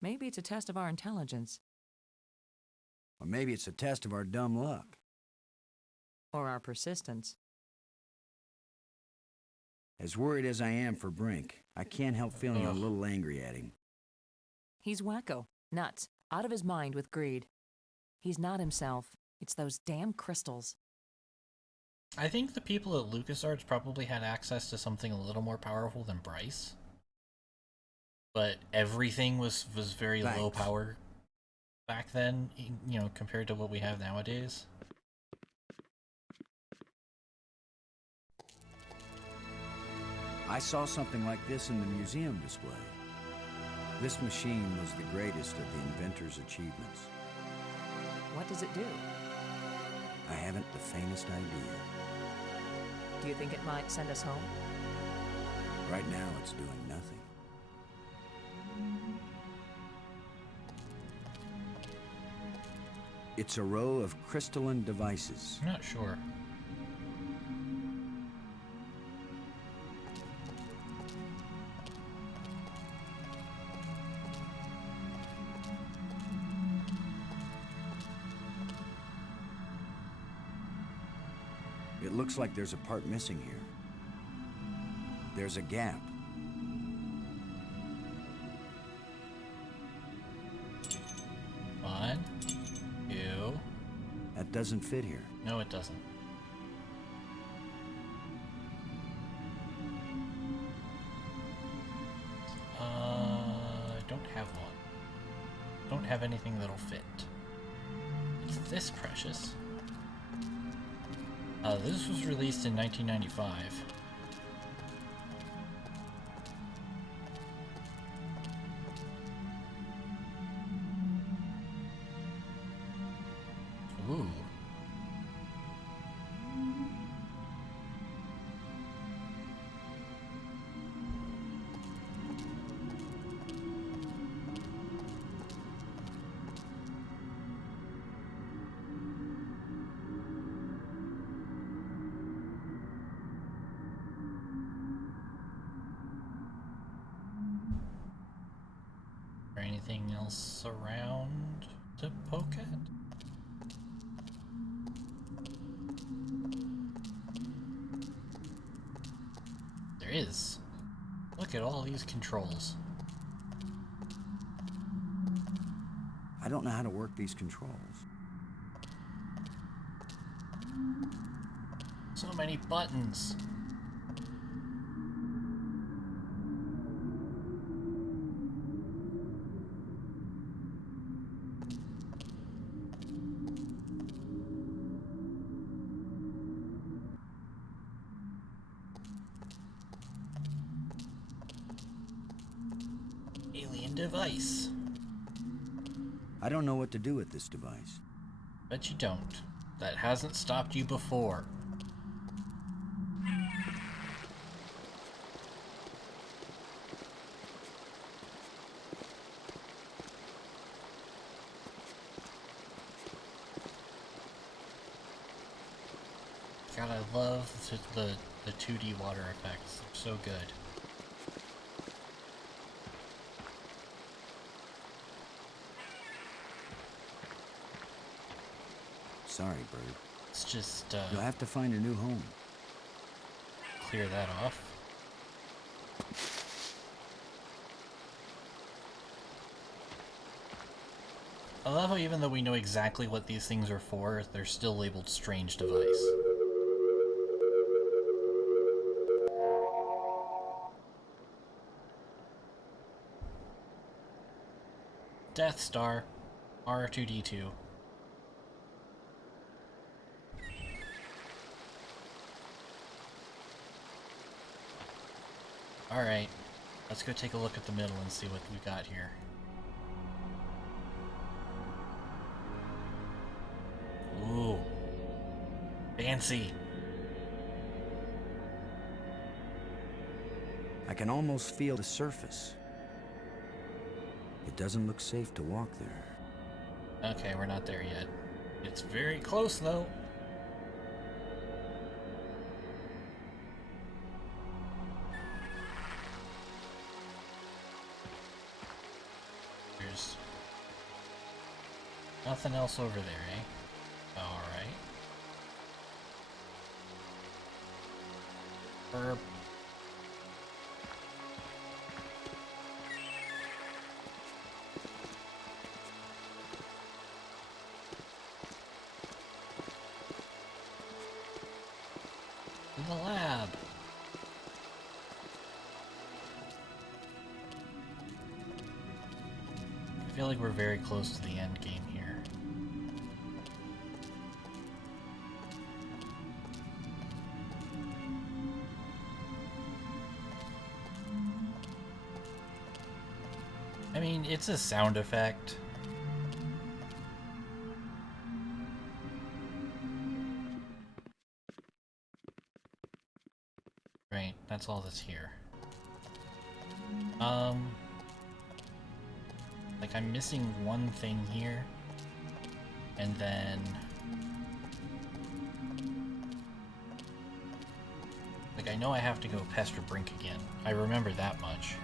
Maybe it's a test of our intelligence. Or maybe it's a test of our dumb luck. Or our persistence. As worried as I am for Brink, I can't help feeling a Ugh. little angry at him. He's wacko. Nuts. Out of his mind with greed. He's not himself. It's those damn crystals. I think the people at LucasArts probably had access to something a little more powerful than Bryce. But everything was very low Thanks. power back then, you know, compared to what we have nowadays. I saw something like this in the museum display. This machine was the greatest of the inventor's achievements. What does it do? I haven't the faintest idea. Do you think it might send us home? Right now, it's doing nothing. It's a row of crystalline devices. I'm not sure. It looks like there's a part missing here. There's a gap. One, two. That doesn't fit here. No, it doesn't. I don't have one. Don't have anything that'll fit. Is this precious? This was released in 1995. Ooh. Or anything else around to poke at? There is. Look at all these controls. I don't know how to work these controls. So many buttons. Alien device. I don't know what to do with this device. Bet you don't. That hasn't stopped you before. God, I love the 2D water effects. They're so good. Sorry, Bird. Let's just You'll have to find a new home. clear that off. I love how even though we know exactly what these things are for, they're still labeled strange device. Death Star, R2-D2. Alright, let's go take a look at the middle and see what we got here. Ooh. Fancy. I can almost feel the surface. It doesn't look safe to walk there. Okay, we're not there yet. It's very close, though. There's Nothing else over there, eh? Alright. Burp. In the lab. I feel like we're very close to the end game here. I mean, it's a sound effect. Right, that's all that's here. Like I'm missing one thing here, and then like I know I have to go pester Brink again. I remember that much.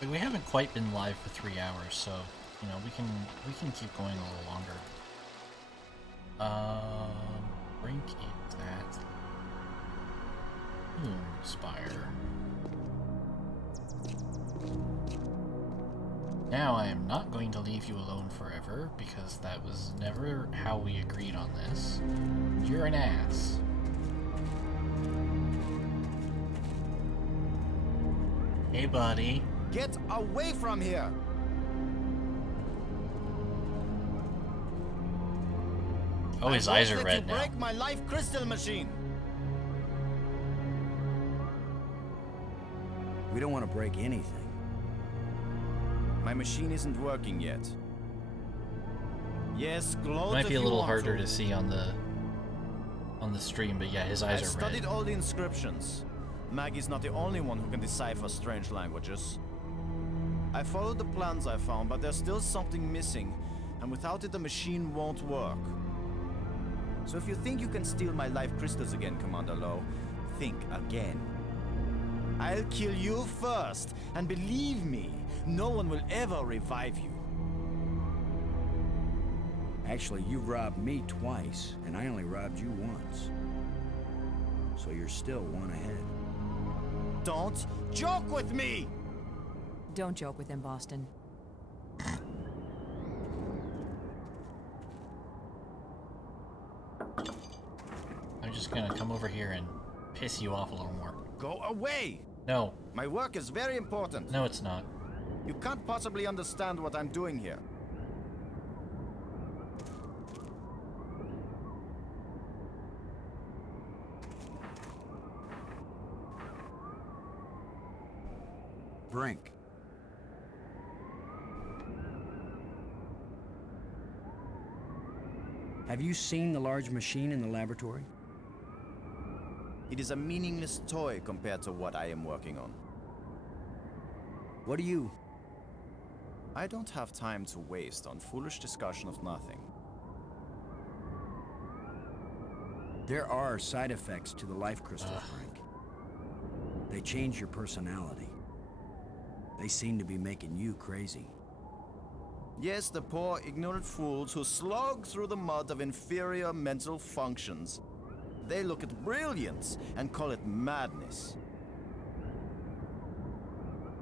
Like, we haven't quite been live for 3 hours, so you know we can keep going a little longer. Brink is at Spire. Now I am not going to leave you alone forever, because that was never how we agreed on this. You're an ass. Hey, buddy. Get away from here! Oh, his eyes are red now. Break my life crystal machine. We don't want to break anything. My machine isn't working yet. Yes, gloat Might be if a you little want harder to to see on the stream, but yeah, his eyes I are studied red. all the inscriptions. Maggie's not the only one who can decipher strange languages. I followed the plans I found, but there's still something missing, and without it the machine won't work. So if you think you can steal my life crystals again, Commander Lowe, think again. I'll kill you first, and believe me, no one will ever revive you. Actually, you've robbed me twice, and I only robbed you once. So you're still one ahead. Don't joke with me! Don't joke with him, Boston. I'm just gonna come over here and piss you off a little more. Go away! No. My work is very important. No, it's not. You can't possibly understand what I'm doing here. Brink. Have you seen the large machine in the laboratory? It is a meaningless toy compared to what I am working on. What do you... I don't have time to waste on foolish discussion of nothing. There are side effects to the life crystal, Frank. They change your personality. They seem to be making you crazy. Yes, the poor, ignorant fools who slog through the mud of inferior mental functions. They look at brilliance and call it madness.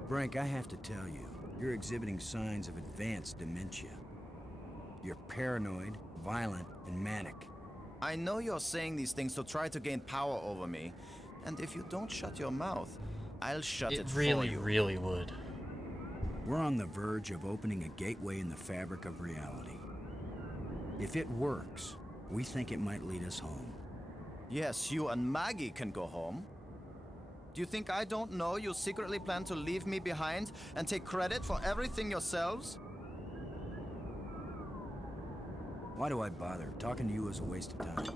Brink, I have to tell you, you're exhibiting signs of advanced dementia. You're paranoid, violent, and manic. I know you're saying these things to try to gain power over me, and if you don't shut your mouth, I'll shut it for you. It really would. We're on the verge of opening a gateway in the fabric of reality. If it works, we think it might lead us home. Yes, you and Maggie can go home. Do you think I don't know you secretly plan to leave me behind and take credit for everything yourselves? Why do I bother? Talking to you is a waste of time.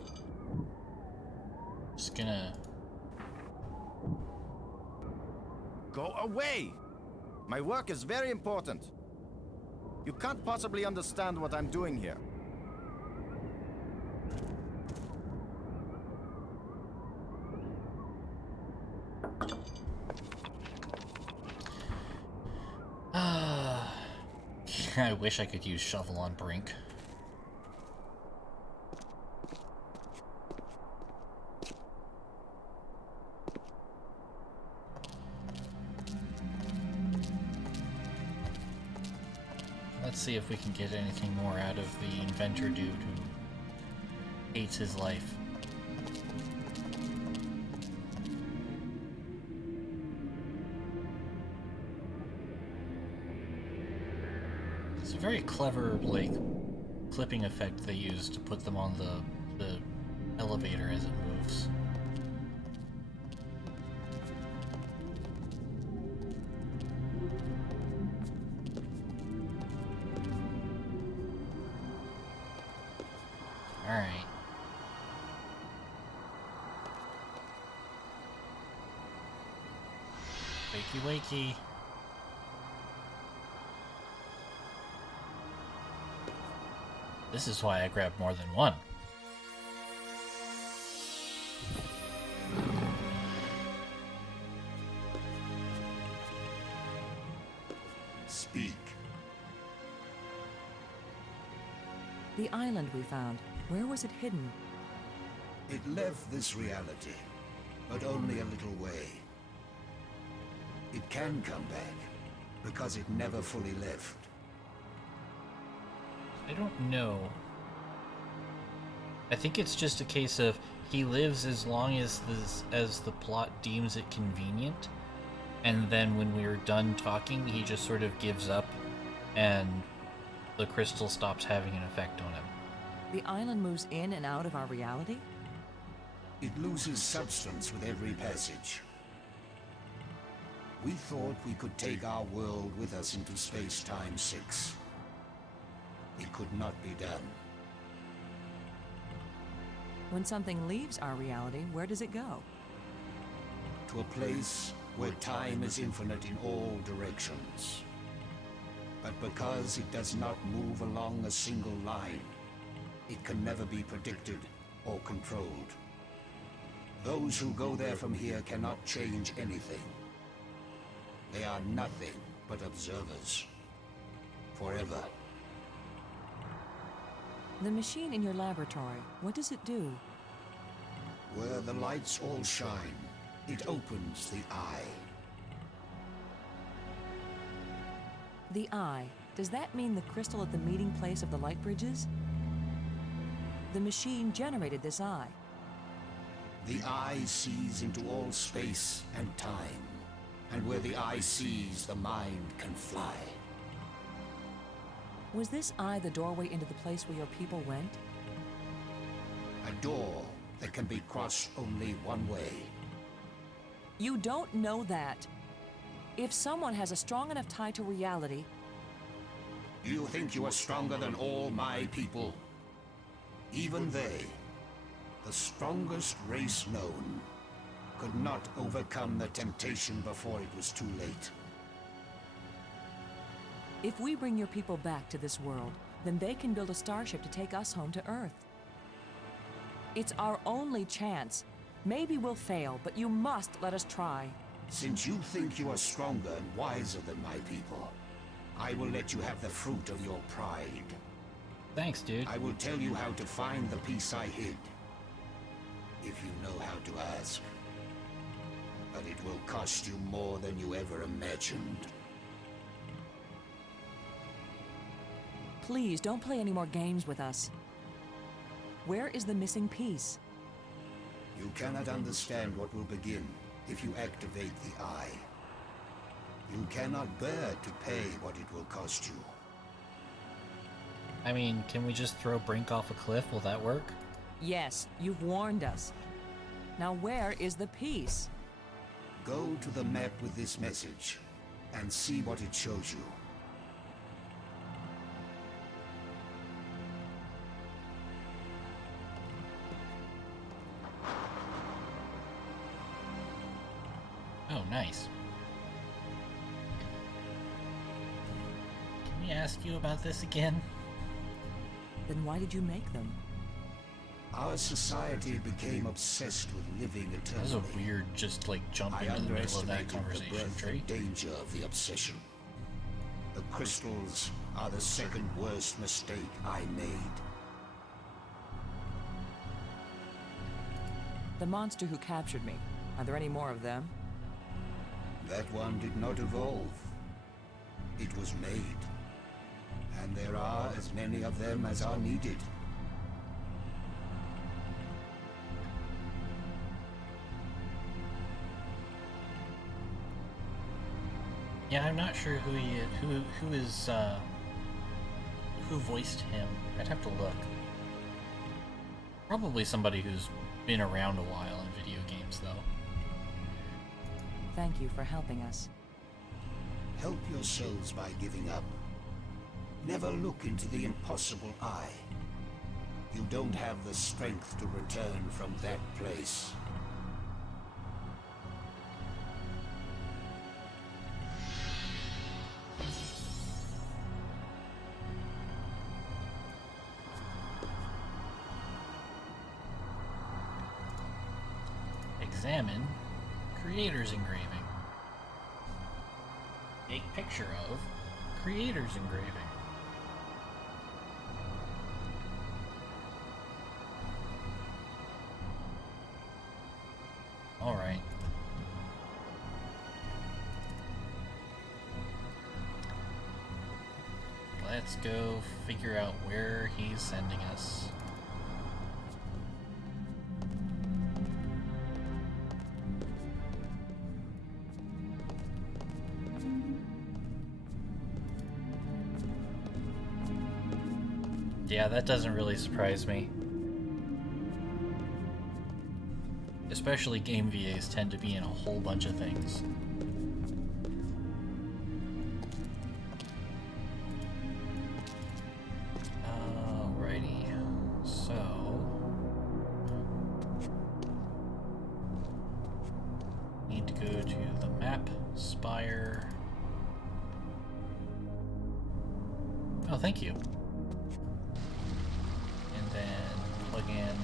Just gonna... Go away! My work is very important. You can't possibly understand what I'm doing here. I wish I could use shovel on Brink. Let's see if we can get anything more out of the inventor dude who hates his life. It's a very clever, like, clipping effect they use to put them on the elevator as it moves. Alright. Wakey wakey. This is why I grabbed more than one. Speak. The island we found, where was it hidden? It left this reality, but only a little way. It can come back, because it never fully left. I don't know. I think it's just a case of he lives as long as the plot deems it convenient, and then when we're done talking, he just sort of gives up, and the crystal stops having an effect on him. The island moves in and out of our reality? It loses substance with every passage. We thought we could take our world with us into space-time 6. It could not be done. When something leaves our reality, where does it go? To a place where time is infinite in all directions. But because it does not move along a single line, it can never be predicted or controlled. Those who go there from here cannot change anything. They are nothing but observers. Forever. The machine in your laboratory, what does it do? Where the lights all shine, it opens the eye. The eye. Does that mean the crystal at the meeting place of the light bridges? The machine generated this eye. The eye sees into all space and time. And where the eye sees, the mind can fly. Was this eye the doorway into the place where your people went? A door that can be crossed only one way. You don't know that. If someone has a strong enough tie to reality... You think you are stronger than all my people? Even they, the strongest race known, could not overcome the temptation before it was too late. If we bring your people back to this world, then they can build a starship to take us home to Earth. It's our only chance. Maybe we'll fail, but you must let us try. Since you think you are stronger and wiser than my people, I will let you have the fruit of your pride. Thanks, dude. I will tell you how to find the piece I hid. If you know how to ask. But it will cost you more than you ever imagined. Please, don't play any more games with us. Where is the missing piece? You cannot understand what will begin if you activate the eye. You cannot bear to pay what it will cost you. I mean, can we just throw Brink off a cliff? Will that work? Yes, you've warned us. Now where is the piece? Go to the map with this message and see what it shows you. Oh, nice. Can we ask you about this again? Then why did you make them? Our society became obsessed with living That was a eternally. weird, just like jump I into the middle of that underestimated the conversation, breadth Trey. and danger of the obsession. The crystals are the second worst mistake I made. The monster who captured me. Are there any more of them? That one did not evolve. It was made. And there are as many of them as are needed. Yeah, I'm not sure who he is, who voiced him. I'd have to look. Probably somebody who's been around a while in video games, though. Thank you for helping us. Help yourselves by giving up. Never look into the impossible eye. You don't have the strength to return from that place. Examine creator's engraving. Take picture of creator's engraving. All right. Let's go figure out where he's sending us. Yeah, that doesn't really surprise me. Especially game VAs tend to be in a whole bunch of things. Alrighty, so... need to go to the map, Spire... Oh, thank you. And then plug in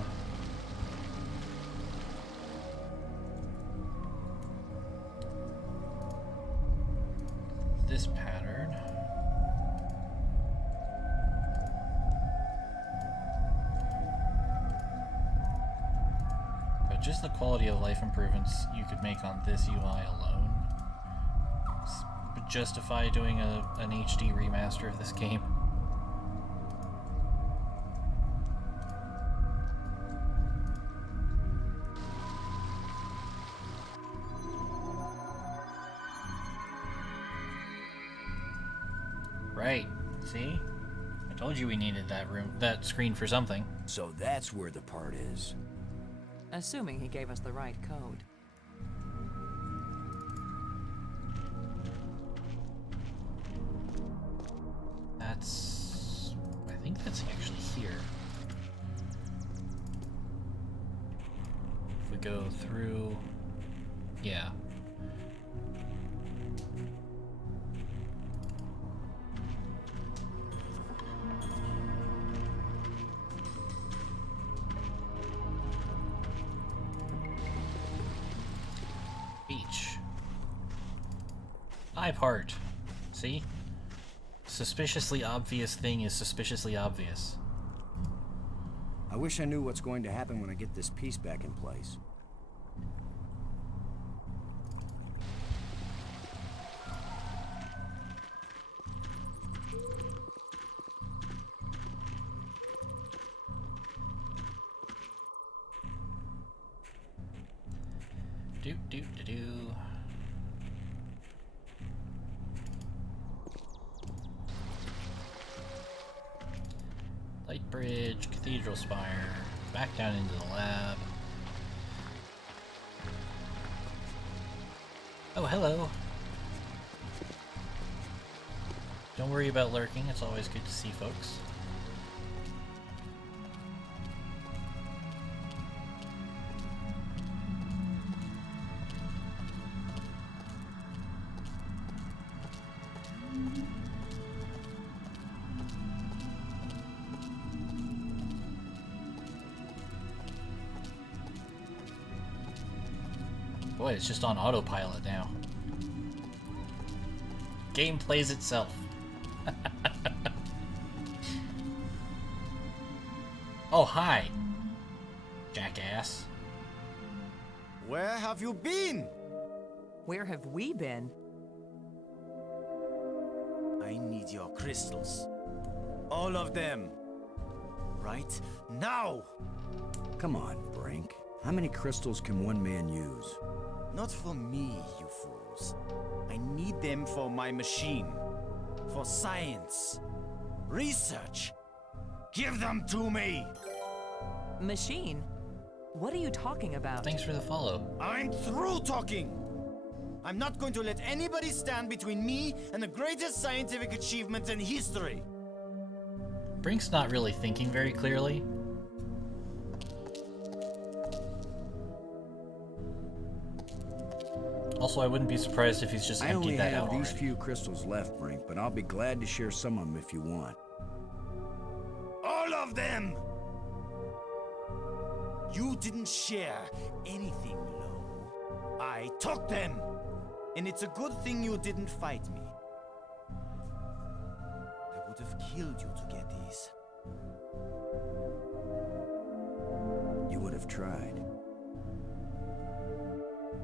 this pattern. But just the quality of life improvements you could make on this UI alone would justify doing an HD remaster of this game. Right. See? I told you we needed that screen for something. So that's where the part is. Assuming he gave us the right code. I think that's actually here. If we go through... Yeah. Beach. Eye part. See? Suspiciously obvious thing is suspiciously obvious. I wish I knew what's going to happen when I get this piece back in place. Do. Light Bridge, Cathedral Spire, back down into the lab. Oh, hello. Don't worry about lurking, it's always good to see folks. Boy, it's just on autopilot now. Game plays itself. Oh, hi, jackass. Where have you been? Where have we been? I need your crystals. All of them. Right now! Come on, Brink. How many crystals can one man use? Not for me, you fools. I need them for my machine. For science. Research. Give them to me! Machine? What are you talking about? Thanks for the follow. I'm through talking! I'm not going to let anybody stand between me and the greatest scientific achievement in history. Brink's not really thinking very clearly. Also, I wouldn't be surprised if he's just I only emptied that have out these already. few crystals left, Brink, but I'll be glad to share some of them if you want. All of them! You didn't share anything, Lo. I took them! And it's a good thing you didn't fight me. I would have killed you to get these. You would have tried.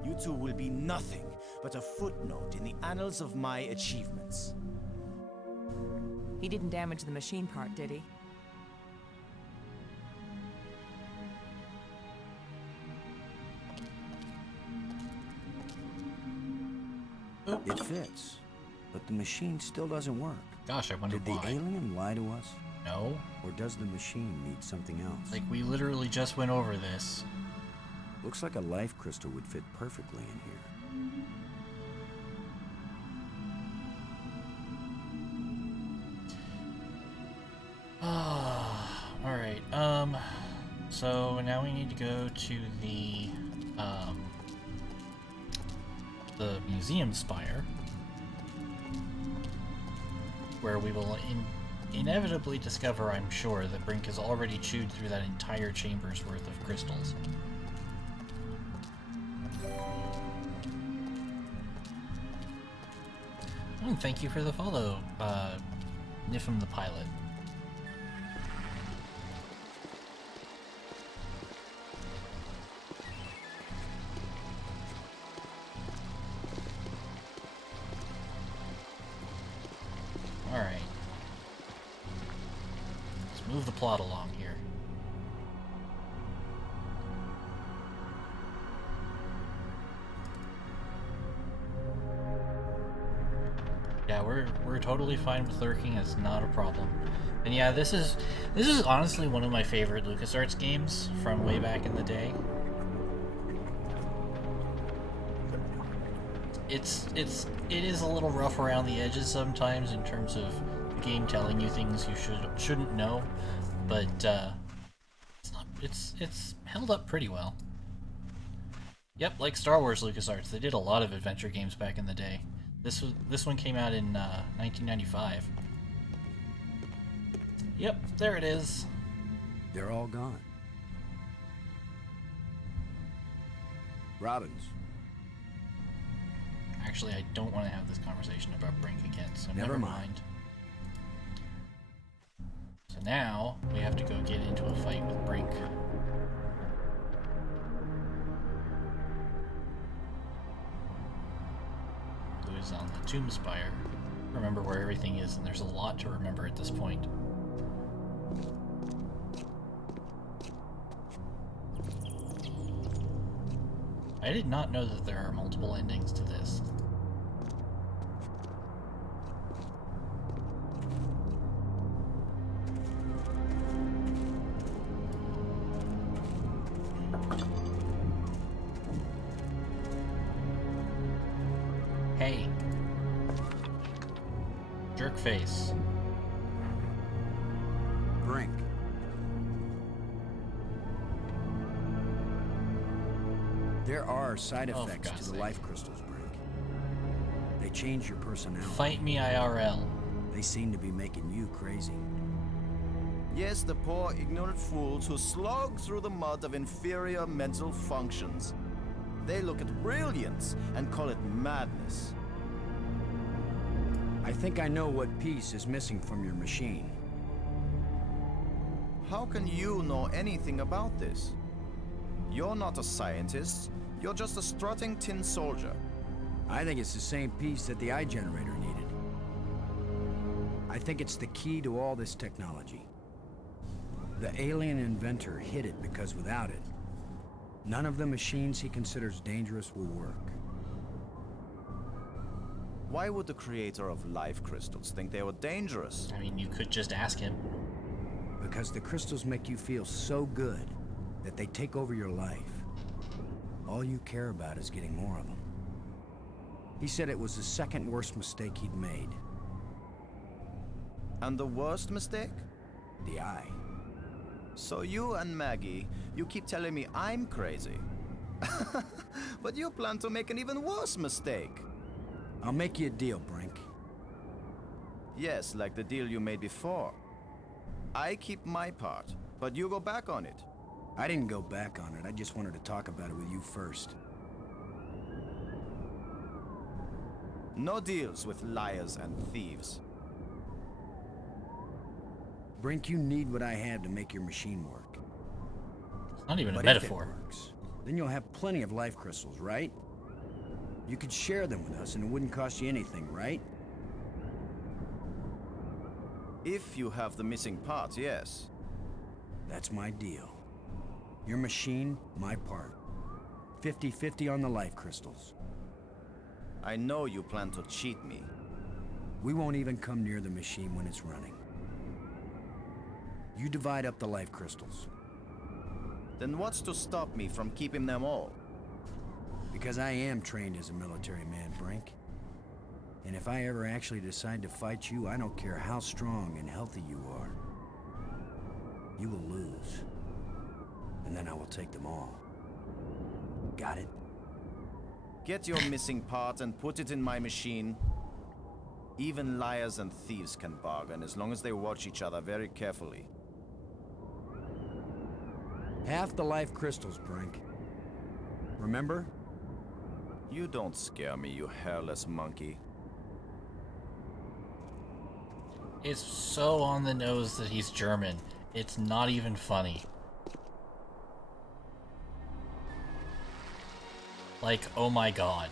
You two will be nothing but a footnote in the annals of my achievements. He didn't damage the machine part, did he? It fits, but the machine still doesn't work. Gosh, I wonder Did the why. alien lie to us? No, Or does the machine need something else? like we literally just went over this. Looks like a life crystal would fit perfectly in here. Alright, so now we need to go to the museum spire, where we will inevitably discover, I'm sure, that Brink has already chewed through that entire chamber's worth of crystals. And thank you for the follow, Nifim the Pilot. Alright. Let's move the plot along here. Yeah, we're totally fine with lurking. It's not a problem. And yeah, this is honestly one of my favorite LucasArts games from way back in the day. It is a little rough around the edges sometimes in terms of the game telling you things you shouldn't know, but it's held up pretty well. Yep, like Star Wars LucasArts, they did a lot of adventure games back in the day. This one came out in 1995. Yep, there it is. They're all gone. Robbins. Actually, I don't want to have this conversation about Brink again, so Never never mind. mind. So now, we have to go get into a fight with Brink. Who is on the Tomb Spire. Remember where everything is, and there's a lot to remember at this point. I did not know that there are multiple endings to this. Hey. Jerk face. Brink. There are side Oh, for effects God's to the sake. life crystals, Brink. They change your personality. Fight me IRL. They seem to be making you crazy. Yes, the poor, ignorant fools who slog through the mud of inferior mental functions. They look at brilliance and call it madness. I think I know what piece is missing from your machine. How can you know anything about this? You're not a scientist. You're just a strutting tin soldier. I think it's the same piece that the eye generator needed. I think it's the key to all this technology. The alien inventor hid it because without it, none of the machines he considers dangerous will work. Why would the creator of life crystals think they were dangerous? I mean, you could just ask him. Because the crystals make you feel so good that they take over your life. All you care about is getting more of them. He said it was the second worst mistake he'd made. And the worst mistake? The eye. So you and Maggie, you keep telling me I'm crazy. But you plan to make an even worse mistake. I'll make you a deal, Brink. Yes, like the deal you made before. I keep my part, but you go back on it. I didn't go back on it. I just wanted to talk about it with you first. No deals with liars and thieves. Brink, you need what I have to make your machine work. It's not even a But metaphor. if it works, then you'll have plenty of life crystals, right? You could share them with us and it wouldn't cost you anything, right? If you have the missing parts, yes. That's my deal. Your machine, my part. 50-50 on the life crystals. I know you plan to cheat me. We won't even come near the machine when it's running. You divide up the life crystals. Then what's to stop me from keeping them all? Because I am trained as a military man, Brink. And if I ever actually decide to fight you, I don't care how strong and healthy you are. You will lose. And then I will take them all. Got it? Get your missing part and put it in my machine. Even liars and thieves can bargain as long as they watch each other very carefully. Half the life crystals, Brink. Remember? You don't scare me, you hairless monkey. It's so on the nose that he's German. It's not even funny. Like, oh my god.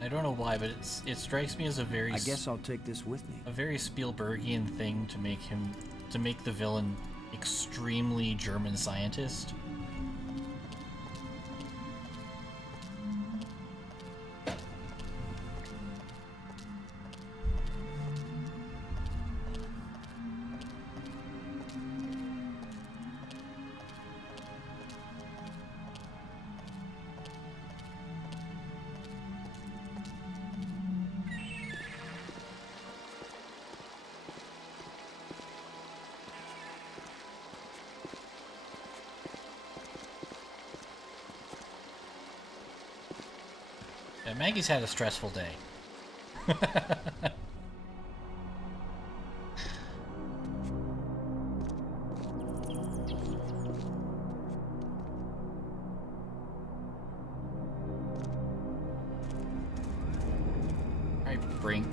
I don't know why, but it strikes me as a very I guess I'll take this with me. a very Spielbergian thing to make the villain extremely German scientist. Yeah, Maggie's had a stressful day. Alright, Brink,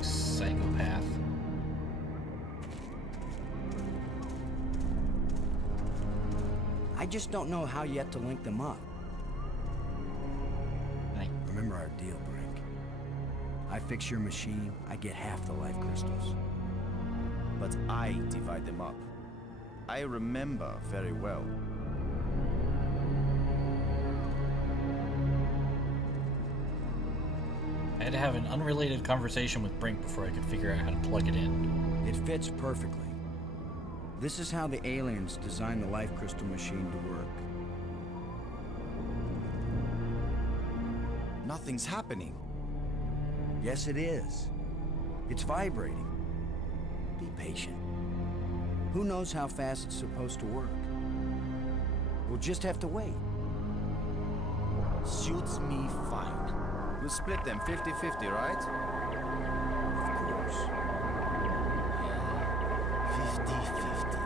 psychopath. I just don't know how yet to link them up. I Remember our deal, Brink. I fix your machine, I get half the life crystals. But I divide them up. I remember very well. I had to have an unrelated conversation with Brink before I could figure out how to plug it in. It fits perfectly. This is how the aliens designed the life crystal machine to work. Nothing's happening. Yes, it is. It's vibrating. Be patient. Who knows how fast it's supposed to work? We'll just have to wait. Suits me fine. We'll split them 50-50, right? Of course. 50-50.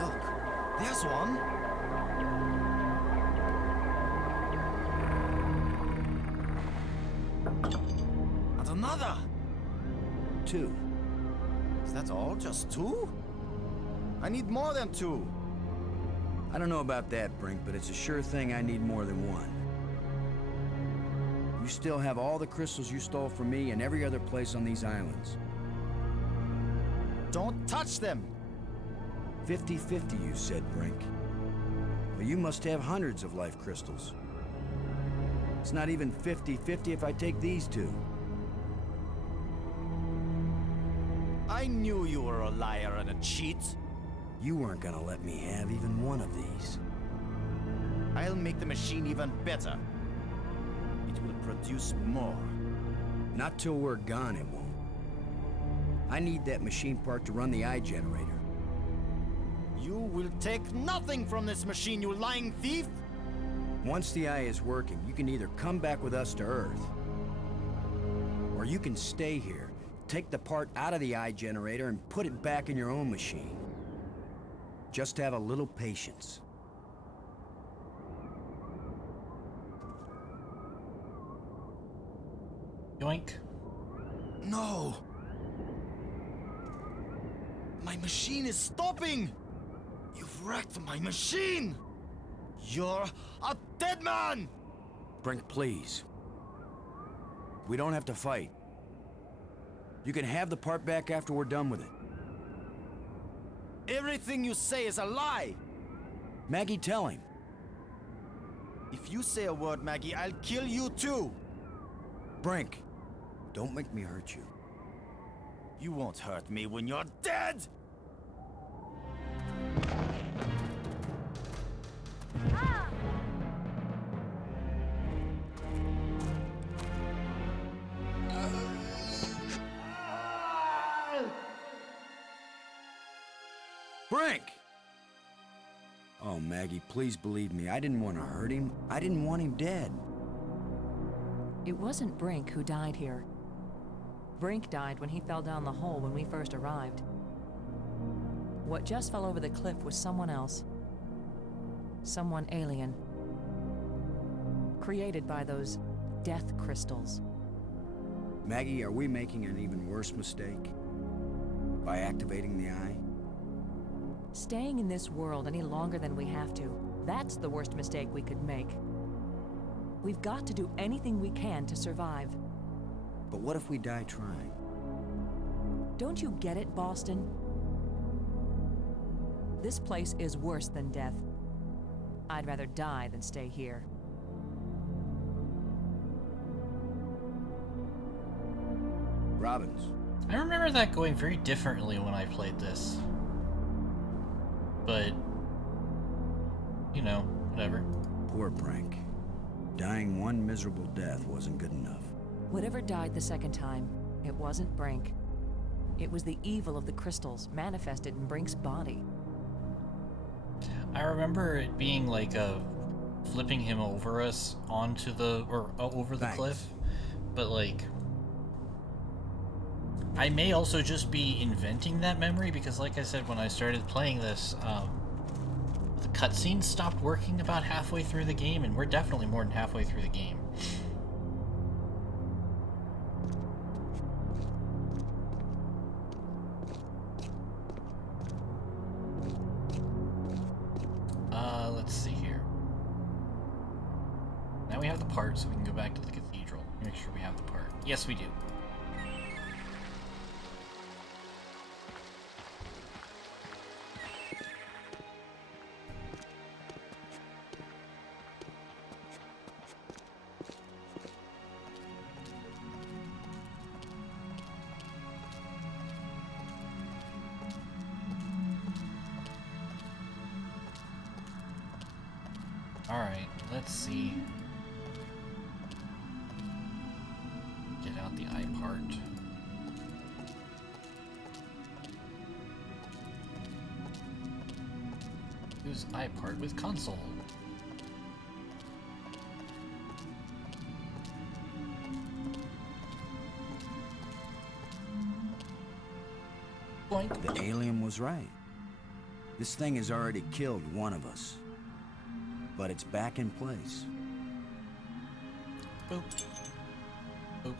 Look, there's one. And another. 2. Is that all? Just 2? I need more than 2. I don't know about that, Brink, but it's a sure thing I need more than 1. You still have all the crystals you stole from me and every other place on these islands. Don't touch them! 50-50, you said, Brink. Well, you must have hundreds of life crystals. It's not even 50-50 if I take these 2. I knew you were a liar and a cheat. You weren't gonna let me have even one of these. I'll make the machine even better. It will produce more. Not till we're gone, it won't. I need that machine part to run the eye generator. You will take nothing from this machine, you lying thief! Once the eye is working, you can either come back with us to Earth, or you can stay here, take the part out of the eye generator and put it back in your own machine. Just have a little patience. Yoink. No! My machine is stopping! You've wrecked my machine! You're a dead man! Brink, please. We don't have to fight. You can have the part back after we're done with it. Everything you say is a lie! Maggie, tell him. If you say a word, Maggie, I'll kill you too! Brink, don't make me hurt you. You won't hurt me when you're dead! Brink! Oh, Maggie, please believe me. I didn't want to hurt him. I didn't want him dead. It wasn't Brink who died here. Brink died when he fell down the hole when we first arrived. What just fell over the cliff was someone else. Someone alien. Created by those death crystals. Maggie, are we making an even worse mistake? By activating the eye? Staying in this world any longer than we have to, that's the worst mistake we could make. We've got to do anything we can to survive. But what if we die trying? Don't you get it, Boston? This place is worse than death. I'd rather die than stay here. Robbins. I remember that going very differently when I played this. But, you know, whatever. Poor Brink. Dying one miserable death wasn't good enough. Whatever died the second time, it wasn't Brink. It was the evil of the crystals manifested in Brink's body. I remember it being like a flipping him over us onto the, or over the Thanks. cliff. But like, I may also just be inventing that memory because like I said, when I started playing this, the cutscenes stopped working about halfway through the game, and we're definitely more than halfway through the game. Let's see here. Now we have the part, so we can go back to the cathedral. Make sure we have the part. Yes, we do. Alright, let's see. not the eye part. Use eye part with console. Boink. The alien was right. This thing has already killed one of us. But it's back in place. Boop. Boop.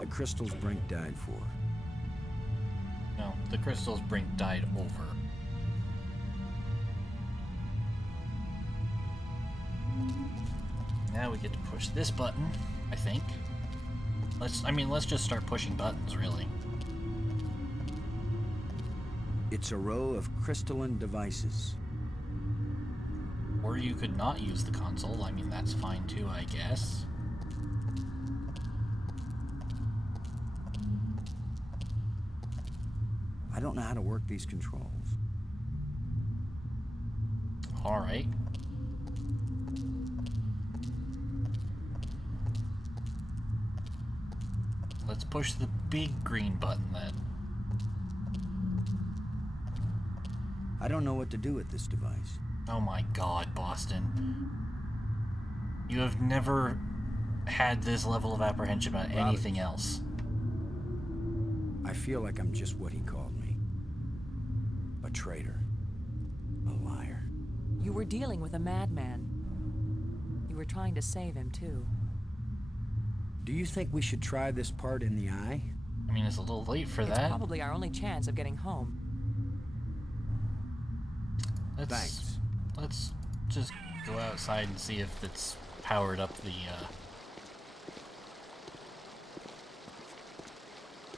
The crystals Brink died for. No, the crystals Brink died over. Now we get to push this button, I think. Let's just start pushing buttons, really. It's a row of crystalline devices. Or you could not use the console. I mean, that's fine too, I guess. I don't know how to work these controls. Alright. Let's push the big green button then. I don't know what to do with this device. Oh my god, Boston. You have never had this level of apprehension about anything else. I feel like I'm just what he called me. A traitor. A liar. You were dealing with a madman. You were trying to save him, too. Do you think we should try this part in the eye? I mean, it's a little late for It's that. probably our only chance of getting home. Thanks. Let's just go outside and see if it's powered up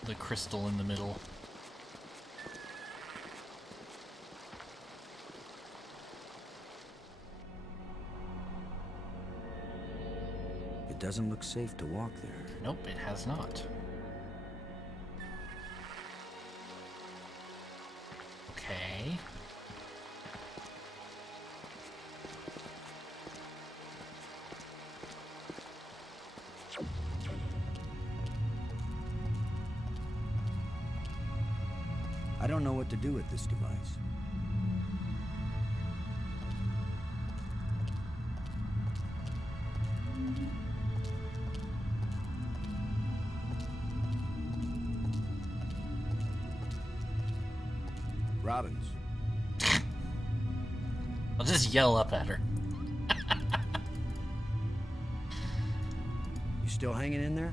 the crystal in the middle. It doesn't look safe to walk there. Nope, it has not. Okay. I don't know what to do with this device. Robbins. I'll just yell up at her. You still hanging in there?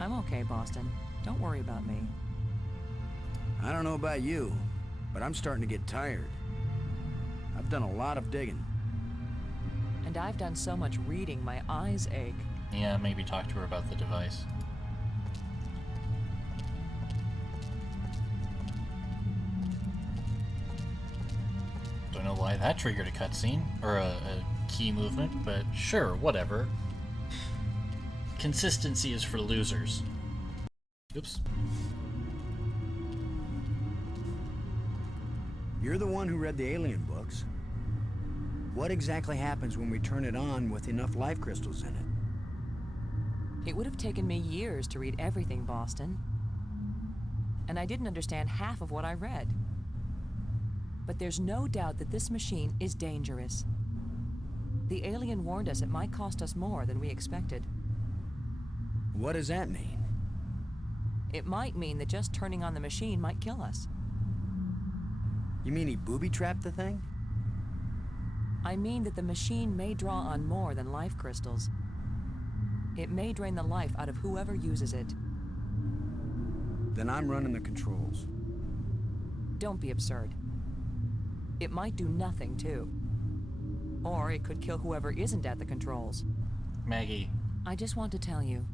I'm okay, Boston. Don't worry about me. I don't know about you, but I'm starting to get tired. I've done a lot of digging. And I've done so much reading, my eyes ache. Yeah, maybe talk to her about the device. Don't know why that triggered a cutscene, or a key movement, but sure, whatever. Consistency is for losers. Oops. You're the one who read the alien books. What exactly happens when we turn it on with enough life crystals in it? It would have taken me years to read everything, Boston. And I didn't understand half of what I read. But there's no doubt that this machine is dangerous. The alien warned us it might cost us more than we expected. What does that mean? It might mean that just turning on the machine might kill us. You mean he booby-trapped the thing? I mean that the machine may draw on more than life crystals. It may drain the life out of whoever uses it. Then I'm running the controls. Don't be absurd. It might do nothing, too. Or it could kill whoever isn't at the controls. Maggie. I just want to tell you.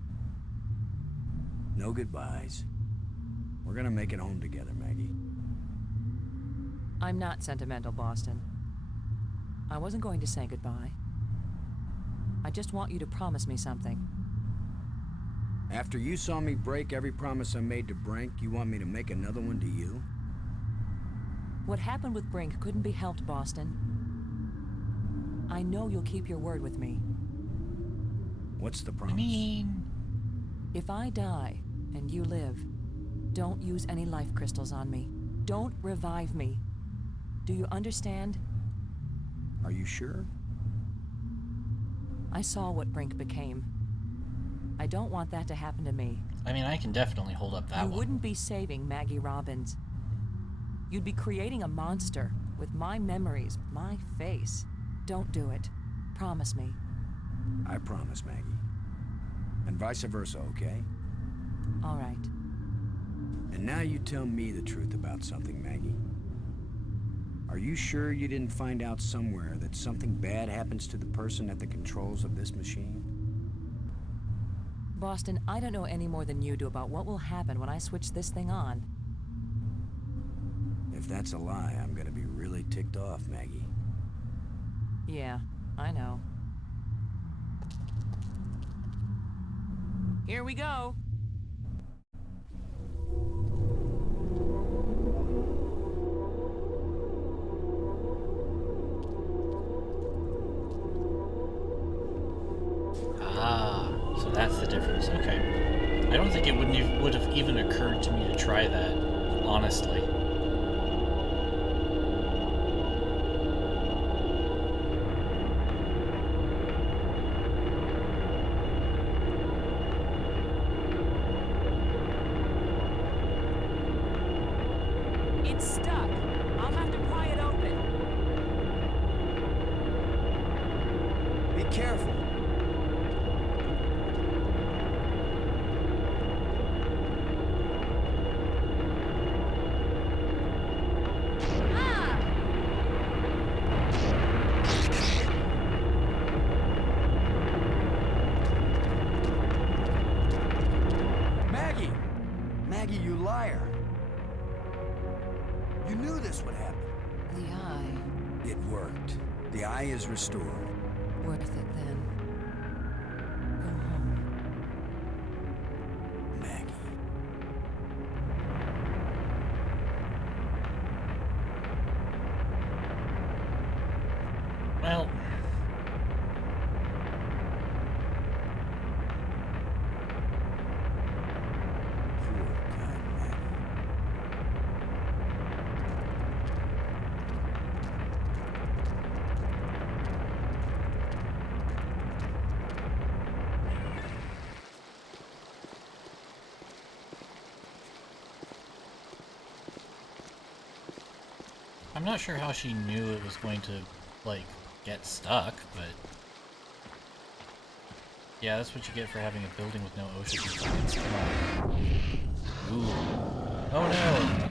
No goodbyes. We're gonna make it home together, Maggie. I'm not sentimental, Boston. I wasn't going to say goodbye. I just want you to promise me something. After you saw me break every promise I made to Brink, you want me to make another one to you? What happened with Brink couldn't be helped, Boston. I know you'll keep your word with me. What's the I promise? mean, If I die and you live, don't use any life crystals on me. Don't revive me. Do you understand? Are you sure? I saw what Brink became. I don't want that to happen to me. I mean, I can definitely hold up that You one. wouldn't be saving Maggie Robbins. You'd be creating a monster with my memories, my face. Don't do it. Promise me. I promise, Maggie. And vice versa, okay? All right. And now you tell me the truth about something, Maggie. Are you sure you didn't find out somewhere that something bad happens to the person at the controls of this machine? Boston, I don't know any more than you do about what will happen when I switch this thing on. If that's a lie, I'm gonna be really ticked off, Maggie. Yeah, I know. Here we go. Ah, so that's the difference. Okay. I don't think it would have even occurred to me to try that, honestly. It's stuck. I'll have to pry it open. Be careful. Maggie! Maggie, you liar! You knew this would happen. The eye. It worked. The eye is restored. Worth it then. Go home. Maggie. Well, Poor kind Maggie. I'm not sure how she knew it was going to, like, get stuck, but... Yeah, that's what you get for having a building with no ocean components. Come on. Ooh. Oh no!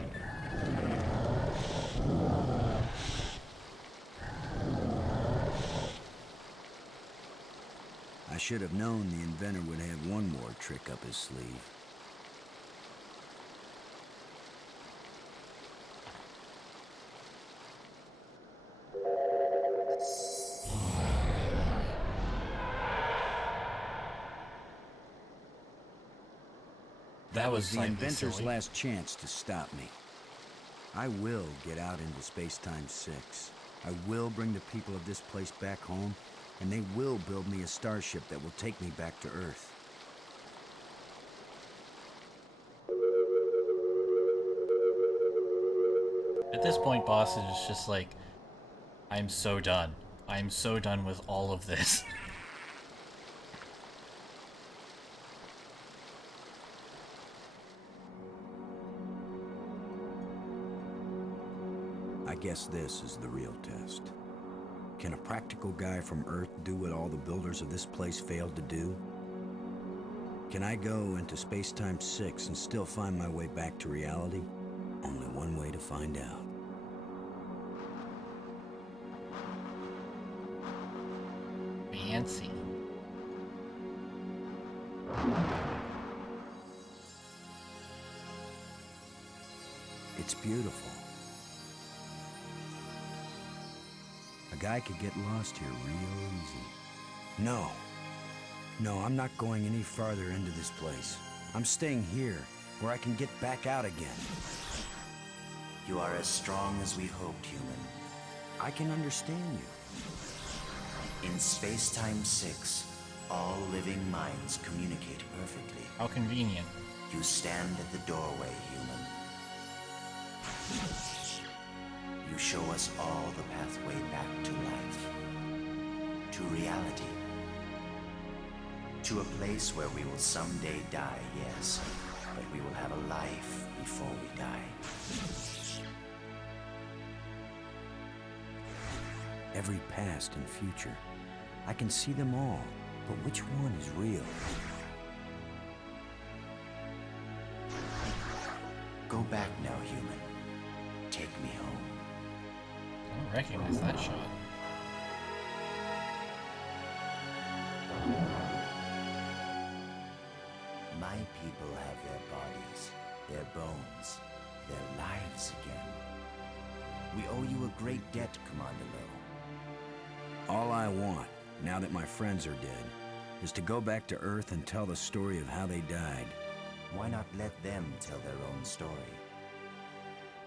I should have known the inventor would have one more trick up his sleeve. That was The slightly inventor's silly. last chance to stop me. I will get out into Space-Time 6. I will bring the people of this place back home, and they will build me a starship that will take me back to Earth. At this point, Boston is just like, I'm so done. I'm so done with all of this. I guess this is the real test. Can a practical guy from Earth do what all the builders of this place failed to do? Can I go into Space-Time 6 and still find my way back to reality? Only one way to find out. Fancy. It's beautiful. A guy could get lost here real easy. No. No, I'm not going any farther into this place. I'm staying here, where I can get back out again. You are as strong as we hoped, human. I can understand you. In Space-Time 6, all living minds communicate perfectly. How convenient. You stand at the doorway, human. You show us all the pathway back to life. To reality. To a place where we will someday die, yes, but we will have a life before we die. Every past and future. I can see them all, but which one is real? Go back now, human. Take me home. I don't recognize that shot. My people have their bodies, their bones, their lives again. We owe you a great debt, Commander Lowe. All I want, now that my friends are dead, is to go back to Earth and tell the story of how they died. Why not let them tell their own story?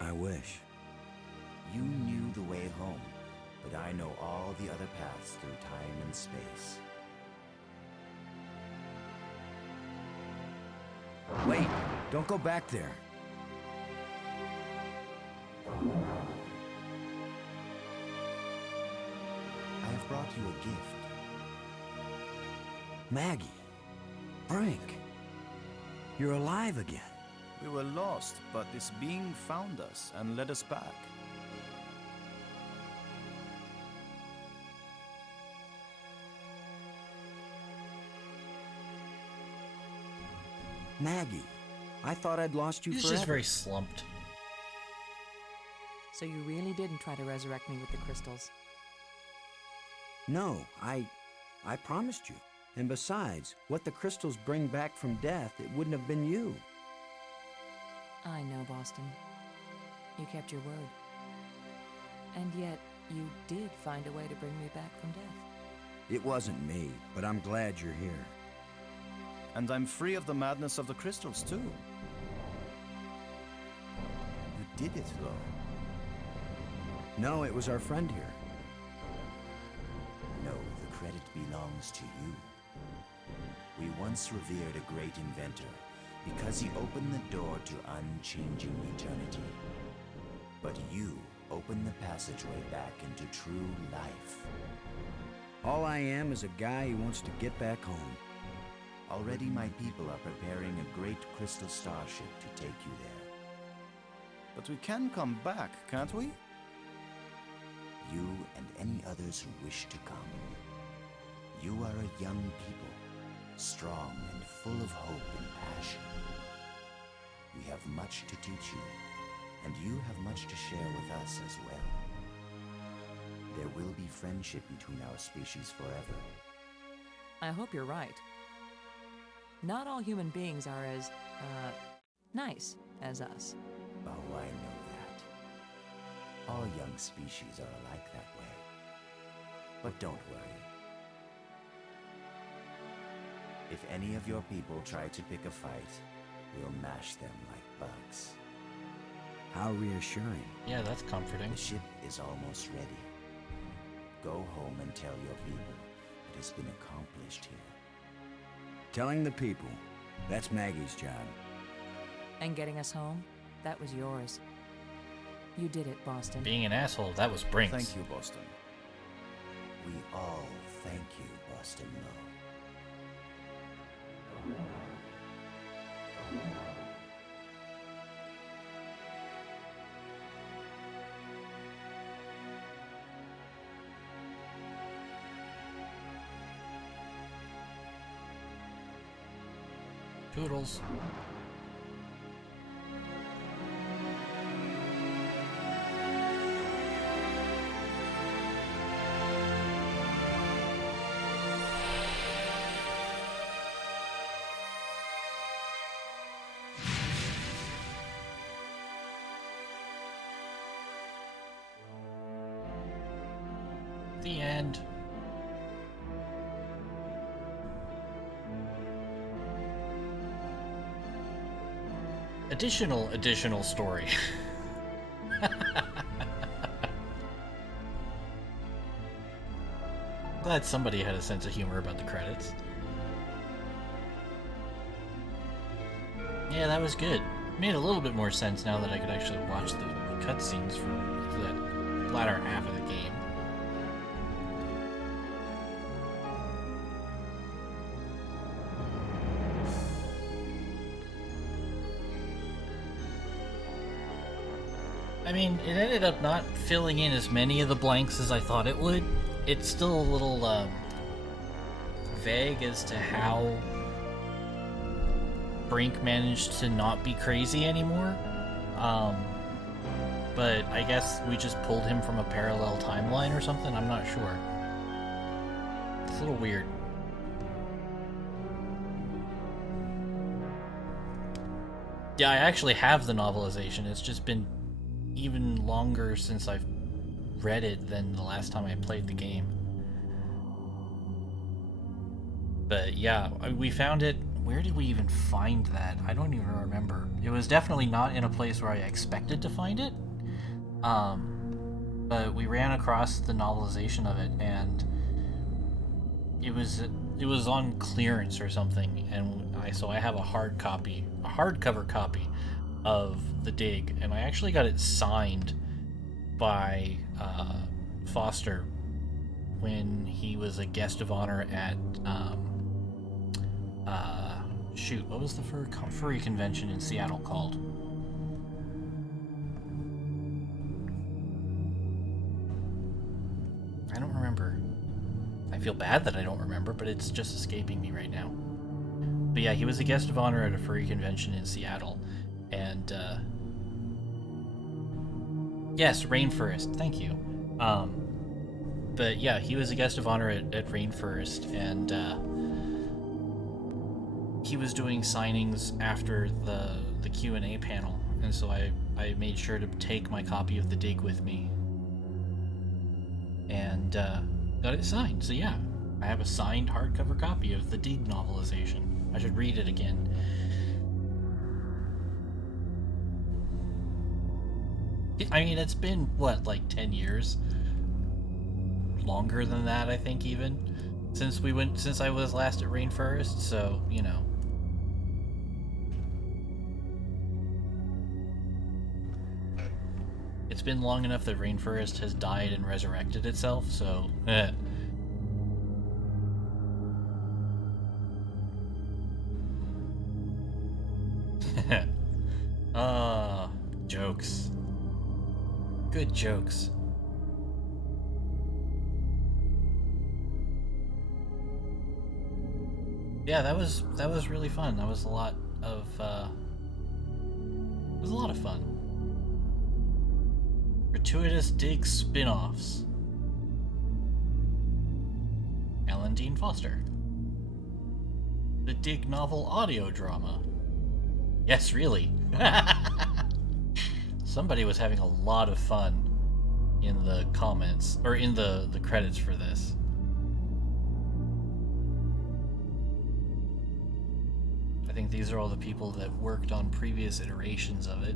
I wish. You knew the way home, but I know all the other paths through time and space. Wait, don't go back there. I have brought you a gift. Maggie. Brink. You're alive again. We were lost, but this being found us and led us back. Maggie, I thought I'd lost you He's forever. just very slumped. So you really didn't try to resurrect me with the crystals? No, I promised you. And besides, what the crystals bring back from death, it wouldn't have been you. I know, Boston. You kept your word. And yet, you did find a way to bring me back from death. It wasn't me, but I'm glad you're here. And I'm free of the madness of the crystals, too. You did it, though. No, it was our friend here. No, the credit belongs to you. We once revered a great inventor because he opened the door to unchanging eternity. But you opened the passageway back into true life. All I am is a guy who wants to get back home. Already my people are preparing a great crystal starship to take you there. But we can come back, can't we? You and any others who wish to come. You are a young people, strong and full of hope and passion. We have much to teach you, and you have much to share with us as well. There will be friendship between our species forever. I hope you're right. Not all human beings are as, nice as us. Oh, I know that. All young species are alike that way. But don't worry. If any of your people try to pick a fight, we'll mash them like bugs. How reassuring. Yeah, that's comforting. The ship is almost ready. Go home and tell your people what has been accomplished here. Telling the people, that's Maggie's job. And getting us home, that was yours. You did it, Boston. Being an asshole, that was Brink's. Thank you, Boston. We all thank you, Boston Lowe. Toodles. The end. Additional story. Glad somebody had a sense of humor about the credits. Yeah, that was good. Made a little bit more sense now that I could actually watch the cutscenes for that latter half of the game. I mean, it ended up not filling in as many of the blanks as I thought it would. It's still a little vague as to how Brink managed to not be crazy anymore. But I guess we just pulled him from a parallel timeline or something. I'm not sure. It's a little weird. Yeah, I actually have the novelization. It's just been even longer since I've read it than the last time I played the game. But yeah, we found it. Where did we even find that? I don't even remember. It was definitely not in a place where I expected to find it. But we ran across the novelization of it, and it was on clearance or something, and so I have a hardcover copy of The Dig, and I actually got it signed by Foster when he was a guest of honor at shoot, what was the furry convention in Seattle called? I don't remember. I feel bad that I don't remember, but it's just escaping me right now. But yeah, he was a guest of honor at a furry convention in Seattle. And, yes, Rainforest, thank you. But yeah, he was a guest of honor at Rainforest, and, he was doing signings after the Q&A panel, and so I made sure to take my copy of The Dig with me. And, got it signed, so yeah. I have a signed hardcover copy of the Dig novelization. I should read it again. I mean, it's been, what, like 10 years? Longer than that, I think, even. Since I was last at Rainforest, so, you know. It's been long enough that Rainforest has died and resurrected itself, so, jokes. Good jokes. Yeah, that was really fun. That was a lot of it was a lot of fun. Gratuitous Dig spin-offs. Alan Dean Foster. The Dig novel audio drama. Yes, really. Somebody was having a lot of fun in the comments, or in the credits for this. I think these are all the people that worked on previous iterations of it.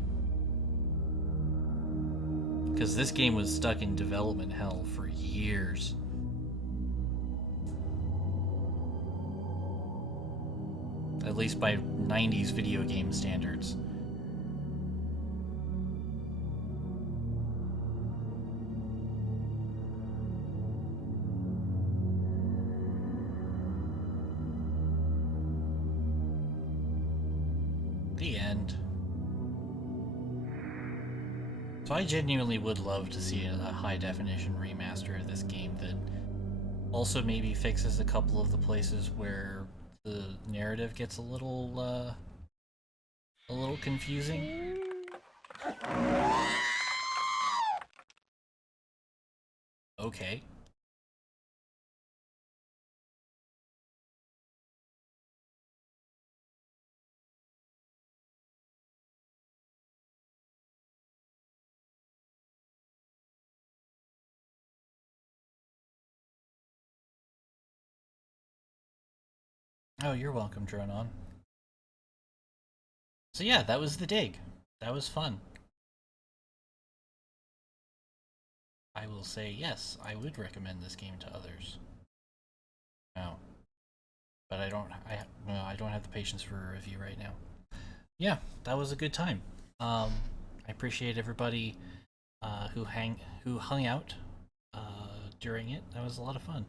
Because this game was stuck in development hell for years. At least by 90s video game standards. The end. So I genuinely would love to see a high-definition remaster of this game that also maybe fixes a couple of the places where the narrative gets a little confusing. Okay. Oh, you're welcome, Dronon. So yeah, that was The Dig. That was fun. I will say yes, I would recommend this game to others. No. But I don't have the patience for a review right now. yeah, that was a good time. I appreciate everybody who hung out during it. That was a lot of fun.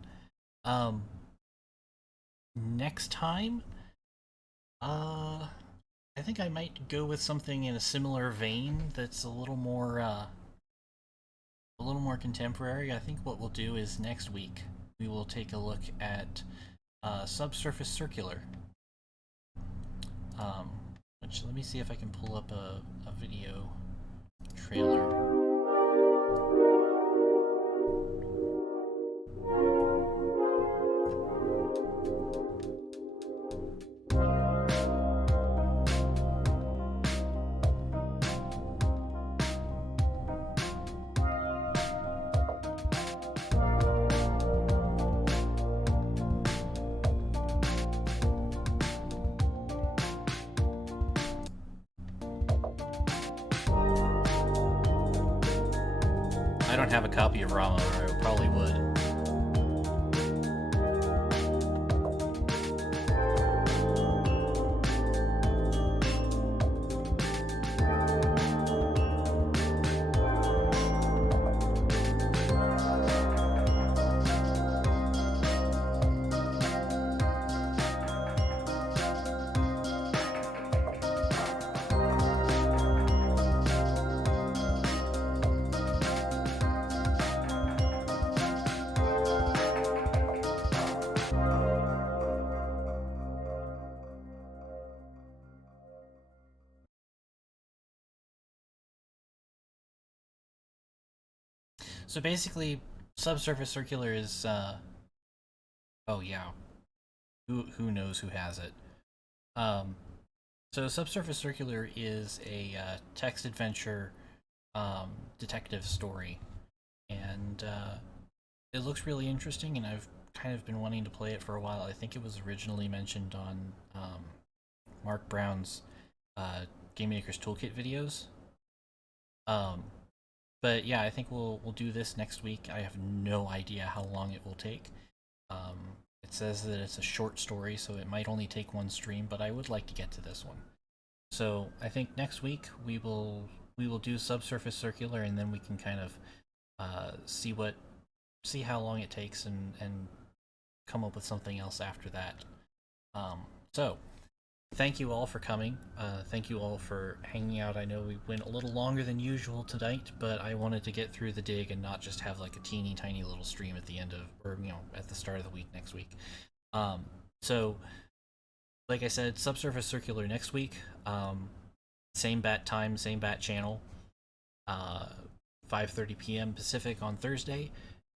Next time, I think I might go with something in a similar vein that's a little more contemporary. I think what we'll do is next week we will take a look at Subsurface Circular. Which, let me see if I can pull up a video trailer. I don't have a copy of Rama, or I probably would. So basically, Subsurface Circular is, oh yeah, who knows who has it. So Subsurface Circular is a text adventure detective story, and it looks really interesting, and I've kind of been wanting to play it for a while. I think it was originally mentioned on Mark Brown's Game Maker's Toolkit videos. But yeah, I think we'll do this next week. I have no idea how long it will take. It says that it's a short story, so it might only take one stream, but I would like to get to this one. So I think next week we will do Subsurface Circular, and then we can kind of see how long it takes and come up with something else after that. So thank you all for coming. Thank you all for hanging out. I know we went a little longer than usual tonight, but I wanted to get through the dig and not just have like a teeny tiny little stream at the end of, or at the start of the week next week. So like I said, Subsurface Circular next week. Same bat time, same bat channel. 5:30 p.m. Pacific on Thursday,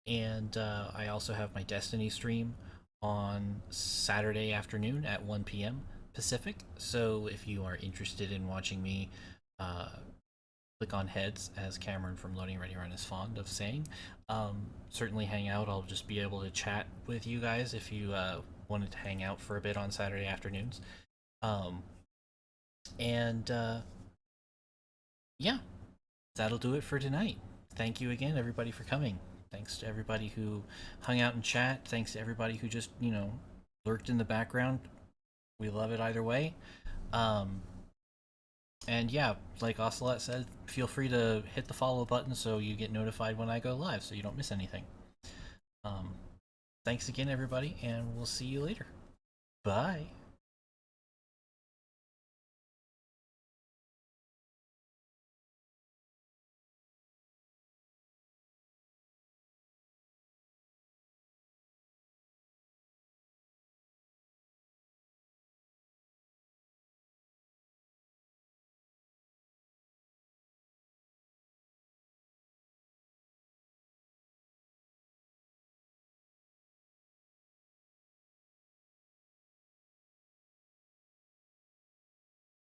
and I also have my Destiny stream on Saturday afternoon at 1 p.m. Pacific. So if you are interested in watching me click on heads, as Cameron from Loading Ready Run is fond of saying, certainly hang out. I'll just be able to chat with you guys if you wanted to hang out for a bit on Saturday afternoons. Yeah, that'll do it for tonight. Thank you again, everybody, for coming. Thanks to everybody who hung out in chat. Thanks to everybody who just, lurked in the background. We love it either way. And yeah, like Ocelot said, feel free to hit the follow button so you get notified when I go live so you don't miss anything. Thanks again, everybody, and we'll see you later. Bye.